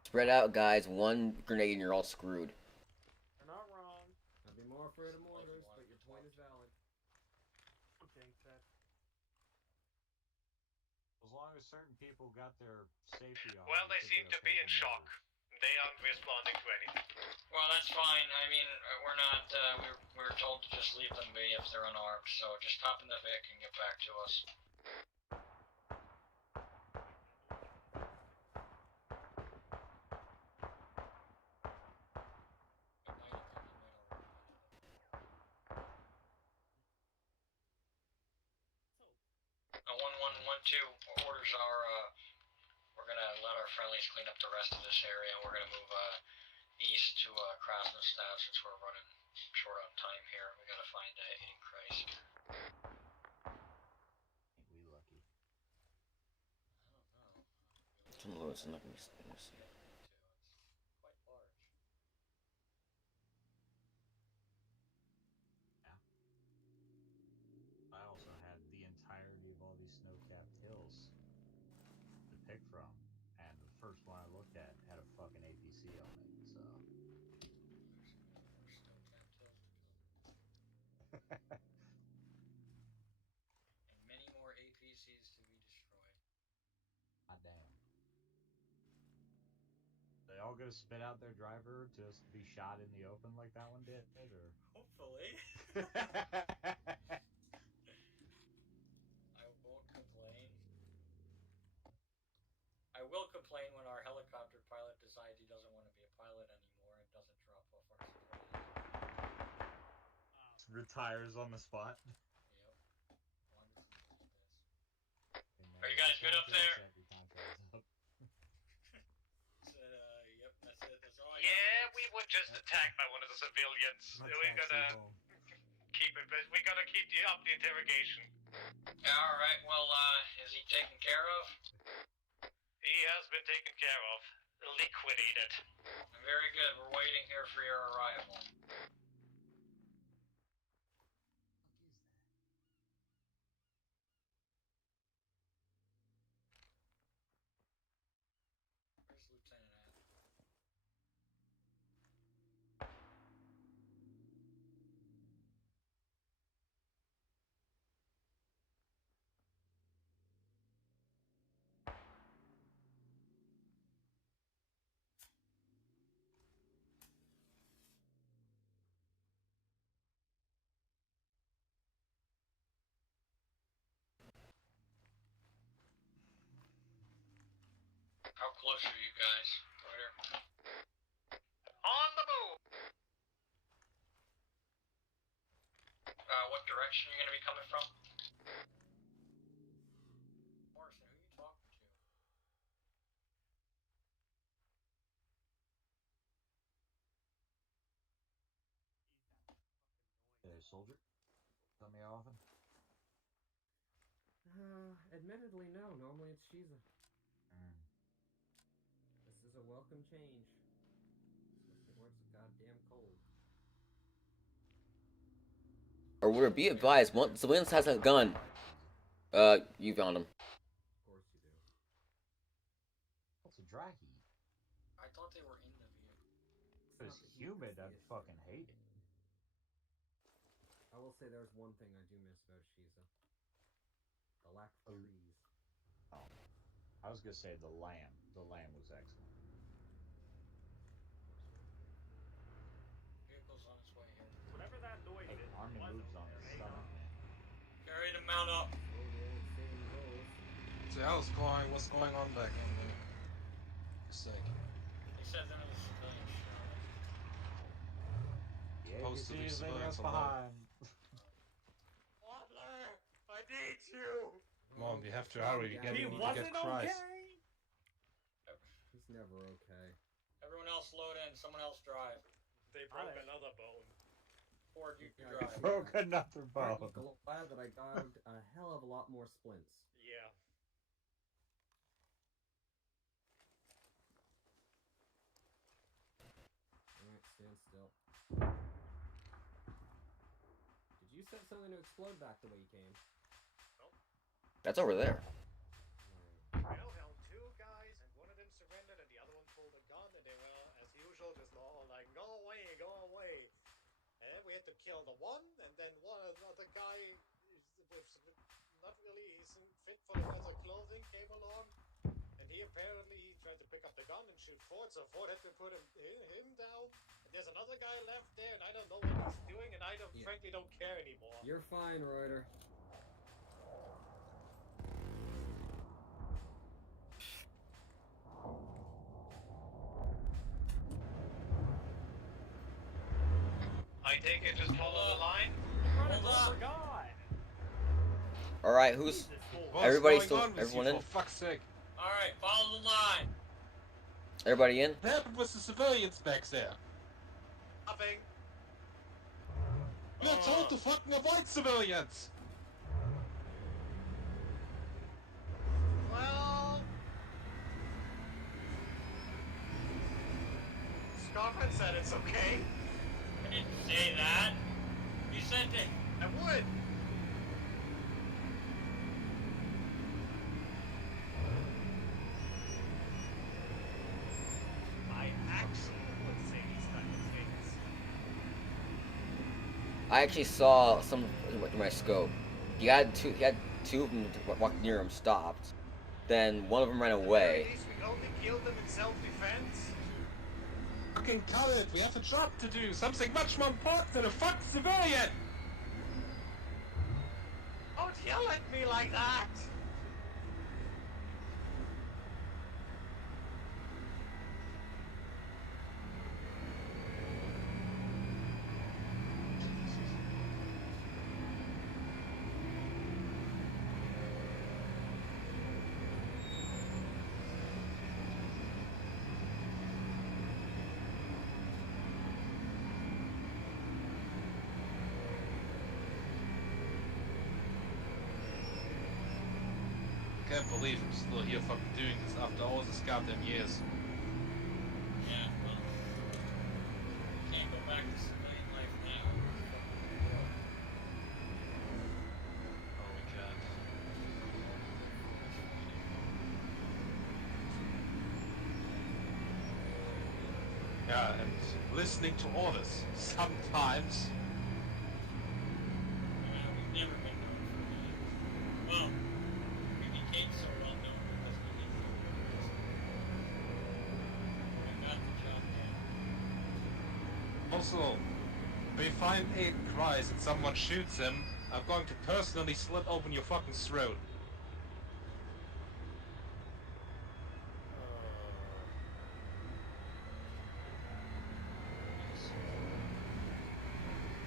Spread out, guys. One grenade and you're all screwed. You're not wrong. I'd be more afraid of mortars, but you're certain people got their safety on. Well, you they should seem to be okay in from shock. there. They aren't responding to anything. Well, that's fine. I mean, we're not. We're told to just leave them be if they're unarmed. So just hop in the Vic and get back to us. One one one two orders are. We're gonna let our friendlies clean up the rest of this area, and we're gonna move east to Krasnostav since we're running short on time here. We gotta find Aiden Christ. Ain't we lucky? Some Lewis, let me see. It's quite large. Yeah. I also had the entirety of all these snow-capped hills to pick from, and the first one I looked at had a fucking APC on it. So. There's more snow-capped hills to come. And many more APCs to be destroyed. God damn. They all gonna spit out their driver just to be shot in the open like that one did, or? Hopefully. I won't complain. I will complain when our helicopter pilot decides he doesn't want to be a pilot anymore and doesn't drop off our civilian. Retires on the spot. Yep. Are you guys good up there? Yep, that's it. That's all I got. Yeah, we were just attacked by one of the civilians. We're gonna keep it. We gotta keep up the interrogation. All right. Well, is he taken care of? He has been taken care of. Liquidated. Very good. We're waiting here for your arrival. Where's Lieutenant at? How close are you guys, Ryder? On the move! What direction are you gonna be coming from? Morrison, who are you talking to? Hey, soldier. Tell me how often? Admittedly, no. Normally it's Shiza. Mm. This is a welcome change. Especially where it's goddamn cold. Or would it be advised, once the Williams has a gun, you found him. Of course you do. What's a dry heat? I thought they were in the vehicle. If it's humid, I'd fucking hate it. I will say there's one thing I do miss about Shiza. The lack of trees. Oh. I was gonna say the lamb. The lamb was excellent. Vehicle's on its way here. Whatever that noise Hey, is, Armin wasn't moves on his okay, stomach, man. Get ready to mount up. So the old saying goes. So what's going on back in there? Sake. He says into the civilian shot. Yeah, Supposed to be civilians behind. Butler, I need you. Come on, we have to hurry. He We wasn't get Christ. okay. He's never okay. Everyone else load in. Someone else drive. They broke another bone. Ford, you Yeah, drive. Broke another bone. I'm glad that I got a hell of a lot more splints. Yeah. Alright, stand still. Did you set something to explode back the way you came? That's over there. Well, held two guys, and one of them surrendered, and the other one pulled a gun, and they were, as usual, just all like, go away, go away. And then we had to kill the one, and then another guy with not really his decent fit for him as a clothing came along, and he tried to pick up the gun and shoot Ford, so Ford had to put him down. And there's another guy left there, and I don't know what he's doing, and I frankly don't care anymore. You're fine, Reuter. I take it just follow the line? Alright, who's... Everybody still... Everyone in? For fuck's sake. Alright, follow the line. Everybody in? What happened with the civilians back there? Nothing. We are told to fucking avoid civilians! Well... Scarfred said it's okay. I didn't say that. You said that. I would. I actually would say these kind of things. I actually saw some in my scope. He had two of them walked near him, stopped. Then one of them ran away. At least we only killed them in self-defense. Fucking cut it! We have a job to do! Something much more important than a fucking civilian! Don't yell at me like that! I can't believe I'm still here fucking doing this after all this goddamn years. Yeah, well, can't go back to civilian life now. Oh, we can't. Yeah, and listening to orders sometimes. We've never been known for that. Well, we became so well known because we did orders. I got the job done. Also, if we find Aiden cries and someone shoots him, I'm going to personally slit open your fucking throat.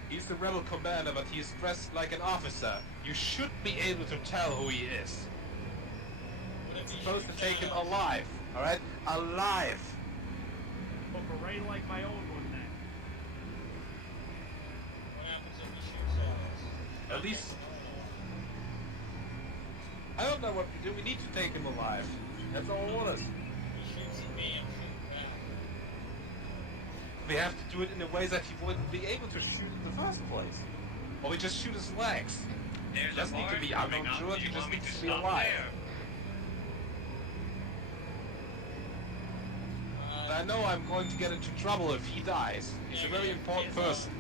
He's the rebel commander, but he's dressed like an officer. You should be able to tell who he is. It's supposed to take him alive, alright? Alive! Look right like my own one then. What happens if he shoots us? At least... I don't know what to do, we need to take him alive. That's all orders. He shoots at me, I'm shooting back. We have to do it in a way that he wouldn't be able to shoot in the first place. Or we just shoot his legs. There's He doesn't need to be uninjured, he just needs to be alive. I know I'm going to get into trouble if he dies. He's a very important person.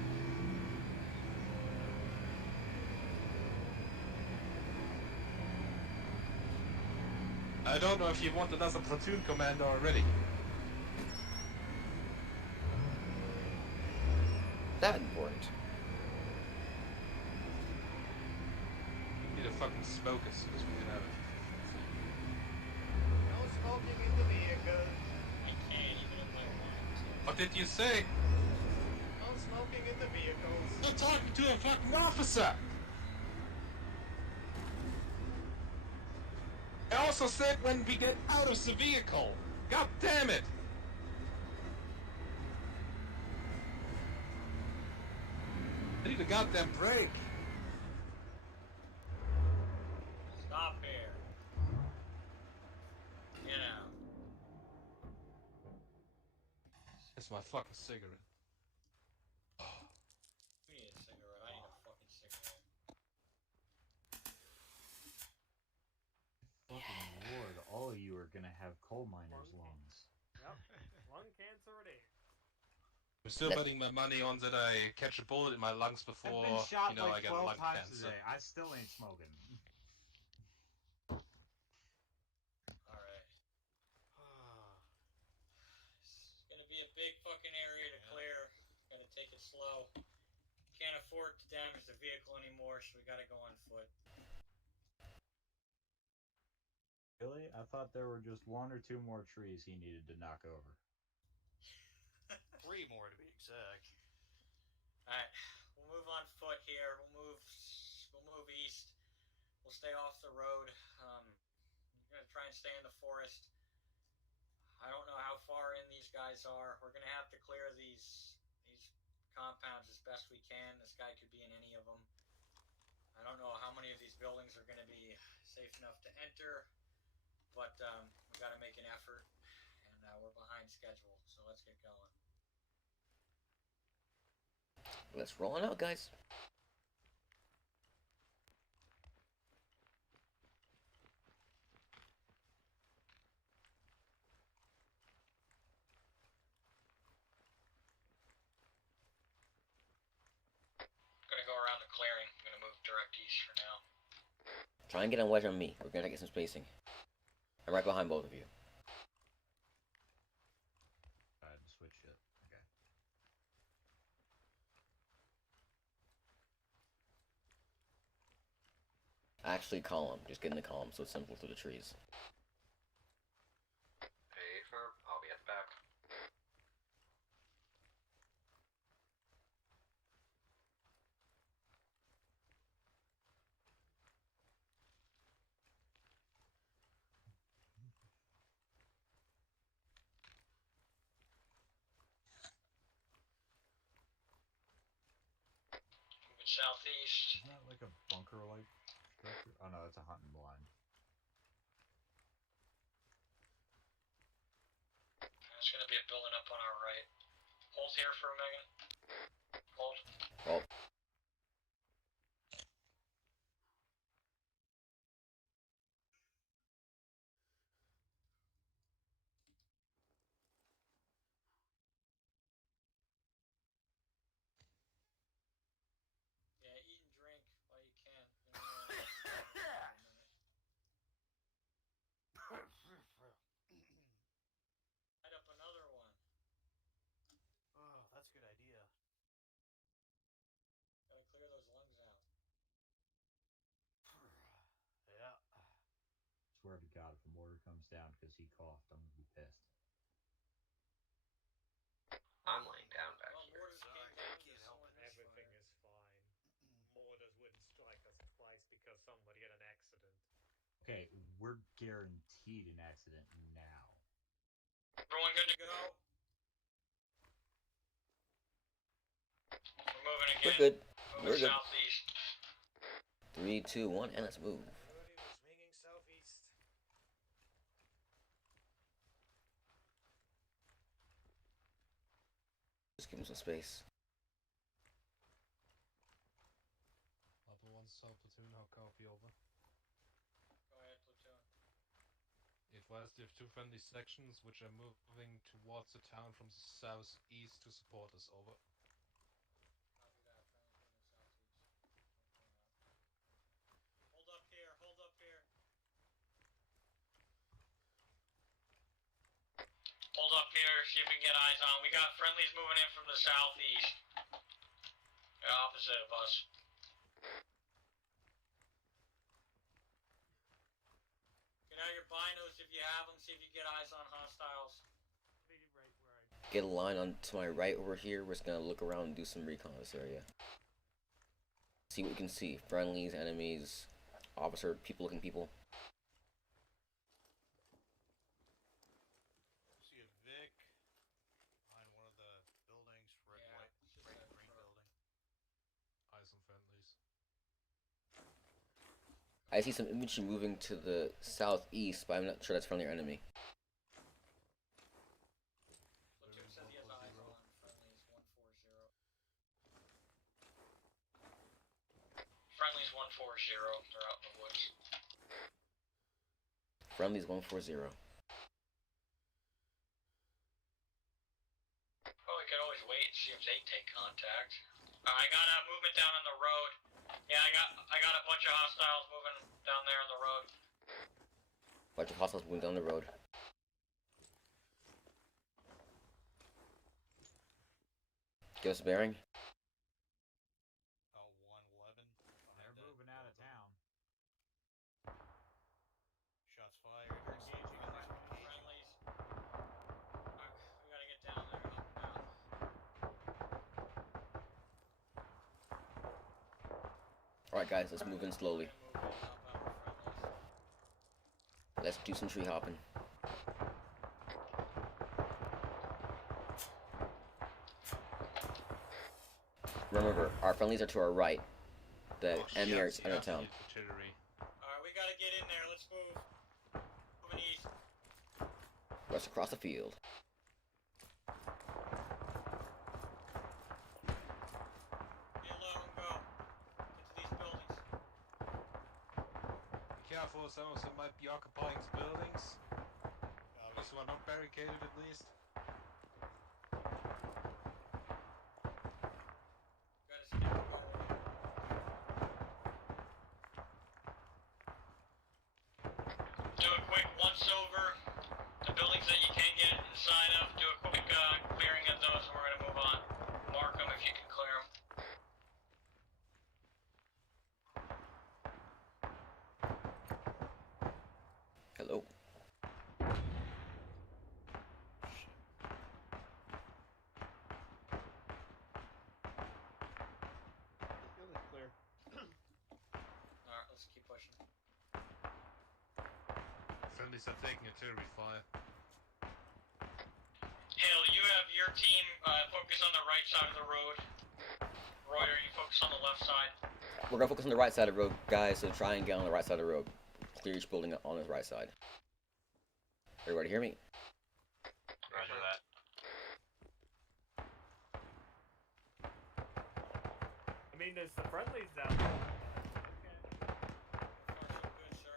I don't know if you want another platoon commander already. That important. We need a fucking smoke as soon as we can have it. No smoking in the vehicle. I can't even if I want to. What did you say? No smoking in the vehicles. I'm talking to a fucking officer! I also said when we get out of the vehicle! God damn it! I need a goddamn break! Stop here. Get out. It's my fucking cigarette. You need a cigarette. I need a fucking cigarette. Fucking lord, all of you are gonna have coal miners' lungs. Yep. Lung cancer it is. I'm still betting my money on that I catch a bullet in my lungs before, I've been shot you know, I like get 12 lung times cancer. today. I still ain't smoking. big fucking area to clear. Gotta take it slow. Can't afford to damage the vehicle anymore, so we gotta go on foot. Really? I thought there were just 1 or 2 more trees he needed to knock over. 3 more to be exact. Alright, we'll move on foot here. We'll move east. We'll stay off the road. We're gonna try and stay in the forest. I don't know how far in these guys are. We're gonna have to clear these compounds as best we can. This guy could be in any of them. I don't know how many of these buildings are gonna be safe enough to enter, but we gotta make an effort, and we're behind schedule, so let's get going. Let's roll on out, guys. Gonna go around the clearing. I'm gonna move direct east for now. Try and get a wedge on me. We're gonna get some spacing. I'm right behind both of you. I had to switch it. Okay. Actually, column. Just get in the column so it's simple through the trees. Hey, firm. I'll be at the back. Moving southeast. Isn't that like a bunker-like structure? Oh no, that's a hunting blind. There's gonna be a building up on our right. Hold here for a minute. Hold. Well, Yeah, eat and drink while you can. You don't wanna light up another one. Oh, that's a good idea. Gotta clear those lungs out. Yeah. Swear to God, if a mortar comes down because he coughed, I'm gonna be pissed. I'm laying down back Well, here. mortars Sorry, came down can't this help one. it. Everything is fine. Mortars wouldn't strike us twice because somebody had an accident. Okay, we're guaranteed an accident now. Everyone good to go? We're moving again. we're good. Moving We're good. southeast. 3, 2, 1, and let's move. Already was swinging southeast. Just give him some space. Upper 1 South Platoon, how copy over? Go ahead, platoon. Advise you have 2 friendly sections which are moving towards the town from the southeast to support us, over. Copy that. Friendly's moving southeast. Hold up here. Hold up here. Hold up here. See if we can get eyes on. We got friendlies moving in from the southeast. The opposite of us. Get out your binos if you have them. See if you get eyes on hostiles. Maybe right where I. Get a line on to my right over here. We're just gonna look around and do some recon of this area. See what we can see. Friendlies, enemies, officer, people-looking people. See a Vic behind one of the buildings, red, Yeah, white, it's just red, a green truck. building. Eyes on friendlies. I see some infantry moving to the southeast, but I'm not sure that's friendly or enemy. Platoon says he has eyes on friendlies 140. Friendlies 140. They're out in the woods. Friendlies 140. Oh, we could always wait and see if they take contact. I got a movement down on the road. Yeah, I got a bunch of hostiles moving down there on the road. Bunch of hostiles moving down the road. Give us a bearing. 111. They're moving out of town. Shots fired. They're engaging. Alright, friendlies. Fuck, we gotta get down there. Alright, guys, let's move in slowly. Let's do some tree hopping. Remember, our friendlies are to our right. The enemy are in the town. Artillery. Alright, we gotta get in there. Let's move. Moving east. Rush across the field. Get low and go. Get to these buildings. Be careful, some of them might be occupying buildings. Those who are not barricaded at least. Gotta skip the goal. Do a quick once over. The buildings that you can't get inside of, do a quick clearing of those. We're gonna move on. Mark them if you can clear them. Hello. Building clear. Alright, let's keep pushing. Friendlies are taking artillery fire. Hill, you have your team focus on the right side of the road. Reuter, you focus on the left side. We're gonna focus on the right side of the road, guys, so try and get on the right side of the road. Clear each building on the right side. Everybody hear me? Roger that. I mean, there's the friendlies down there. Good, sir.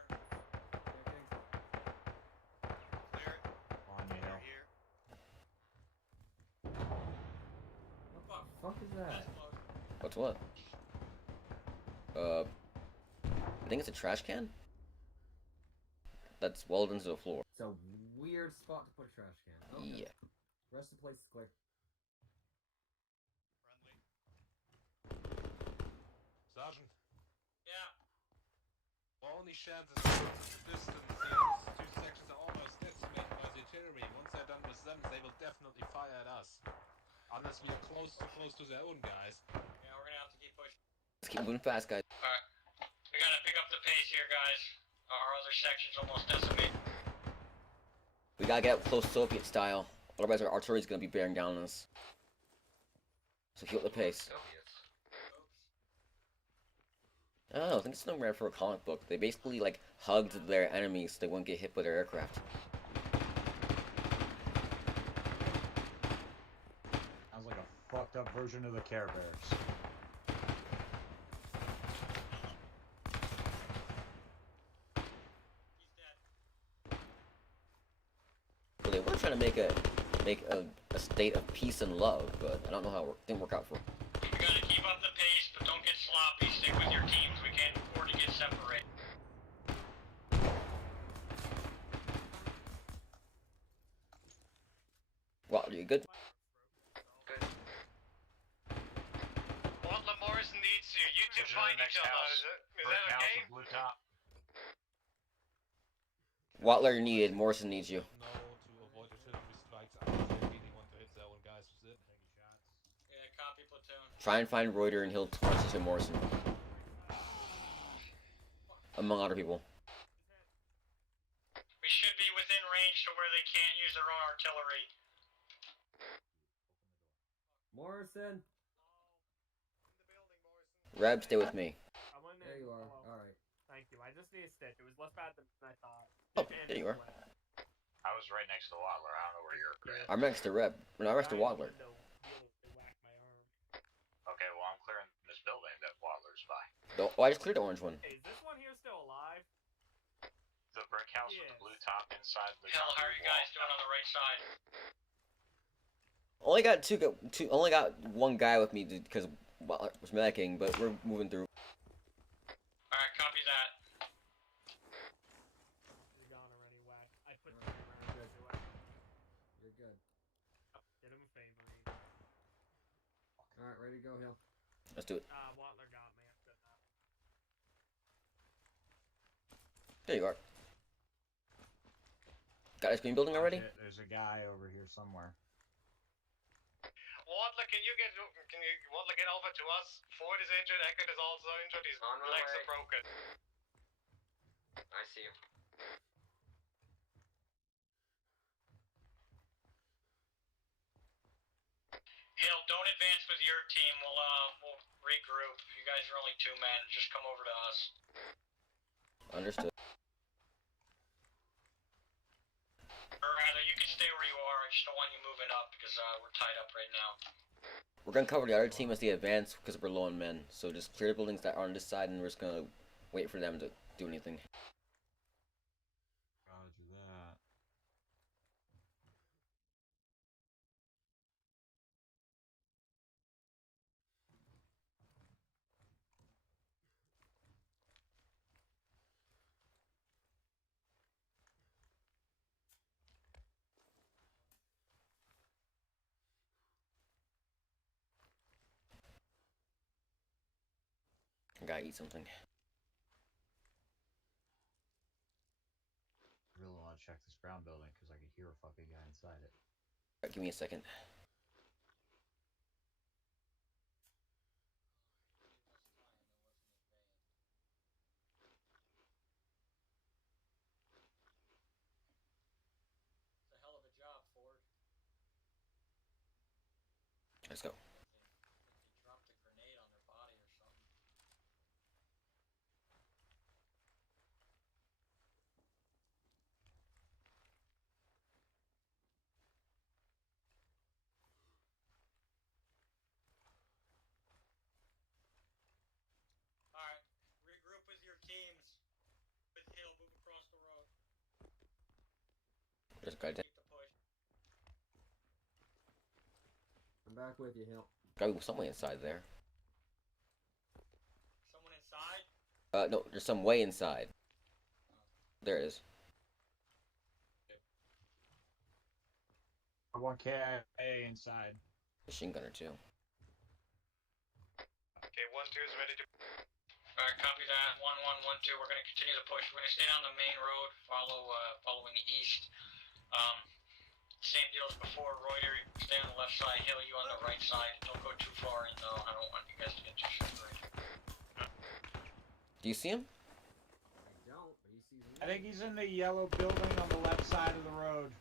Clear it. On you. They're here. What the fuck is that? What's what? I think it's a trash can? That's welded into the floor. It's a weird spot to put a trash can. Okay. Yeah. Rest of the place is clear. Friendly. Sergeant, Yeah. our only chance is to the distance. Those two sections are almost decimated by the artillery. Once they're done with them, they will definitely fire at us. Unless we are close to their own guys. Yeah, we're gonna have to keep pushing. Let's keep moving fast, guys. Alright. We gotta pick up the pace here, guys. Our other section's almost decimated. We gotta get up close Soviet style. Otherwise our artillery's gonna be bearing down on us. So keep up the pace. Oh, I think it's something rare for a comic book. They basically like hugged their enemies so they wouldn't get hit by their aircraft. Sounds like a fucked up version of the Care Bears. He's dead. Well, they were trying to make a state of peace and love, but I don't know how it didn't work out for them. We gotta keep up the pace, but don't get sloppy. Stick with your teams. We can't afford to get separated. Well, are you good? Good. Butler Morrison needs you. You two Go to find the each next other. house. Is Brick that house okay? with blue top. Watler needed. Morrison needs you. No, to avoid artillery strikes, I really want to hit their own guys with it. Taking shots. Yeah, copy platoon. Try and find Reuter and he'll punch to Morrison. Among other people. We should be within range to where they can't use their own artillery. Morrison! Reb, stay with me. I went in. There you are. Hello. Alright. Thank you. I just need a stitch. It was less bad than I thought. Oh, And there you it's are. wet. I was right next to Waddler. I don't know where you're at. I'm next to Reb. No, I'm next to Guy in the Watler. window really whacked my arm. Okay, well I'm clearing this building that Waddler's by. Oh, I just cleared the orange one. Hey, is this one here still alive? The brick house with Yes. the blue top inside the Hill, how are you guys concrete wall. doing on the right side? Only got only got one guy with me because Watler was medicing, but we're moving through. Alright, copy that. He's gone already, whack. I put Alright, the good. to it. You're good. Did him a favor. Even. Ready to go, Hill. Let's do it. Watler got me. I'm good now. There you are. Got his green building already? Shit, there's a guy over here somewhere. Wadler, can you get over to us? Ford is injured, Eckert is also injured, his On my legs way. are broken. I see you. Hill, don't advance with your team. We'll regroup. You guys are only 2 men. Just come over to us. Understood. Or rather, you can stay where you are. I just don't want you moving up because we're tied up right now. We're gonna cover the other team as they advance because we're low on men. So just clear the buildings that are on this side, and we're just gonna wait for them to do anything. Roger that. I gotta eat something. I really want to check this brown building because I can hear a fucking guy inside it. Alright, give me a second. It's a hell of a job, Ford. Let's go. They dropped a grenade on their body or something. Alright, regroup with your teams. With Hill, move across the road. There's a guy dead. Keep the push. I'm back with you, Hill. Gotta be some way inside there. Someone inside? No, there's some way inside. There it is. I want KIA inside. Machine gunner too. Okay, 1-2 is ready to... Alright, copy that. 1-1-1-2. We're gonna continue the push. We're gonna stay down the main road, following east. Same deal as before. Reuter, stay on the left side. Hill, you on the right side. Don't go too far in though. I don't want you guys to get too separated. Do you see him? I don't, but he sees me. I think he's in the yellow building on the left side of the road.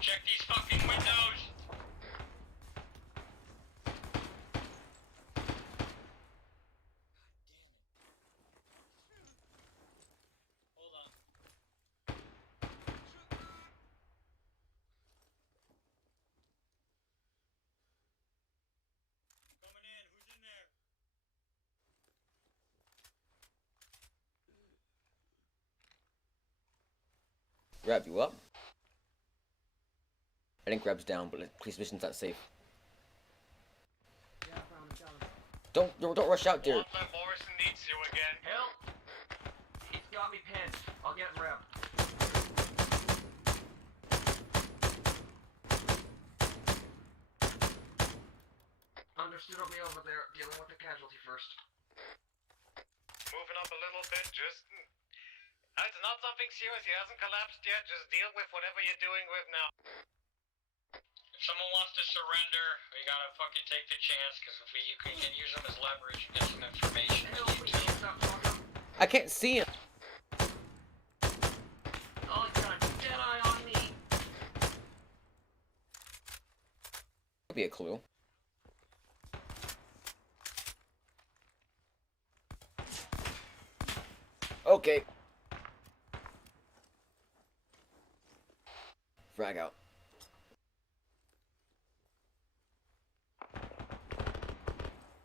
Check these fucking windows! Hold on. Coming in. Who's in there? Grab you up. I think grab's down, but police mission's not safe. Yeah, I found him, got him. Don't rush out there. Wadler, Morrison needs you again. Hill! He's got me pinned. I'll get Reb. Understood, I'll be over there dealing with the casualty first. Moving up a little bit, just... It's not something serious, he hasn't collapsed yet, just deal with whatever you're doing with now. If someone wants to surrender, we gotta fucking take the chance, because if you can use them as leverage and get some information. Hill, please stop talking. I can't see him. Oh, you got a Jedi on me! Could be a clue. Okay. Frag out.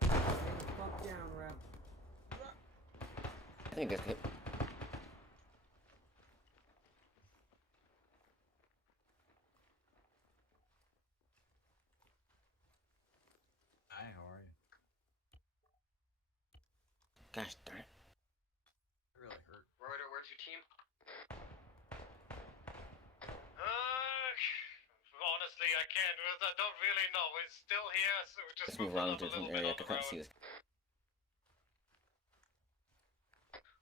Stay the fuck down, Rep. I think that's hit. Hi, how are you? your team? Honestly, I can't. I don't really know. We're still here, so we just Let's move around to a different area. I can't see this.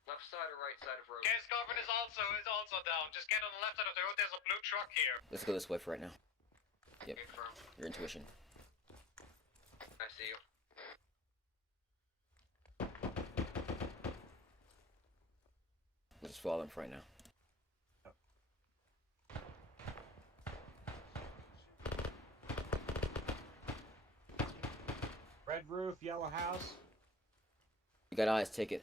Left side or right side of road? Gas Garvin is also down. Just get on the left side of the road. There's a blue truck here. Let's go this way for right now. Yep. Confirm. Your intuition. I see you. We'll just follow them for right now. Red roof, yellow house. You got eyes, take it.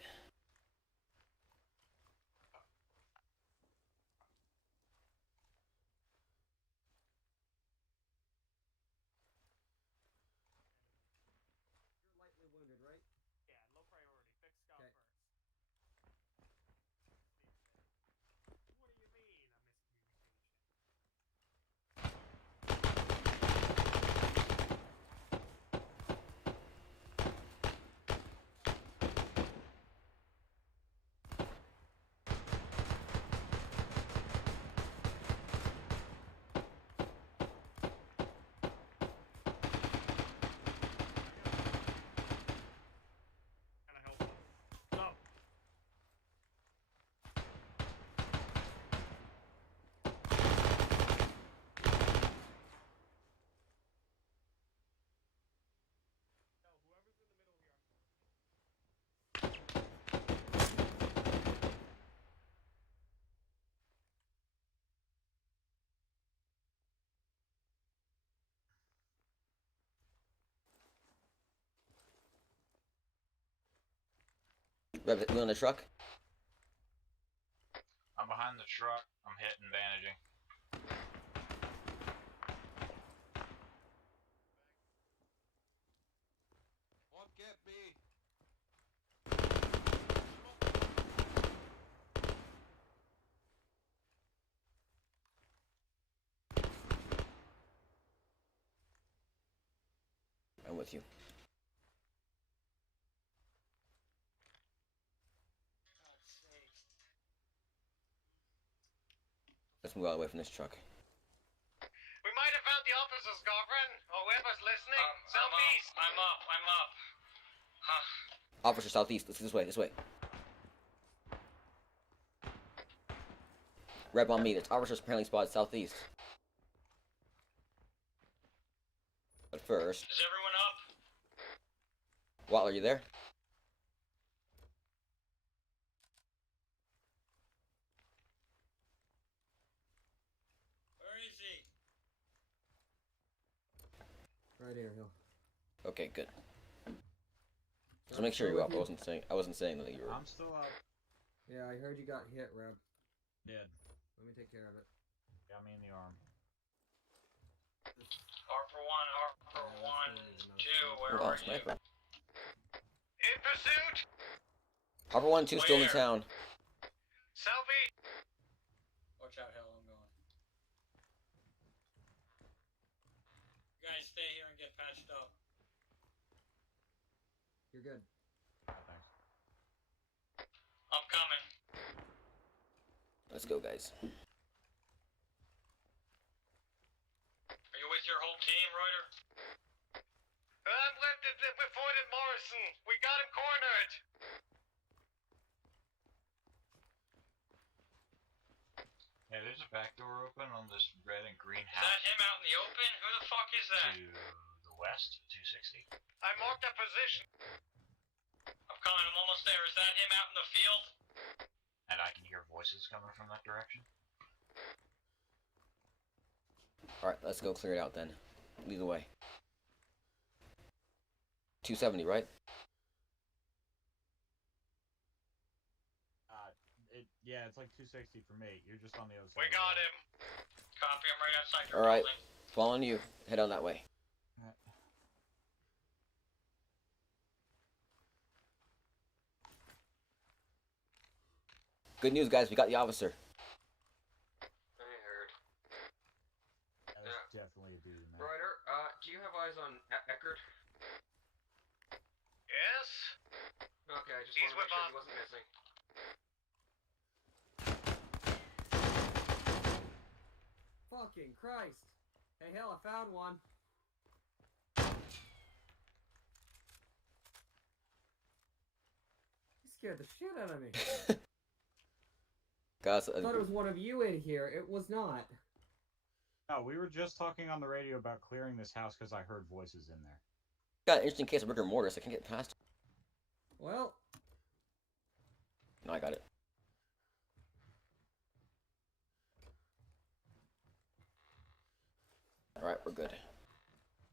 You're lightly wounded, right? Yeah, low priority. Fix Scott Okay. first. What do you mean, a miscommunication? Can I help you? No. No, whoever's in the middle here, I'm sorry. Rev, you on the truck? I'm behind the truck. I'm hitting bandaging. What get me? I'm with you. Let's move out away from this truck. We might have found the officers, Garvin, or whoever's listening. Southeast. I'm up. Huh. Officer southeast. Let's this way. This way. Reb on me. It's officers apparently spotted southeast. But first, Is everyone up? Watler, are you there? Where is he? Right here, Hill. Okay, good. Just make sure you're up. I wasn't saying that you were. I'm still up. Yeah, I heard you got hit, Reb. Dead. Let me take care of it. Got me in the arm. Harper 1, 2, where Oh, are you? sniper. In pursuit. Harper 1 2 still in Where? town. Southeast. Watch out, hell, I'm going. You guys stay here and get patched up. You're good. Thanks. I'm coming. Let's go, guys. Are you with your whole team, Reuter? We avoided Morrison. We got him cornered. Yeah, there's a back door open on this red and green Is house. that him out in the open? Who the fuck is that? To the west, 260. I marked that position. I'm coming, I'm almost there. Is that him out in the field? And I can hear voices coming from that direction. Alright, let's go clear it out then. Lead the way. 270, right? Yeah, it's like 260 for me. You're just on the other side. We got him. Copy, I'm right outside your Alright, building. following you. Head on that way. Good news, guys. We got the officer. I heard. That was definitely a dude, man. Ryder, do you have eyes on Eckert? Yes. Okay, I just He's want to make with sure us. he wasn't missing. working. Christ. Hey, hell, I found one. You scared the shit out of me. Guys, I thought it was one of you in here. It was not. No, we were just talking on the radio about clearing this house because I heard voices in there. got an interesting case of rigor mortis. I can't get past it. Well. No, I got it. Alright, we're good.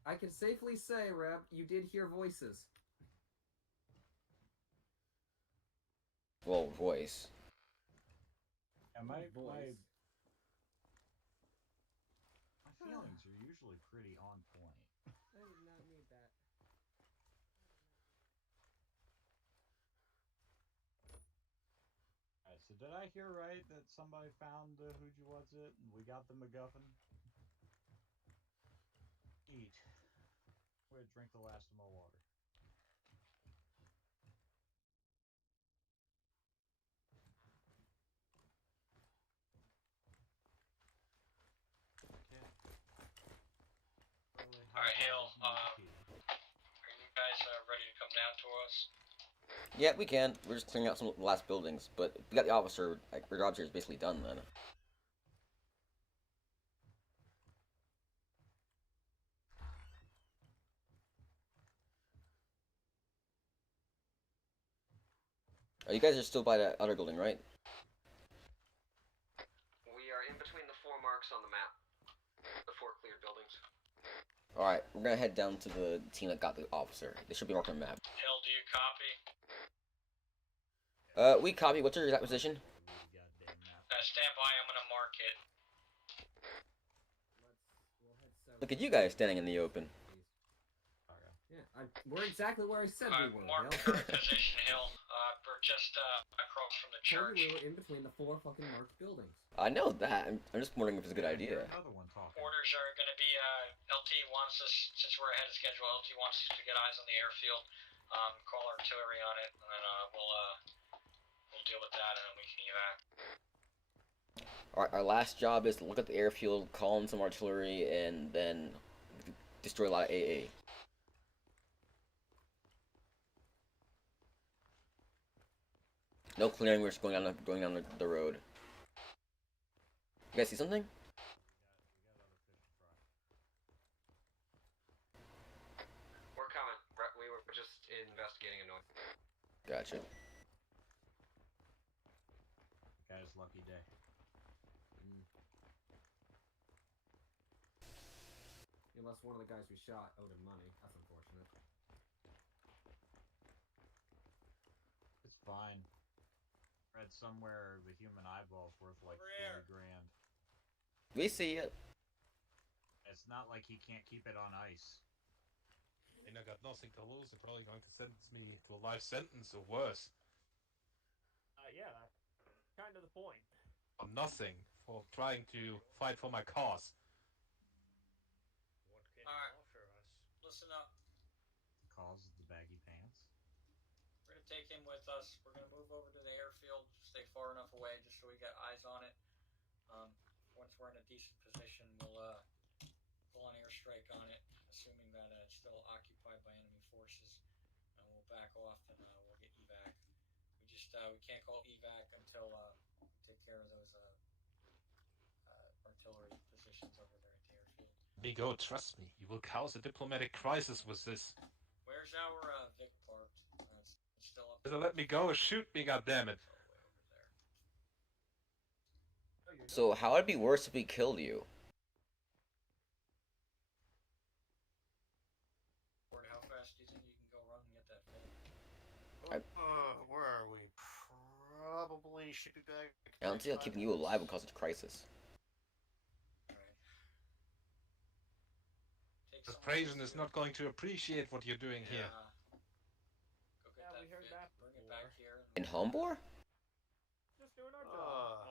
I can safely say, Reb, you did hear voices. Well, voice. Yeah, my Voice. feelings are usually pretty on point. I did not need that. Alright, so did I hear right that somebody found who'd you what's it and we got the MacGuffin? Eat. We're gonna drink the last of my water. Okay. Alright, Hale, are you guys ready to come down to us? Yeah, we can. We're just clearing out some of the last buildings, but we got the officer. Like, our job here is basically done then. Oh, you guys are still by that other building, right? We are in between the 4 marks on the map. The 4 cleared buildings. Alright, we're gonna head down to the team that got the officer. They should be marked on the map. Hale, do you copy? We copy. What's your exact position? Stand by, I'm gonna mark it. We'll head south. Look at you guys standing in the open. Yeah, we're exactly where I said we were. Mark Hale. current position, Hale. We're just across from the Told church. you we were in between the 4 fucking marked buildings. I know that. I'm just wondering if it's a good idea. Another one talking. Orders are going to be, LT wants us, since we're ahead of schedule, LT wants us to get eyes on the airfield, call artillery on it, and then we'll deal with that, and then we can evac. Alright, our last job is to look at the airfield, call in some artillery, and then destroy a lot of AA. No clearing, we're just going down the road. You guys see something? We're coming. We were just investigating a noise. Gotcha. Guy's lucky day. Unless one of the guys we shot owed him money. That's unfortunate. It's fine. Read somewhere the human eyeball's worth like 40 grand. We see it. It's not like he can't keep it on ice. And I got nothing to lose. They're probably going to sentence me to a life sentence or worse. Yeah, that's kind of the point. For nothing. For trying to fight for my cause. What can Alright. you offer us? Listen up. Cause the baggy pants. We're gonna take him with us. We're gonna move over to the airfield, stay far enough away just so we got eyes on it. Once we're in a decent position, we'll pull an airstrike on it, assuming that it's still occupied by enemy forces, and we'll back off and we'll get evac. We can't call evac until we take care of those artillery positions over there at the airfield. Bigo, trust me, you will cause a diplomatic crisis with this. Where's our Vic parked? It's still up. Better let me go or shoot me, goddammit. It's all the way over there. So how would it be worse if we killed you? Ford, how fast do you think you can go run and get that full? Where are we? Probably should be back. I don't see how keeping you alive would cause a crisis. The Prasen is not going to appreciate what you're doing here. Go get Yeah, that we heard Vic, that bring it before. back here. In Humbor? Just doing our job.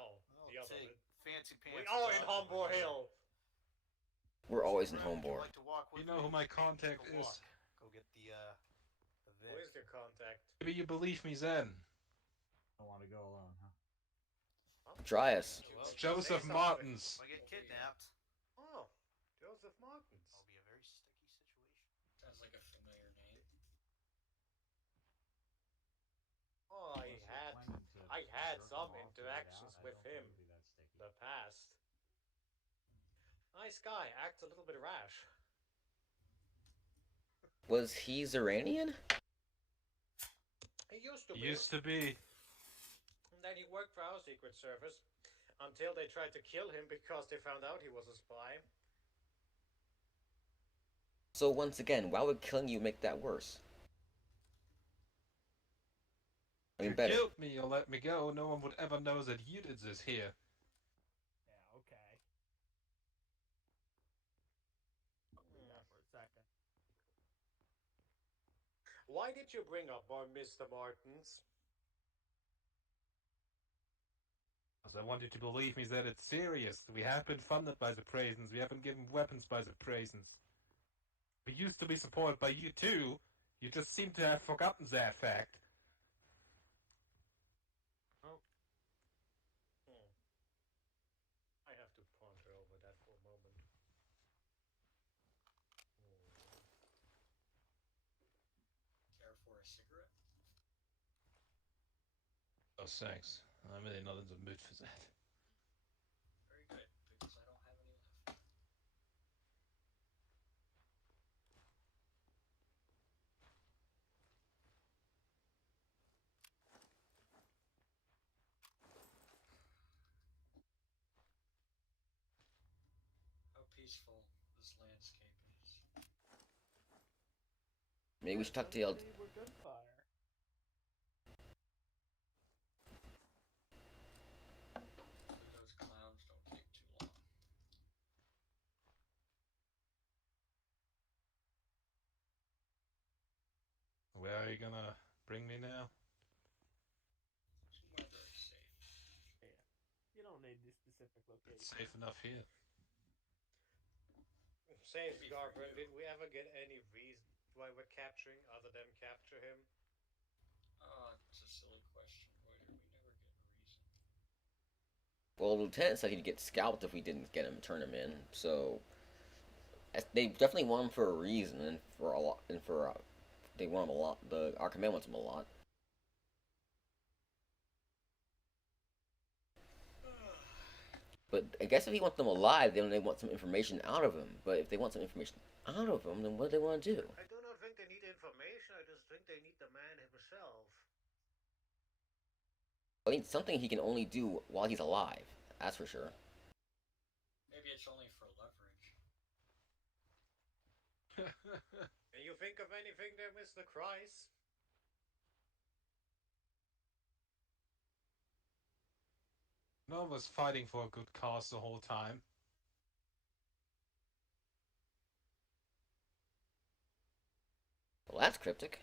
The other take bit. fancy pants. We are in Humble Hill. We're always in Would you Humbor. like to walk with You know me? who my Take a contact is. walk. Go get the Who is your contact? Maybe you believe me then. Don't want to go alone, huh? Dryas. It's Joseph Say something. Martins. If I get kidnapped, of Martins? That'll be a very sticky situation. Sounds like a familiar name. Oh, Unless they're planning to I had jerk some him off to get interactions out, I with don't think him it'll be that sticky. in the past. Nice guy, acts a little bit rash. Was he Zeranian? He used to He be. used to be. And then he worked for our Secret Service until they tried to kill him because they found out he was a spy. So once again, why would killing you make that worse? I mean, You better. killed me or let me go, no one would ever know that you did this here. Yeah, okay. I'll leave that for a second. Why did you bring up our Mr. Martins? Because I want you to believe me that it's serious. We have been funded by the prisons. We have been given weapons by the prisons. We used to be supported by you too. You just seem to have forgotten that fact. Oh. I have to ponder over that for a moment. Care for a cigarette? Oh, thanks. I'm really not in the mood for that. Very good, because I don't have any left. How peaceful this landscape is. Maybe we should talk to the We're gunfire. Those clowns don't take too long. Where are you gonna bring me now? Somewhere very safe. Yeah. You don't need the specific location. It's safe enough here. Say, Maybe for Scarper, you. did we ever get any reason why we're capturing other than capture him? It's a silly question, Goiter. We never get a reason. Well, the lieutenant said he'd get scalped if we didn't get him, turn him in. So they definitely want him for a reason, and for a lot, and for they want him a lot. Our command wants him a lot. But I guess if he wants them alive, then they want some information out of him. But if they want some information out of him, then what do they want to do? I do not think they need information, I just think they need the man himself. I mean, something he can only do while he's alive. That's for sure. Maybe it's only for leverage. Can you think of anything there, Mr. Christ? No one was fighting for a good cause the whole time. Well, that's cryptic.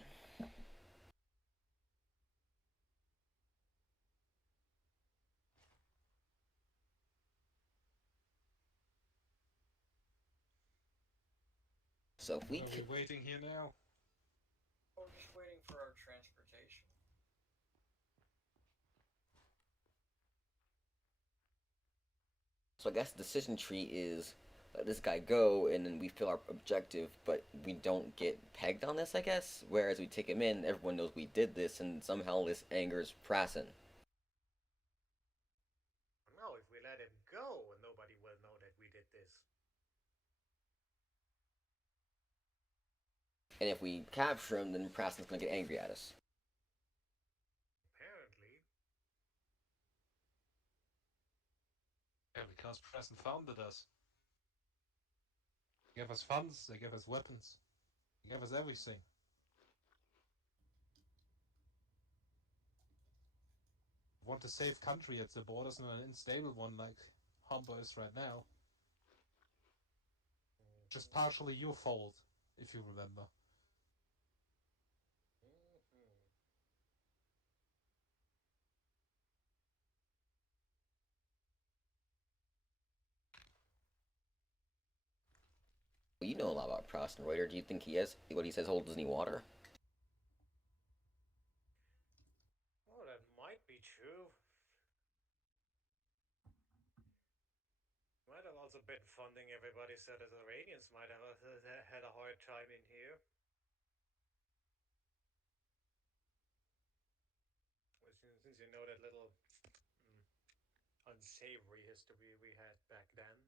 So if we Are we waiting here now? We're just waiting for our transportation. So I guess the decision tree is let this guy go, and then we fill our objective, but we don't get pegged on this, I guess. Whereas we take him in, everyone knows we did this, and somehow this angers Prasen. No, if we let him go, nobody will know that we did this. And if we capture him, then Prasen's gonna get angry at us. Apparently. Yeah, because Present founded us. They gave us funds, they gave us weapons, they gave us everything. We want a safe country at the borders and an unstable one like Humber is right now. Just partially your fault, if you remember. Well, you know a lot about Prasen, Reuter. Do you think he has what he says holds any water? Oh, that might be true. Might have also also been funding. Everybody said that the Iranians might have had a hard time in here. Since you know that little unsavory history we had back then.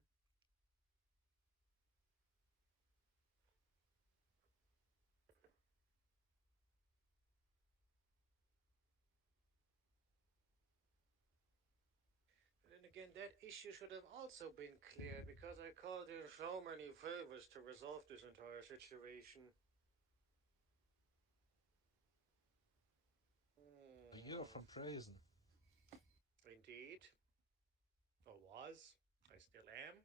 And then again, that issue should have also been cleared because I called in so many favors to resolve this entire situation. You're from prison. Indeed. Or was. I still am.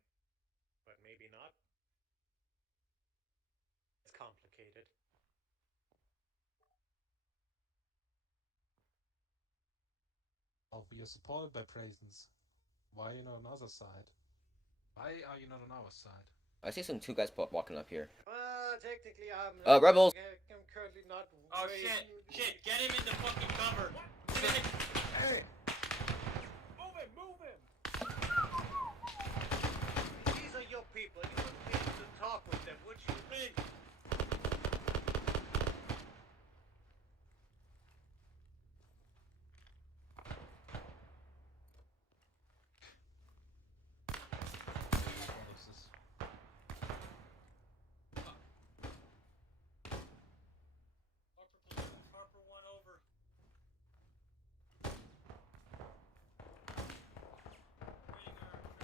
But maybe not. It's complicated. Oh, we are supported by prisons. Why are you not on our side? Why are you not on our side? I see some two guys walking up here. Technically, I'm Rebels! I'm currently not. Oh shit! Shit! Get him in the fucking cover! Hey! Move him! These are your people. You wouldn't be able to talk with them, would you? Hey. Harper one over.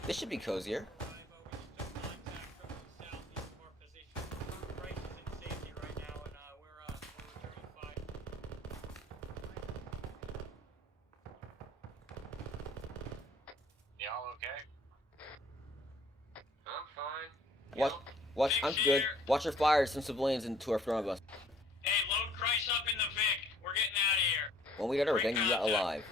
This should be cozier. Y'all okay? I'm fine. Watch, I'm good. Watch her fire some civilians into our front of us. Hey, load Christ up in the Vic. We're getting out of here. When we get her, you got alive.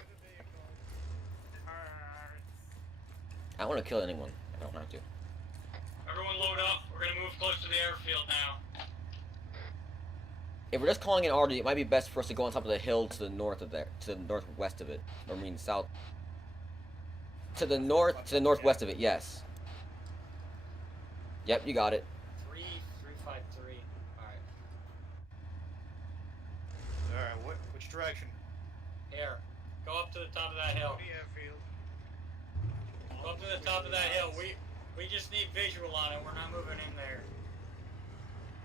I don't want to kill anyone. I don't have to. Everyone load up. We're gonna move close to the airfield now. If we're just calling it order, it might be best for us to go on top of the hill to the north of there, to the northwest of it. Or I mean south. To the northwest of it, yes. Yep, you got it. 353. Alright. Alright, which direction? Here. Go up to the top of that hill. The airfield. Go up to the top of that hill. We just need visual on it. We're not moving in there.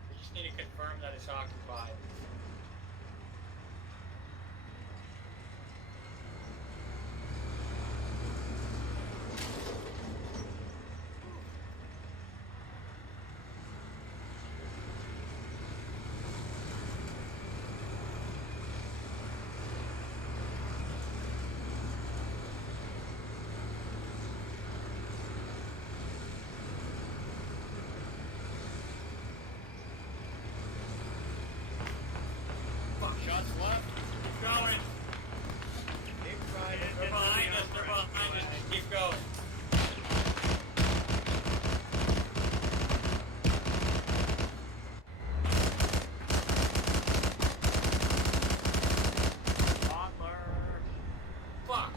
We just need to confirm that it's occupied. Shots left. Keep going. They're behind us. They're behind us. Just keep going. Fuck.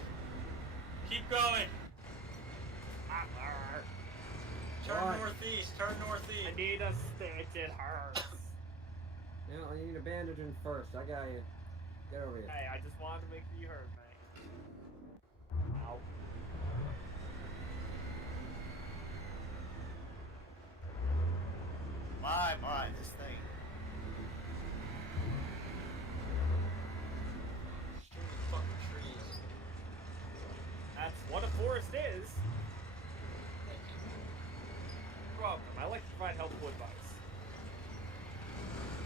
Keep going. Turn northeast. Turn northeast. I need a stitch. It hurts. You know, you need a bandage in first. I got you. Get over here. Hey, I just wanted to make sure you heard me. Ow. My, this thing. Stupid fucking trees. That's what a forest is. Thank you. You're welcome. I like to provide helpful advice.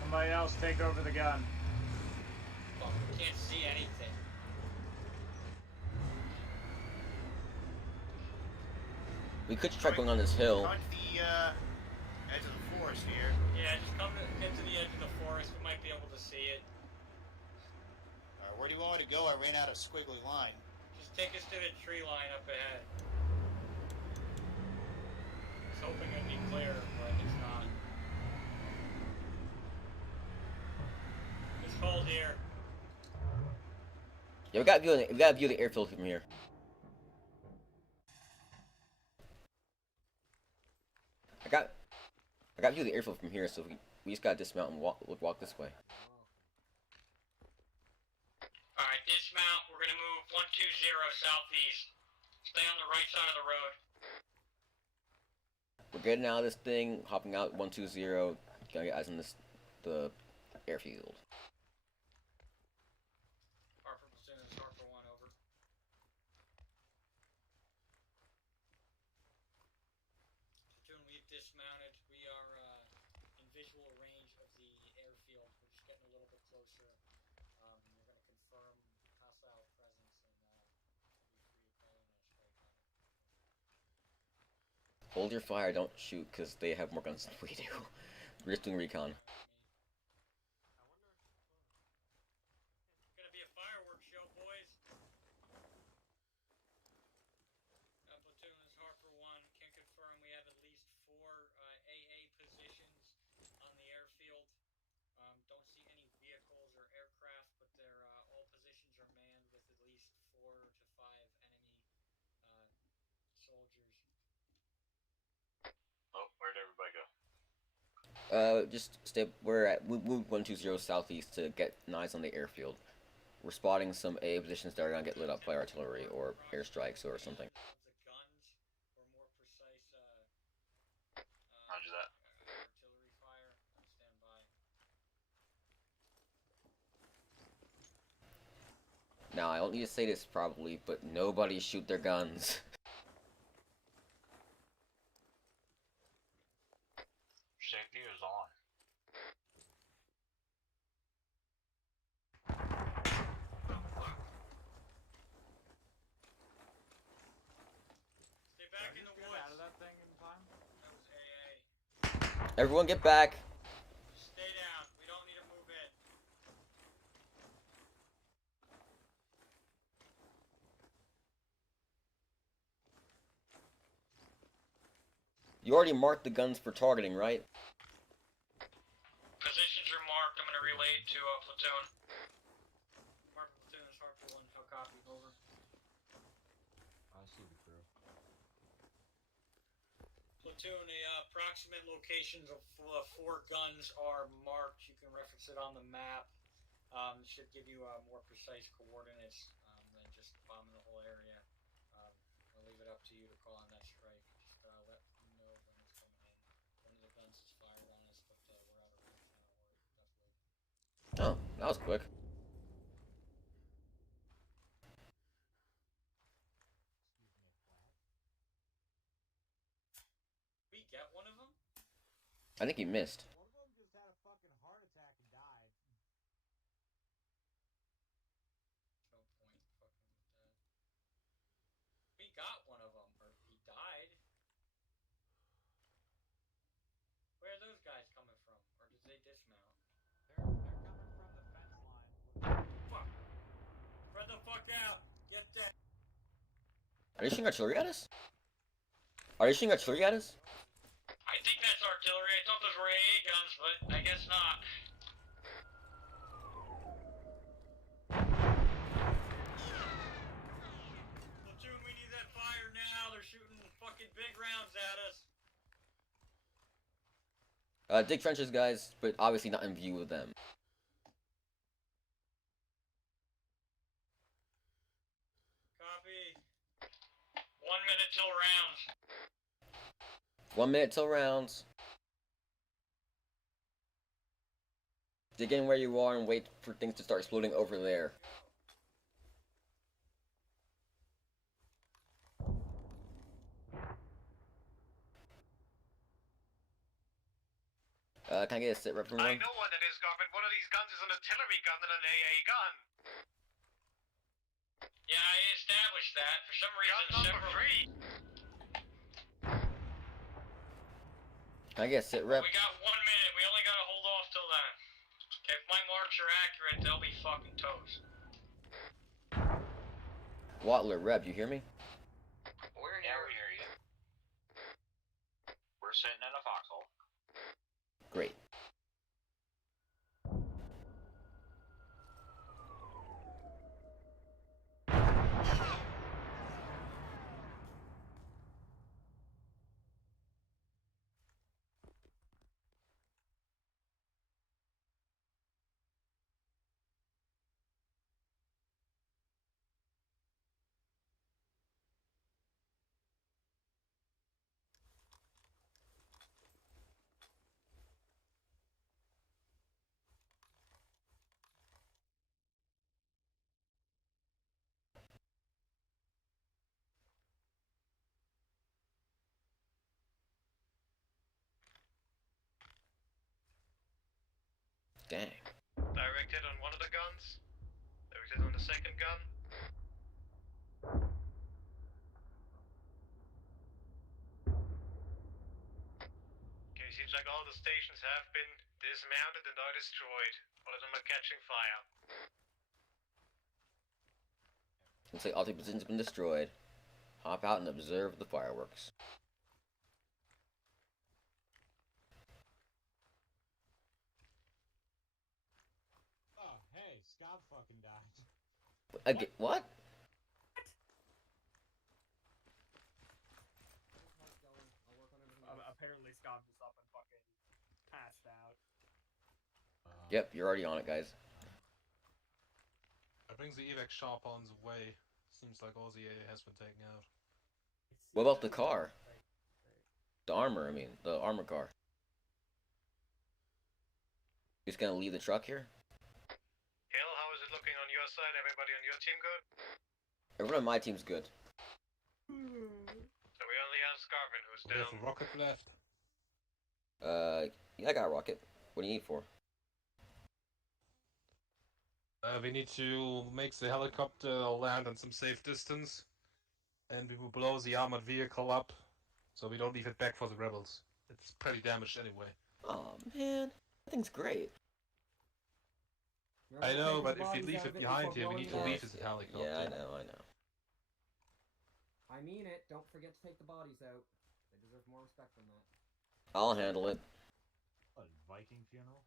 Somebody else take over the gun. Fuck, we can't see anything. We could try going on this hill. Come to the edge of the forest here. Yeah, just get to the edge of the forest. We might be able to see it. Alright, where do you want me to go? I ran out of squiggly line. Just take us to the tree line up ahead. I was hoping it'd be clear, but it's not. Just hold here. Yeah, we gotta view the airfield from here. I got view of the airfield from here, so we just gotta dismount and walk this way. Alright, dismount. We're gonna move 120 southeast. Stay on the right side of the road. We're getting out of this thing, hopping out 120. Gonna get eyes on the airfield. Harper platoon is Harper 1, over. Platoon, we've dismounted. We are in visual range of the airfield. We're just getting a little bit closer. We're going to confirm hostile presence and we'll be free to call in a strike on it. Hold your fire, don't shoot, because they have more guns than we do. We're just doing recon. It's going to be a fireworks show, boys. Platoon is Harper 1. Can confirm we have at least 4 AA positions on the airfield. Don't see any vehicles or aircraft, but all positions are manned with at least 4 to 5 enemy soldiers. Oh, where'd everybody go? Just stay. We're at move 120 southeast to get eyes on the airfield. We're spotting some AA positions that are gonna get lit up by artillery or airstrikes or something. The guns, or more precise, Roger that. artillery fire. Stand by. Now, I don't need to say this probably, but nobody shoot their guns. Safety is on. Stay back in the Get woods. out of that thing in time. That was AA. Everyone get back. Stay down. We don't need to move in. You already marked the guns for targeting, right? Positions are marked. I'm going to relay it to platoon. Mark platoon is Harper 1. No copy. Over. I see the crew. Platoon, the approximate locations of 4 guns are marked. You can reference it on the map. It should give you more precise coordinates than just bombing the whole area. I'll leave it up to you to call on that strike. Just let me know when it's coming in. One of the guns is fired on us, but we're out of range now. Oh, that was quick. We get one of them? I think he missed. One of them just had a fucking heart attack and died. No point fucking with that. We got one of them, or he died. Where are those guys coming from? Or did they dismount? They're coming from the fence line. Fuck! Spread the fuck out! Get that! Are you shooting artillery at us? Are you shooting artillery at us? I think that's artillery. I thought those were AA guns, but I guess not. Platoon, we need that fire now. They're shooting fucking big rounds at us. Dig trenches, guys, but obviously not in view of them. Copy. 1 minute till rounds. 1 minute till rounds. Dig in where you are and wait for things to start exploding over there. Can I get a sit rep from I them? know what it is, Garvin. One of these guns is an artillery gun and an AA gun. Yeah, I established that. For some reason, Gun number 3. Can I get a sit rep? We got 1 minute. We only gotta hold off till then. If my marks are accurate, they'll be fucking toast. Watler, rep, you hear me? We're Yeah, here. we hear you. We're sitting in a foxhole. Great. Dang. Direct hit on one of the guns. Direct hit on the second gun. Okay, seems like all the stations have been dismounted and are destroyed. All of them are catching fire. Looks like all three positions have been destroyed. Hop out and observe the fireworks. Oh, hey, Scott fucking died. Again, what? Apparently Scott was up and fucking passed out. Yep, you're already on it, guys. That brings the evac sharpons away. Seems like all the AA has been taken out. What about the car? The armor, I mean, the armor car. You just gonna leave the truck here? Hill, how is it looking on your side? Everybody on your team good? Everyone on my team's good. So we only have Scarvin who's We have down. a rocket left. Yeah, I got a rocket. What do you need for? We need to make the helicopter land on some safe distance. And we will blow the armored vehicle up, so we don't leave it back for the rebels. It's pretty damaged anyway. Oh man, that thing's great. I know, but if we leave it behind here, we need to leave the helicopter. Yeah, I know. I mean it. Don't forget to take the bodies out. They deserve more respect than that. I'll handle it. What, Viking funeral?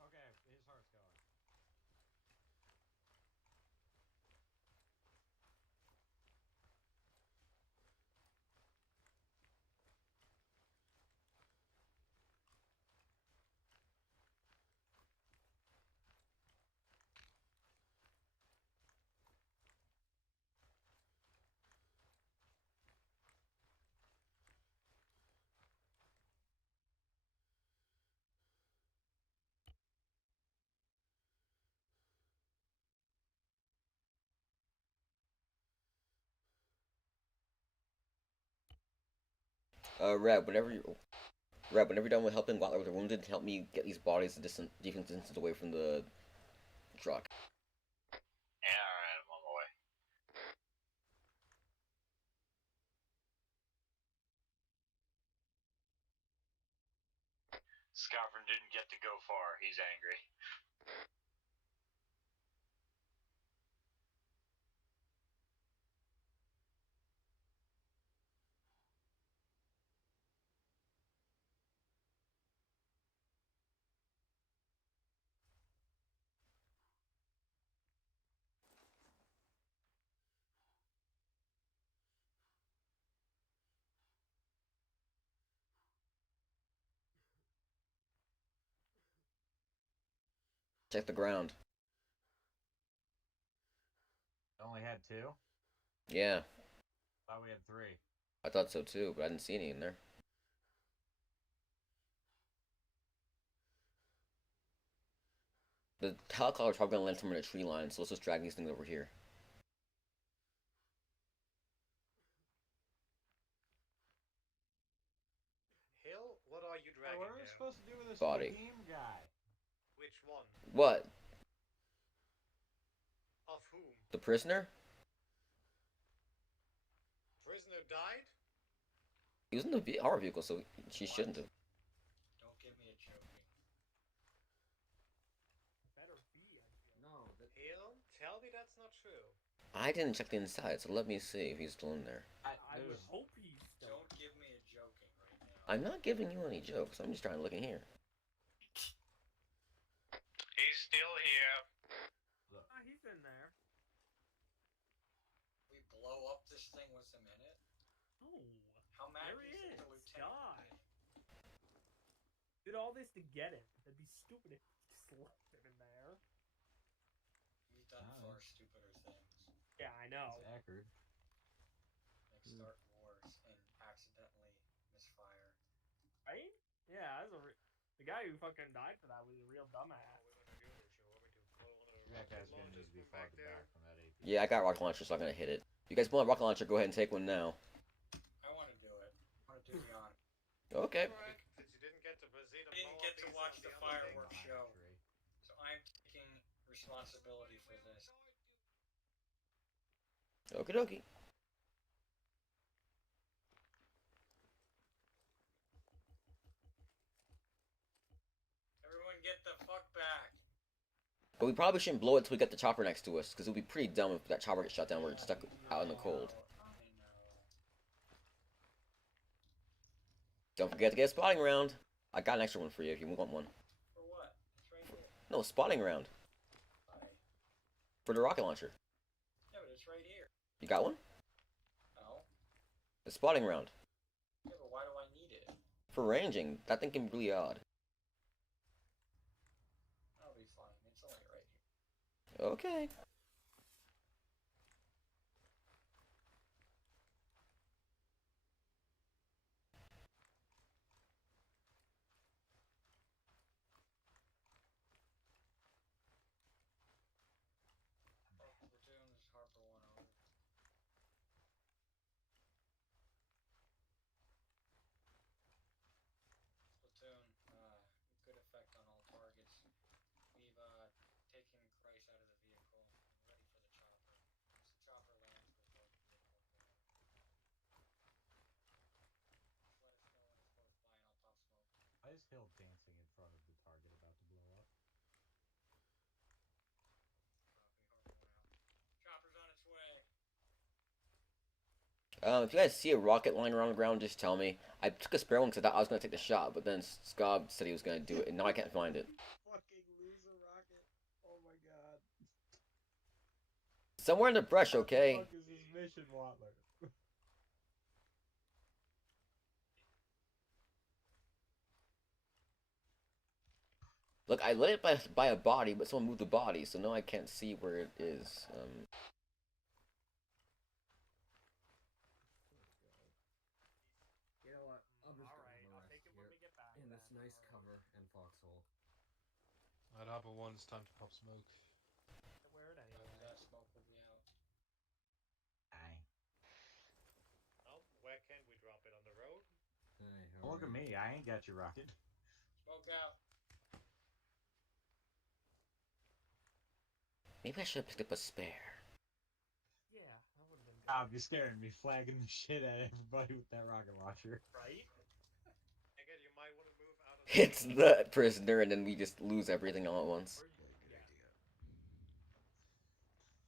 Okay, his heart's going. Reb, whenever you're done with helping Watler with the wounded, help me get these bodies a decent distance away from the truck. Yeah, alright, I'm on my way. Scarvin didn't get to go far. He's angry. Check the ground. Only had 2? Yeah, Thought we had 3. I thought so too, but I didn't see any in there. The helicopter's probably gonna land somewhere in a tree line, so let's just drag these things over here. Hill, what are you dragging What are we down? supposed to do with this Body. game guy? Which one? What? Of whom? The prisoner? Prisoner died? He was in our vehicle, so she shouldn't have. Don't give me a joking. Better be, I feel. No, that Hill, tell me that's not true. I didn't check the inside, so let me see if he's still in there. I would hope he's still. Don't give me a joking right now. I'm not giving you any jokes. I'm just trying to look in here. He's still here. He's in there. We blow up this thing with him in it? Oh, How mad there he do you think is. the lieutenant God. would be? Did all this to get him. That'd be stupid if he just left him in there. We've done far stupider things. Yeah, I know. It's Eckerd. Like start wars and accidentally misfire. Right? Yeah, that's the guy who fucking died for that was a real dumbass. That guy's gonna need to be farther back from that AP. Yeah, I got rocket launcher, so I'm gonna hit it. You guys want a rocket launcher? Go ahead and take one now. Okay. Alright, since you didn't get to proceed I didn't get to watch the fireworks show, so I'm taking responsibility for this. Okie dokie. Everyone get the fuck back. But we probably shouldn't blow it till we get the chopper next to us, because it would be pretty dumb if that chopper gets shut down. We're stuck out in the cold. I know. Don't forget to get a spotting round. I got an extra one for you if you want one. For what? It's right here. No, spotting round. Why? For the rocket launcher. Yeah, but it's right here. You got one? No. The spotting round. Yeah, but why do I need it? For ranging. That thing can be really odd. I'll be fine. It's only right here. Okay. Platoon is Harper 1 over. Platoon, good effect on all targets. We've taken Christ out of the vehicle. We're ready for the chopper. Once the chopper lands, we'll blow the vehicle up there. Just let us know when it's close by and I'll pop smoke. Why is Hill dancing in front of the target about to blow up? Copy, Harper 1 out. Chopper's on its way. If you guys see a rocket lying around the ground, just tell me. I took a spare one because I thought I was going to take the shot, but then Scob said he was going to do it, and now I can't find it. Fucking loser rocket. Oh my god. Somewhere in the brush, okay? What the fuck is this mission, Watler? Look, I lit it by a body, but someone moved the body, so now I can't see where it is. You know what? I'll just Alright, go I'll take it when we get back. in this nice cover and foxhole. Alright, Harper 1, it's time to pop smoke. Wear it anyway. That smoke will be out. Aye. Well, where can we drop it? On the road? Hey, Well, look at me. I ain't got your rocket. Smoke out. Maybe I should have picked up a spare. Yeah, that would have been good. You're scaring me, flagging the shit at everybody with that rocket launcher. Right? Again, you might want to move out of the It's the prisoner, and then we just lose everything all at once.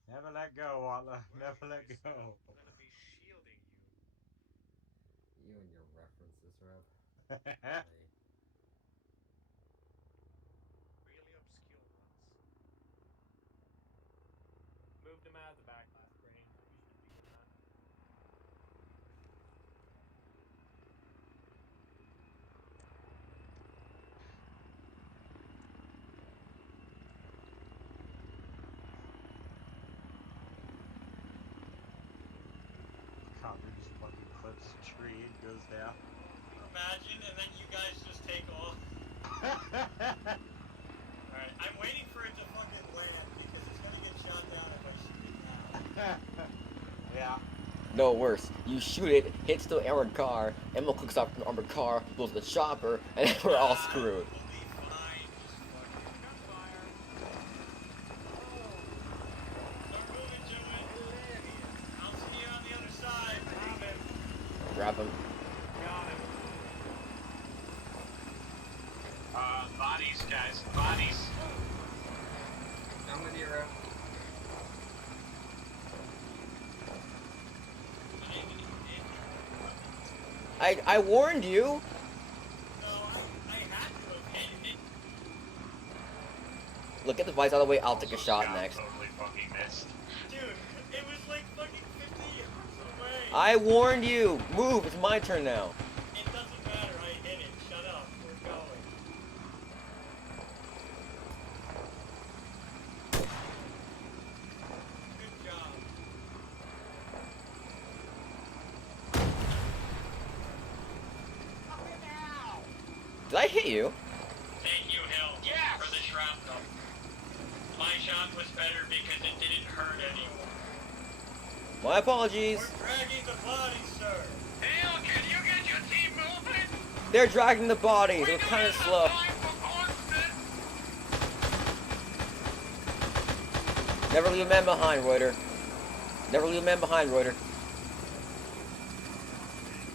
Never let go, Watler. Where Never are let we go. I'm gonna be shielding you. You and your references, Rob. Really obscure ones. Moved him out of the back last range. You should be doing that. Copper just fucking clips a tree and goes down. Imagine, and then you guys just take off. Alright, I'm waiting for it to fucking land because it's gonna get shot down if I shoot it now. Yeah. No, worse. You shoot it, hits the armored car, Emma clicks off the armored car, blows the chopper, and then we're all screwed. We'll be fine. Just fucking gunfire. Start moving to it. I'll see you on the other side. Grab him. Grab him. Got him. Bodies, guys. Bodies. I'm with you, Rob. I warned you! No, I had to have hit it. Look, get the device out of the way, I'll take a shot next. Totally fucking missed. Dude, it was like fucking 50 yards away. I warned you! Move, it's my turn now. It doesn't matter, I hit it. Shut up, we're going. Good job. Did I hit you? Thank you, Hill, for the shrapnel. My shot was better because it didn't hurt anyone. My apologies. We're dragging the body, sir. Hill, can you get your team moving? They're dragging the body. They're kind of slow. Never leave a man behind, Reuter. Never leave a man behind, Reuter.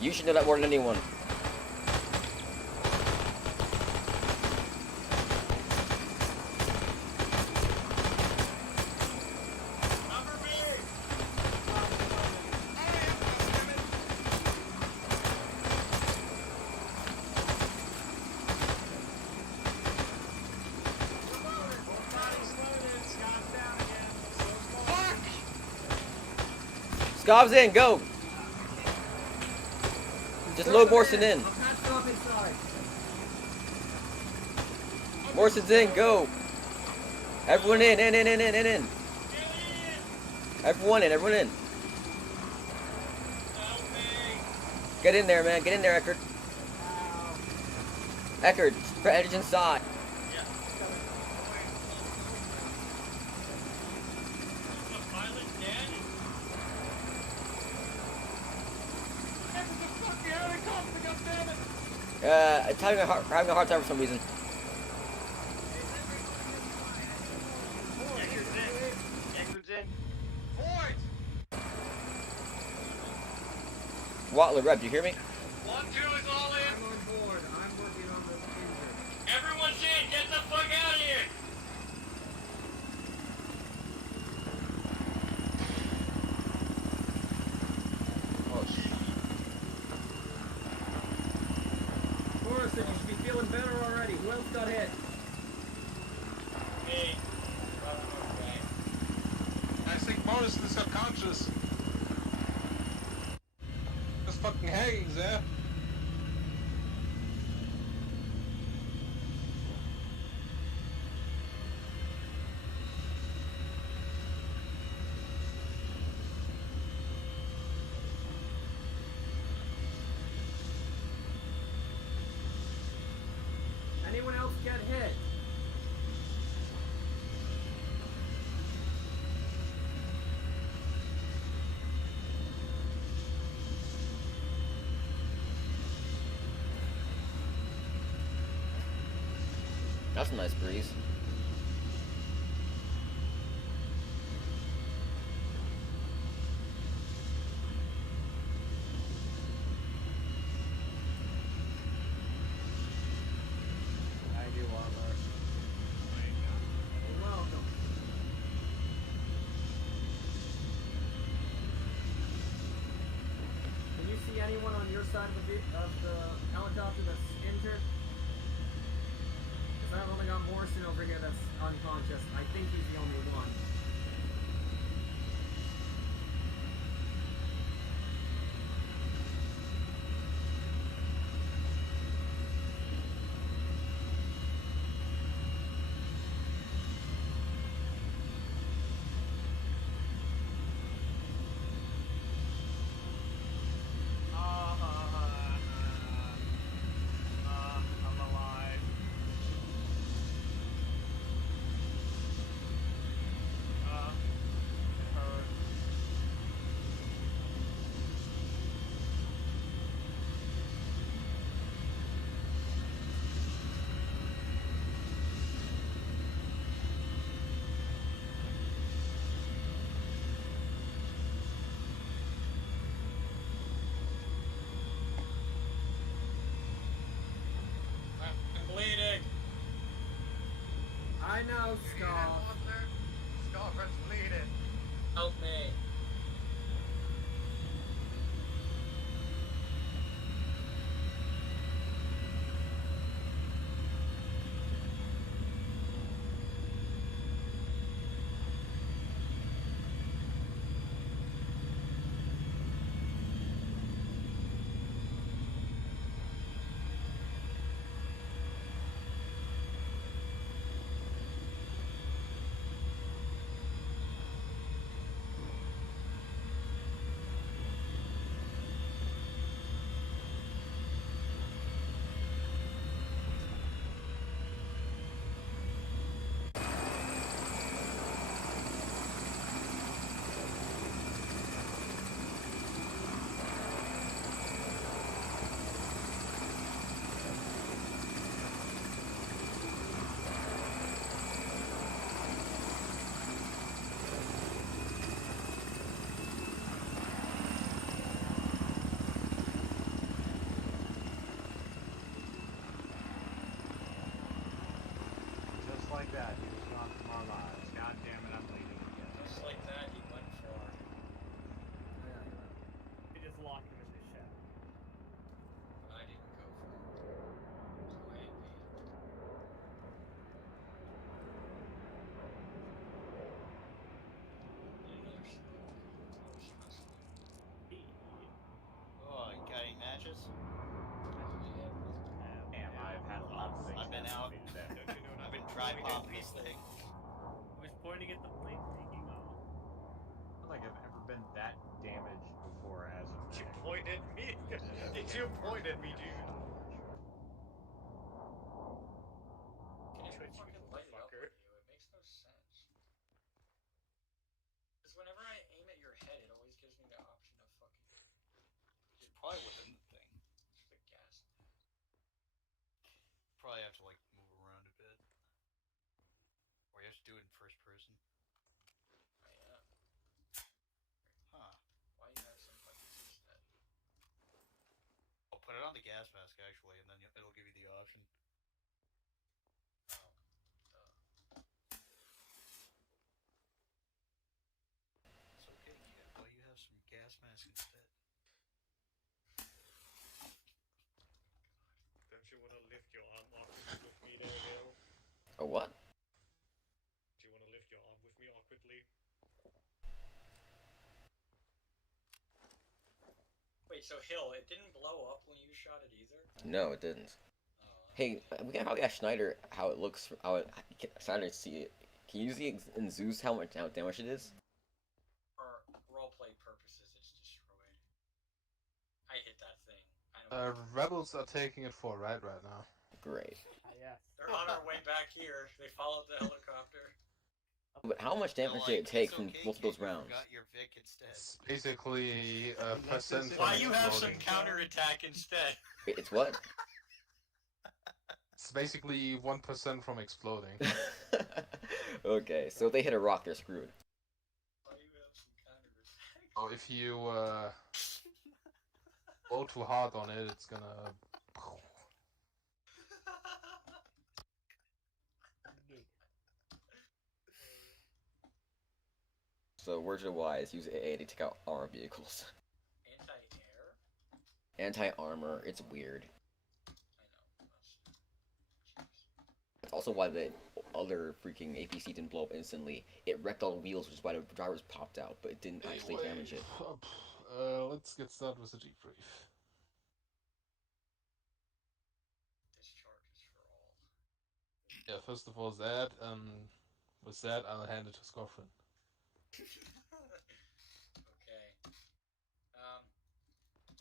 You should know that more than anyone. Scobbs in, go! Just load Morrison in. Morrison's in, go! Everyone in. Everyone in. Get in there, man. Get in there, Eckert. Eckert, spread edge inside. It's having a hard time for some reason. Watler, Rep, do you hear me? 1-2 is all in. I'm on board. I'm working on the injured. Everyone's in. Get the fuck out of here. Morrison, you should be feeling better already. Who else got hit? Me. I think Morrison's subconscious. Just fucking hanging there. Anyone else get hit? That's a nice breeze. Thank you, Watler. You're welcome. Can you see anyone on your side of the helicopter that's injured? Because I've only got Morrison over here that's unconscious. I think he's the only one. I'm alive. It hurts. I'm bleeding. I know, Scott. Scarford's bleeding. Help me. try we pop did this thing. I was pointing at the plate taking off. I don't think I've ever been that damaged before as of You today. point at me. Did you point at me, dude? Can it Twitch, you fucking light it up motherfucker. with you? It makes no sense. Because whenever I aim at your head, it always gives me the option to fucking. It's probably within the thing. It's the gas. Probably have to like move around a bit. Or you have to do it in first person. I am. Huh. Why you have some fucking instead? I'll put it on the gas mask actually, and then it'll give you the option. Oh. It's okay, kid. Well, you have some gas mask instead. Don't you want to lift your arm awkwardly with me there, Hill? A what? Do you want to lift your arm with me awkwardly? Wait, so Hill, it didn't blow up when you shot it either? No, it didn't. Oh, Hey, we can probably ask Schneider how it looks. Schneider see it. Can you see in Zeus how damage it is? For roleplay purposes, it's destroyed. I hit that thing. I don't know. Rebels are taking it for a ride right now. Great. Yes. They're on our way back here. They followed the helicopter. But how much damage did it take from both of those rounds? Got your Vic instead. It's basically a percent from Why you have some exploding. counterattack instead? Wait, it's what? It's basically 1% from exploding. Okay, so if they hit a rock, they're screwed. Why you have some counterattack? Oh, if you blow too hard on it, it's gonna. So words are wise. Use AA to take out armor vehicles. Anti-air? Anti-armor. It's weird. I know. That's also why the other freaking APC didn't blow up instantly. It wrecked all the wheels, which is why the drivers popped out, but it didn't actually damage it. Let's get started with the debrief. Discharges for all. Yeah, first of all, that, with that, I'll hand it to Scoffin. Okay.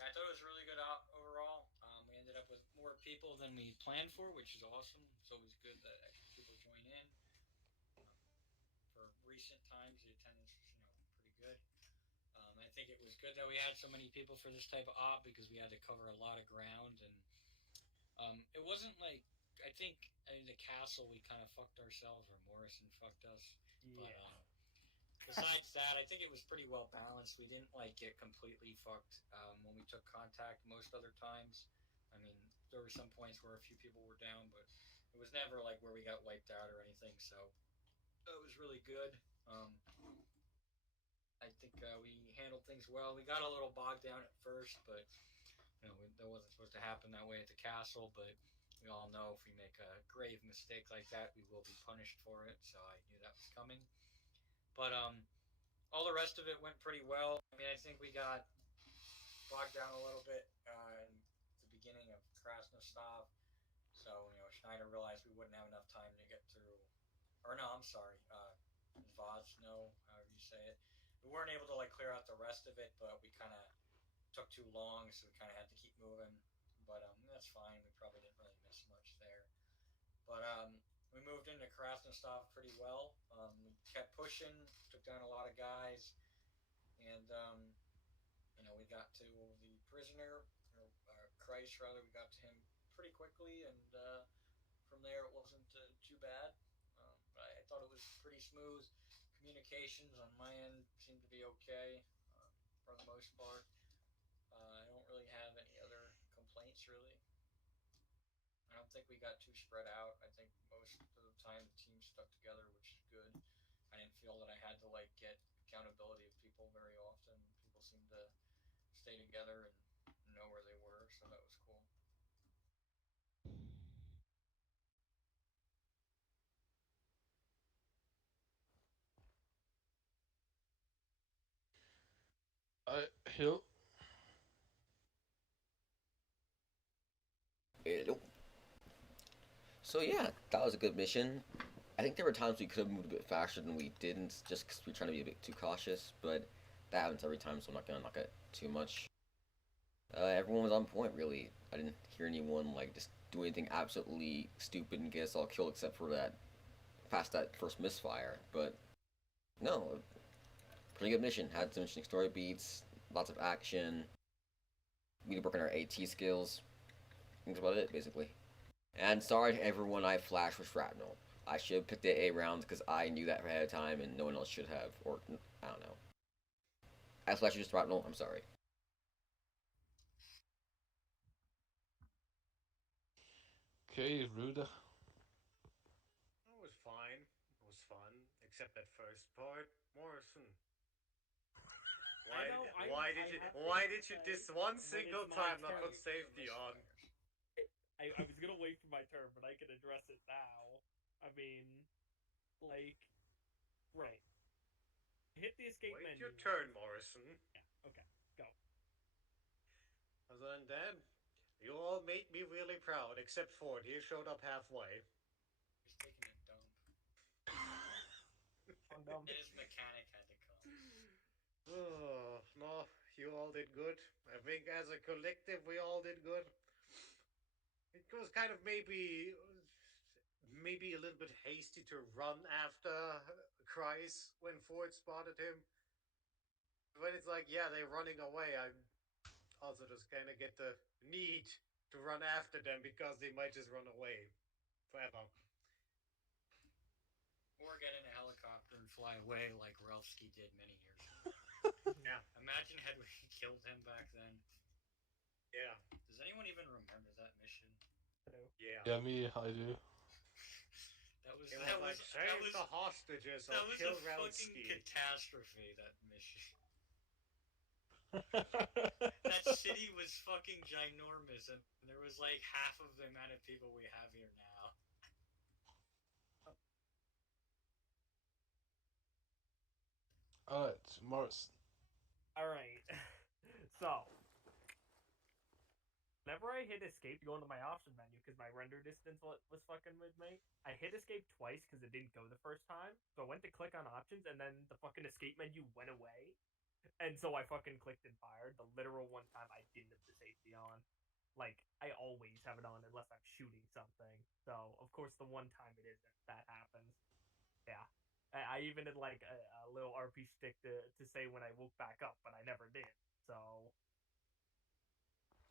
I thought it was really good overall. We ended up with more people than we planned for, which is awesome. It's always good that extra people join in. For recent times, the attendance was, pretty good. I think it was good that we had so many people for this type of op because we had to cover a lot of ground, and it wasn't like I think in the castle we kind of fucked ourselves, or Morrison fucked us. Yeah. But besides that, I think it was pretty well balanced. We didn't get completely fucked when we took contact most other times. I mean, there were some points where a few people were down, but it was never like where we got wiped out or anything. So that was really good. I think we handled things well. We got a little bogged down at first, but that wasn't supposed to happen that way at the castle. But we all know if we make a grave mistake like that, we will be punished for it. So I knew that was coming. But all the rest of it went pretty well. I mean, I think we got bogged down a little bit in the beginning of Krasnostav. So, Schneider realized we wouldn't have enough time to get through. Or no, I'm sorry. Vozno, however you say it. We weren't able to clear out the rest of it, but we kind of took too long, so we kind of had to keep moving. But that's fine. We probably didn't really miss much there. But we moved into Krasnostav pretty well. We kept pushing, took down a lot of guys, and we got to the prisoner, or Christ rather. We got to him pretty quickly, and from there it wasn't too bad. But I thought it was pretty smooth. Communications on my end seemed to be okay for the most part. I don't really have any other complaints really. I don't think we got too spread out. I think most of the time the team stuck together, which is good. I didn't feel that I had to get accountability of people very often. People seemed to stay together and know where they were, so that was cool. Hill. Hello. So yeah, that was a good mission. I think there were times we could have moved a bit faster than we didn't, just because we're trying to be a bit too cautious. But that happens every time, so I'm not gonna knock it too much. Everyone was on point, really. I didn't hear anyone like just do anything absolutely stupid and get us all killed, except for that past that first misfire. But no, pretty good mission. Had some interesting story beats, lots of action. We need to work on our AT skills. That's about it, basically. And sorry to everyone I flashed with shrapnel. I should have picked the A rounds because I knew that ahead of time and no one else should have. Or, I don't know. I flashed you with shrapnel, I'm sorry. Okay, Ruda. It was fine. It was fun, except that first part. Morrison. Why did you this one single time not put safety on? I was gonna wait for my turn, but I can address it now. I mean, like, right. Hit the escape Wait menu. your turn, Morrison. Yeah, okay, go. Other than that, you all made me really proud, except Ford. He showed up halfway. He's taking a dump. Dump. And his mechanic had to come. Oh, no, you all did good. I think as a collective, we all did good. It was kind of maybe a little bit hasty to run after Kreis when Ford spotted him. When it's like, yeah, they're running away, I also just kind of get the need to run after them because they might just run away forever. Or get in a helicopter and fly away like Ralphsky did many years ago. Yeah. Imagine had we killed him back then. Yeah. Does anyone even remember that mission? Yeah. Yeah, me, I do. That was save the hostages or kill That was a Ralphsky. fucking catastrophe, that mission. That city was fucking ginormous, and there was like half of the amount of people we have here now. Alright, Morris. Alright. So, whenever I hit escape to go into my option menu, because my render distance was fucking with me, I hit escape twice because it didn't go the first time. So I went to click on options, and then the fucking escape menu went away. And so I fucking clicked and fired. The literal one time I didn't have the safety on. Like, I always have it on unless I'm shooting something. So, of course, the one time it isn't, that happens. Yeah. I even did, like, a little RP stick to say when I woke back up, but I never did. So,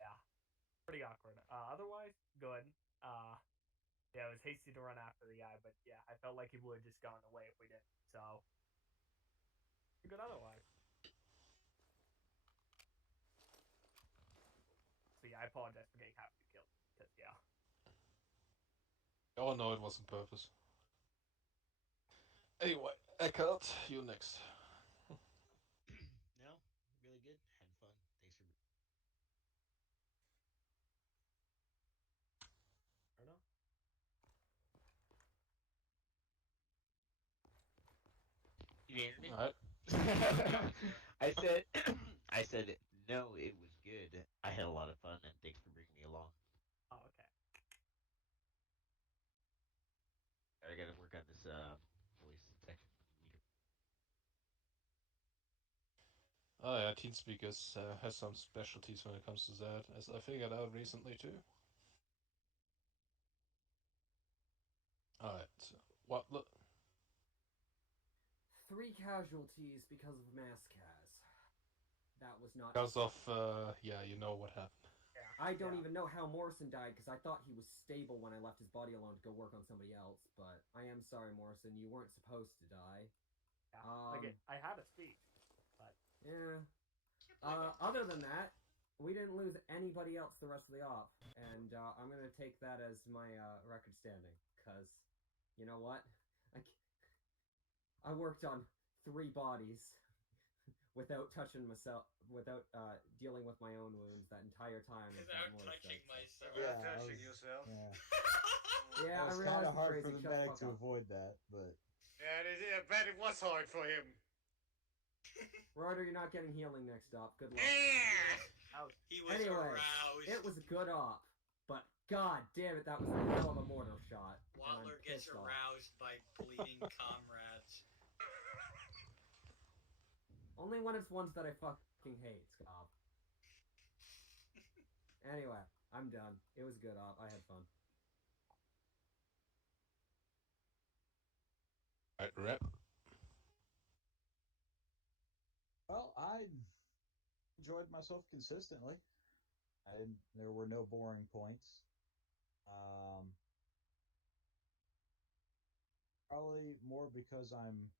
yeah. Pretty awkward. Otherwise, good. Yeah, it was hasty to run after the guy, but yeah, I felt like he would have just gone away if we didn't. So, good otherwise. So yeah, I apologize for getting half killed. Cause yeah. Oh no, it wasn't purpose. Anyway, Eckhart, you next. No, really good. Had fun. Thanks for. Or no? You hear me? Alright. I said no. It was good. I had a lot of fun, and thanks for bringing me along. Oh, okay. I gotta work on this voice section. Oh yeah, TeamSpeak has some specialties when it comes to that, as I figured out recently too. Alright, what look? 3 casualties because of mass cas. That was not. Because of yeah, you know what happened. Yeah. I don't even know how Morrison died because I thought he was stable when I left his body alone to go work on somebody else. But I am sorry, Morrison, you weren't supposed to die. Yeah. I had a speech, but yeah. Other than that, we didn't lose anybody else the rest of the op, and I'm gonna take that as my record standing. Cause, you know what? I worked on 3 bodies without touching myself, without dealing with my own wounds that entire time. Without touching myself. Without touching yourself. Yeah, It was kind of hard for the medic to avoid that, but. Yeah, I bet it was hard for him. Ryder, you're not getting healing next op. Good luck. He was anyway, aroused. it was a good op, but God damn it, that was a hell of a mortar shot. Watler gets aroused by bleeding comrades. Only when it's ones that I fucking hate, Scott. Anyway, I'm done. It was good, Op. I had fun. Alright, rep. Well, I enjoyed myself consistently. There were no boring points. Probably more because I'm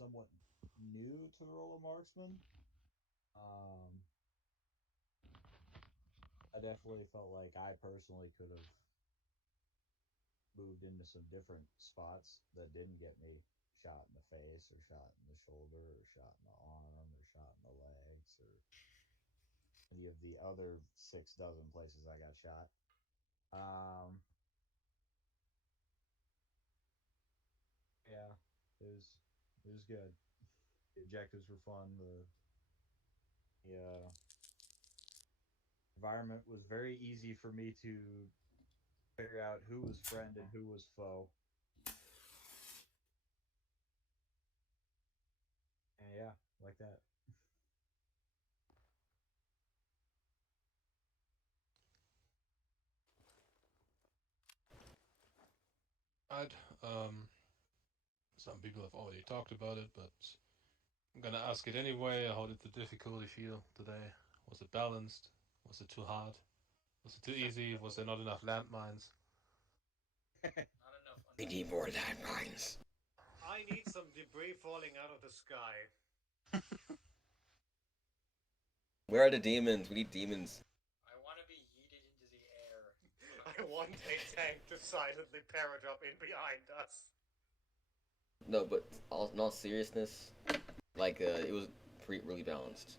somewhat new to the role of marksman. I definitely felt like I personally could have moved into some different spots that didn't get me shot in the face or shot in the shoulder or shot in the arm or shot in the legs or any of the other 6 dozen places I got shot. Yeah, it was good. The objectives were fun. The environment was very easy for me to figure out who was friend and who was foe. And yeah, like that. I'd, some people have already talked about it, but I'm gonna ask it anyway. How did the difficulty feel today? Was it balanced? Was it too hard? Was it too easy? Was there not enough landmines? Not enough. We need more landmines. I need some debris falling out of the sky. Where are the demons? We need demons. I want to be yeeted into the air. I want a tank to silently paradrop in behind us. No, but in all seriousness, like it was really balanced.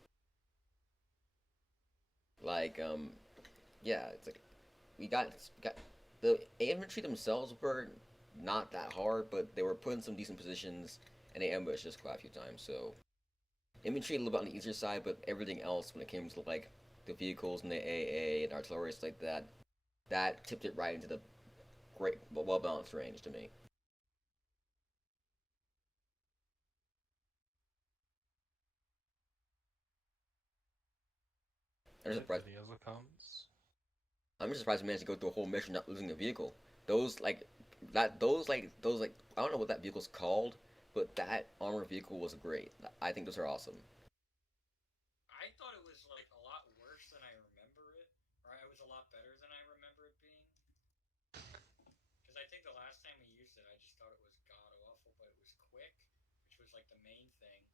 Like yeah, it's like we got the infantry themselves were not that hard, but they were put in some decent positions and they ambushed us quite a few times. So infantry a little bit on the easier side, but everything else when it came to like the vehicles and the AA and artillery stuff like that tipped it right into the great, well balanced range to me. Any other comments? I'm just surprised we managed to go through a whole mission not losing a vehicle. Those like I don't know what that vehicle's called, but that armored vehicle was great. I think those are awesome. I thought it was like a lot worse than I remember it, or it was a lot better than I remember it being. Because I think the last time we used it, I just thought it was god awful, but it was quick, which was like the main thing.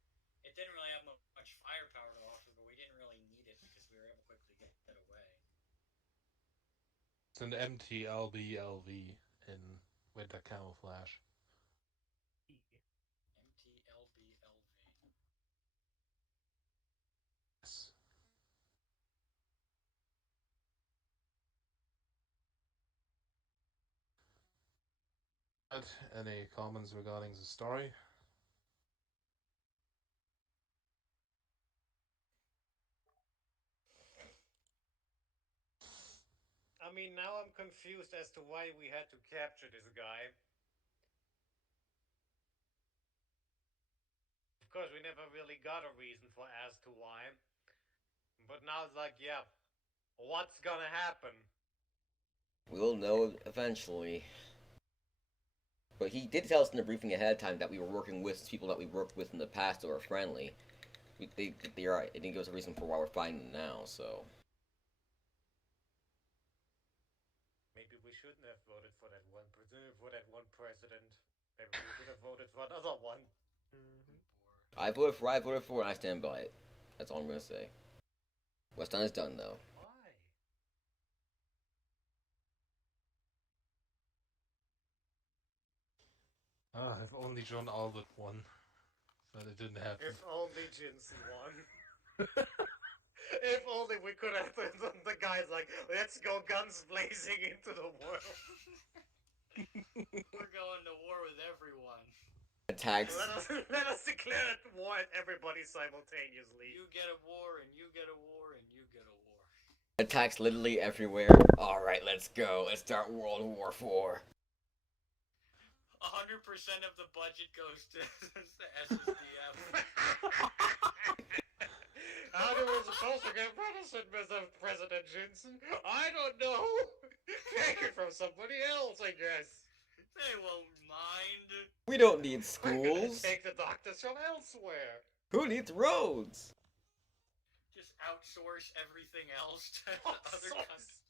It didn't really have much firepower to offer, but we didn't really need it because we were able to quickly get away. It's an MTLBLV in winter camouflage. MTLBLV. Yes. Any comments regarding the story? I mean, now I'm confused as to why we had to capture this guy. Of course, we never really got a reason for as to why. But now it's like, yeah, what's gonna happen? We'll know eventually. But he did tell us in the briefing ahead of time that we were working with people that we worked with in the past that were friendly. They're right. It didn't give us a reason for why we're fighting them now, so. Maybe we shouldn't have voted for that one president. Maybe we should have voted for another one. I voted for, and I stand by it. That's all I'm gonna say. What's done is done, though. Why? If only John Albert won. But it didn't happen. If only Jinsen won. If only we could have the guys like, let's go guns blazing into the world. We're going to war with everyone. Attacks. Let us declare war at everybody simultaneously. You get a war, and you get a war, and you get a war. Attacks literally everywhere. Alright, let's go. Let's start World War IV. 100% of the budget goes to SSDF. How do we supposed to get medicine, Mr. President Jensen? I don't know. Take it from somebody else, I guess. They won't mind. We don't need We're gonna schools. take the doctors from elsewhere. Who needs roads? Just outsource everything else to other countries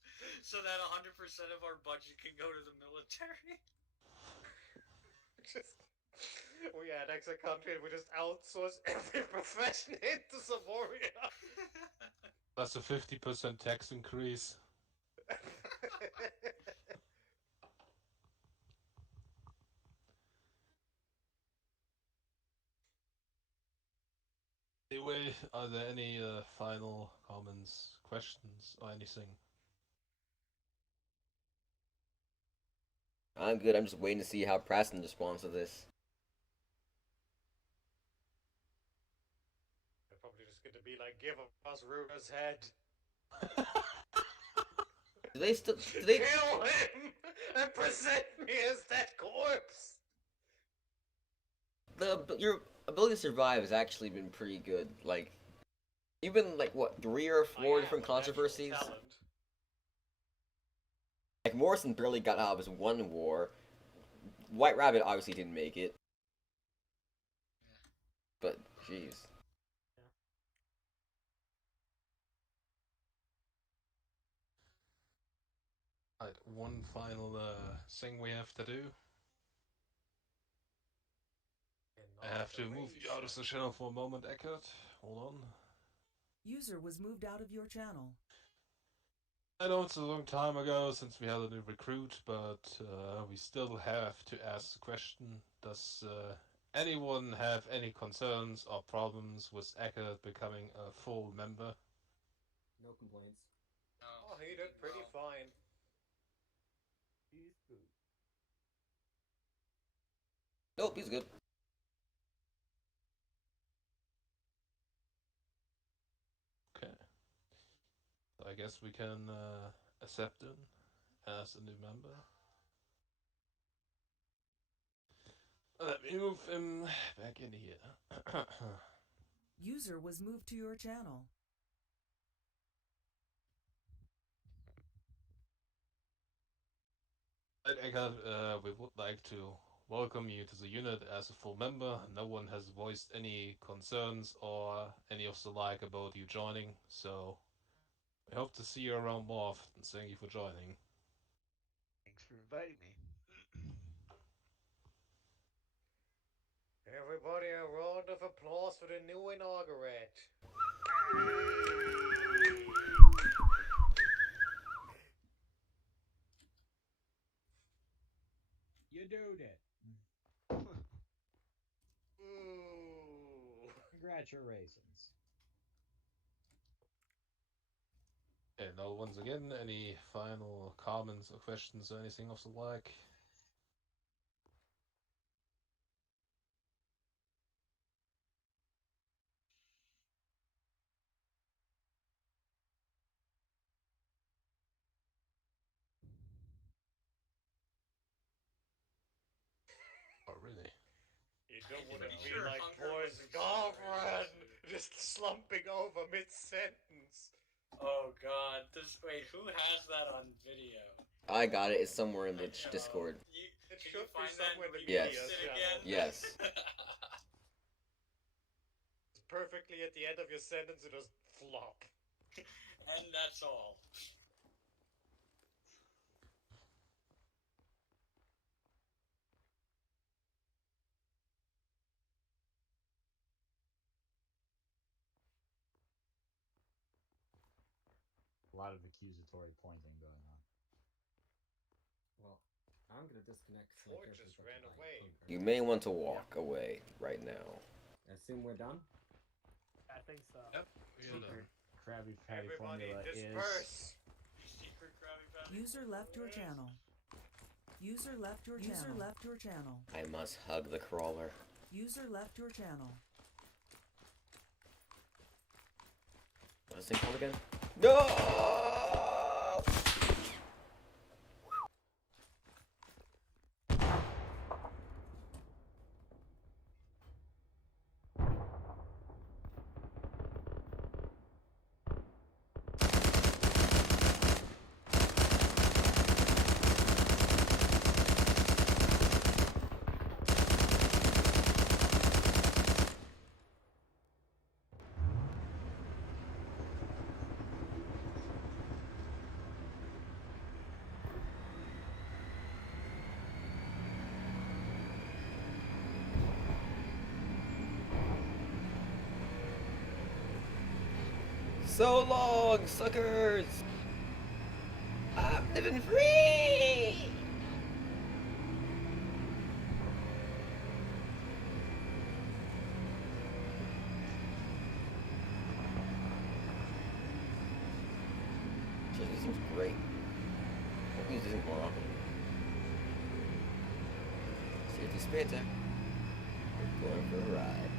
so that 100% of our budget can go to the military. We annex a country and we just outsource every profession into Savorian. That's a 50% tax increase. Anyway, are there any final comments, questions, or anything? I'm good. I'm just waiting to see how Preston responds to this. They're probably just gonna be like, give us Ruger's head. Do they still? Kill him and present me as that corpse. Your ability to survive has actually been pretty good. Like, you've been like what 3 or 4 different controversies. Like Morrison barely got out of his one war. White Rabbit obviously didn't make it. But jeez. Right, one final thing we have to do. I have to move you out of the channel for a moment, Eckert. Hold on. User was moved out of your channel. I know it's a long time ago since we had a new recruit, but we still have to ask the question, does anyone have any concerns or problems with Eckert becoming a full member? No complaints. Oh, he did pretty fine. He's good. Nope, he's good. Okay. So I guess we can accept him as a new member. Let me move him back in here. User was moved to your channel. Right, Eckert, we would like to welcome you to the unit as a full member. No one has voiced any concerns or any of the like about you joining, so we hope to see you around more often. Thank you for joining. Thanks for inviting me. Everybody, a round of applause for the new inaugurate. You did it. Ooh. Congratulations. And now, once again, any final comments or questions or anything of the like? Oh, really? You don't want to be like Boy's girlfriend, just slumping over mid-sentence. Oh god, wait, who has that on video? I got it. It's somewhere in the Discord. It should be somewhere in the Yes. media channel. Yes. Perfectly at the end of your sentence, it just flop. And that's all. A lot of accusatory pointing going on. Well, I'm gonna disconnect. So Ford just ran away. You may want to walk away right now. I assume we're done. I think so. Yep, we are done. Krabby Patty Everybody formula disperse. Secret Krabby Patty. User left your channel. User left your channel. User left your channel. I must hug the crawler. User left your channel. What's this thing called again? No! So long, suckers! I'm living free! This seems great. Hope this isn't more often. Safety Spanta. We're going for a ride.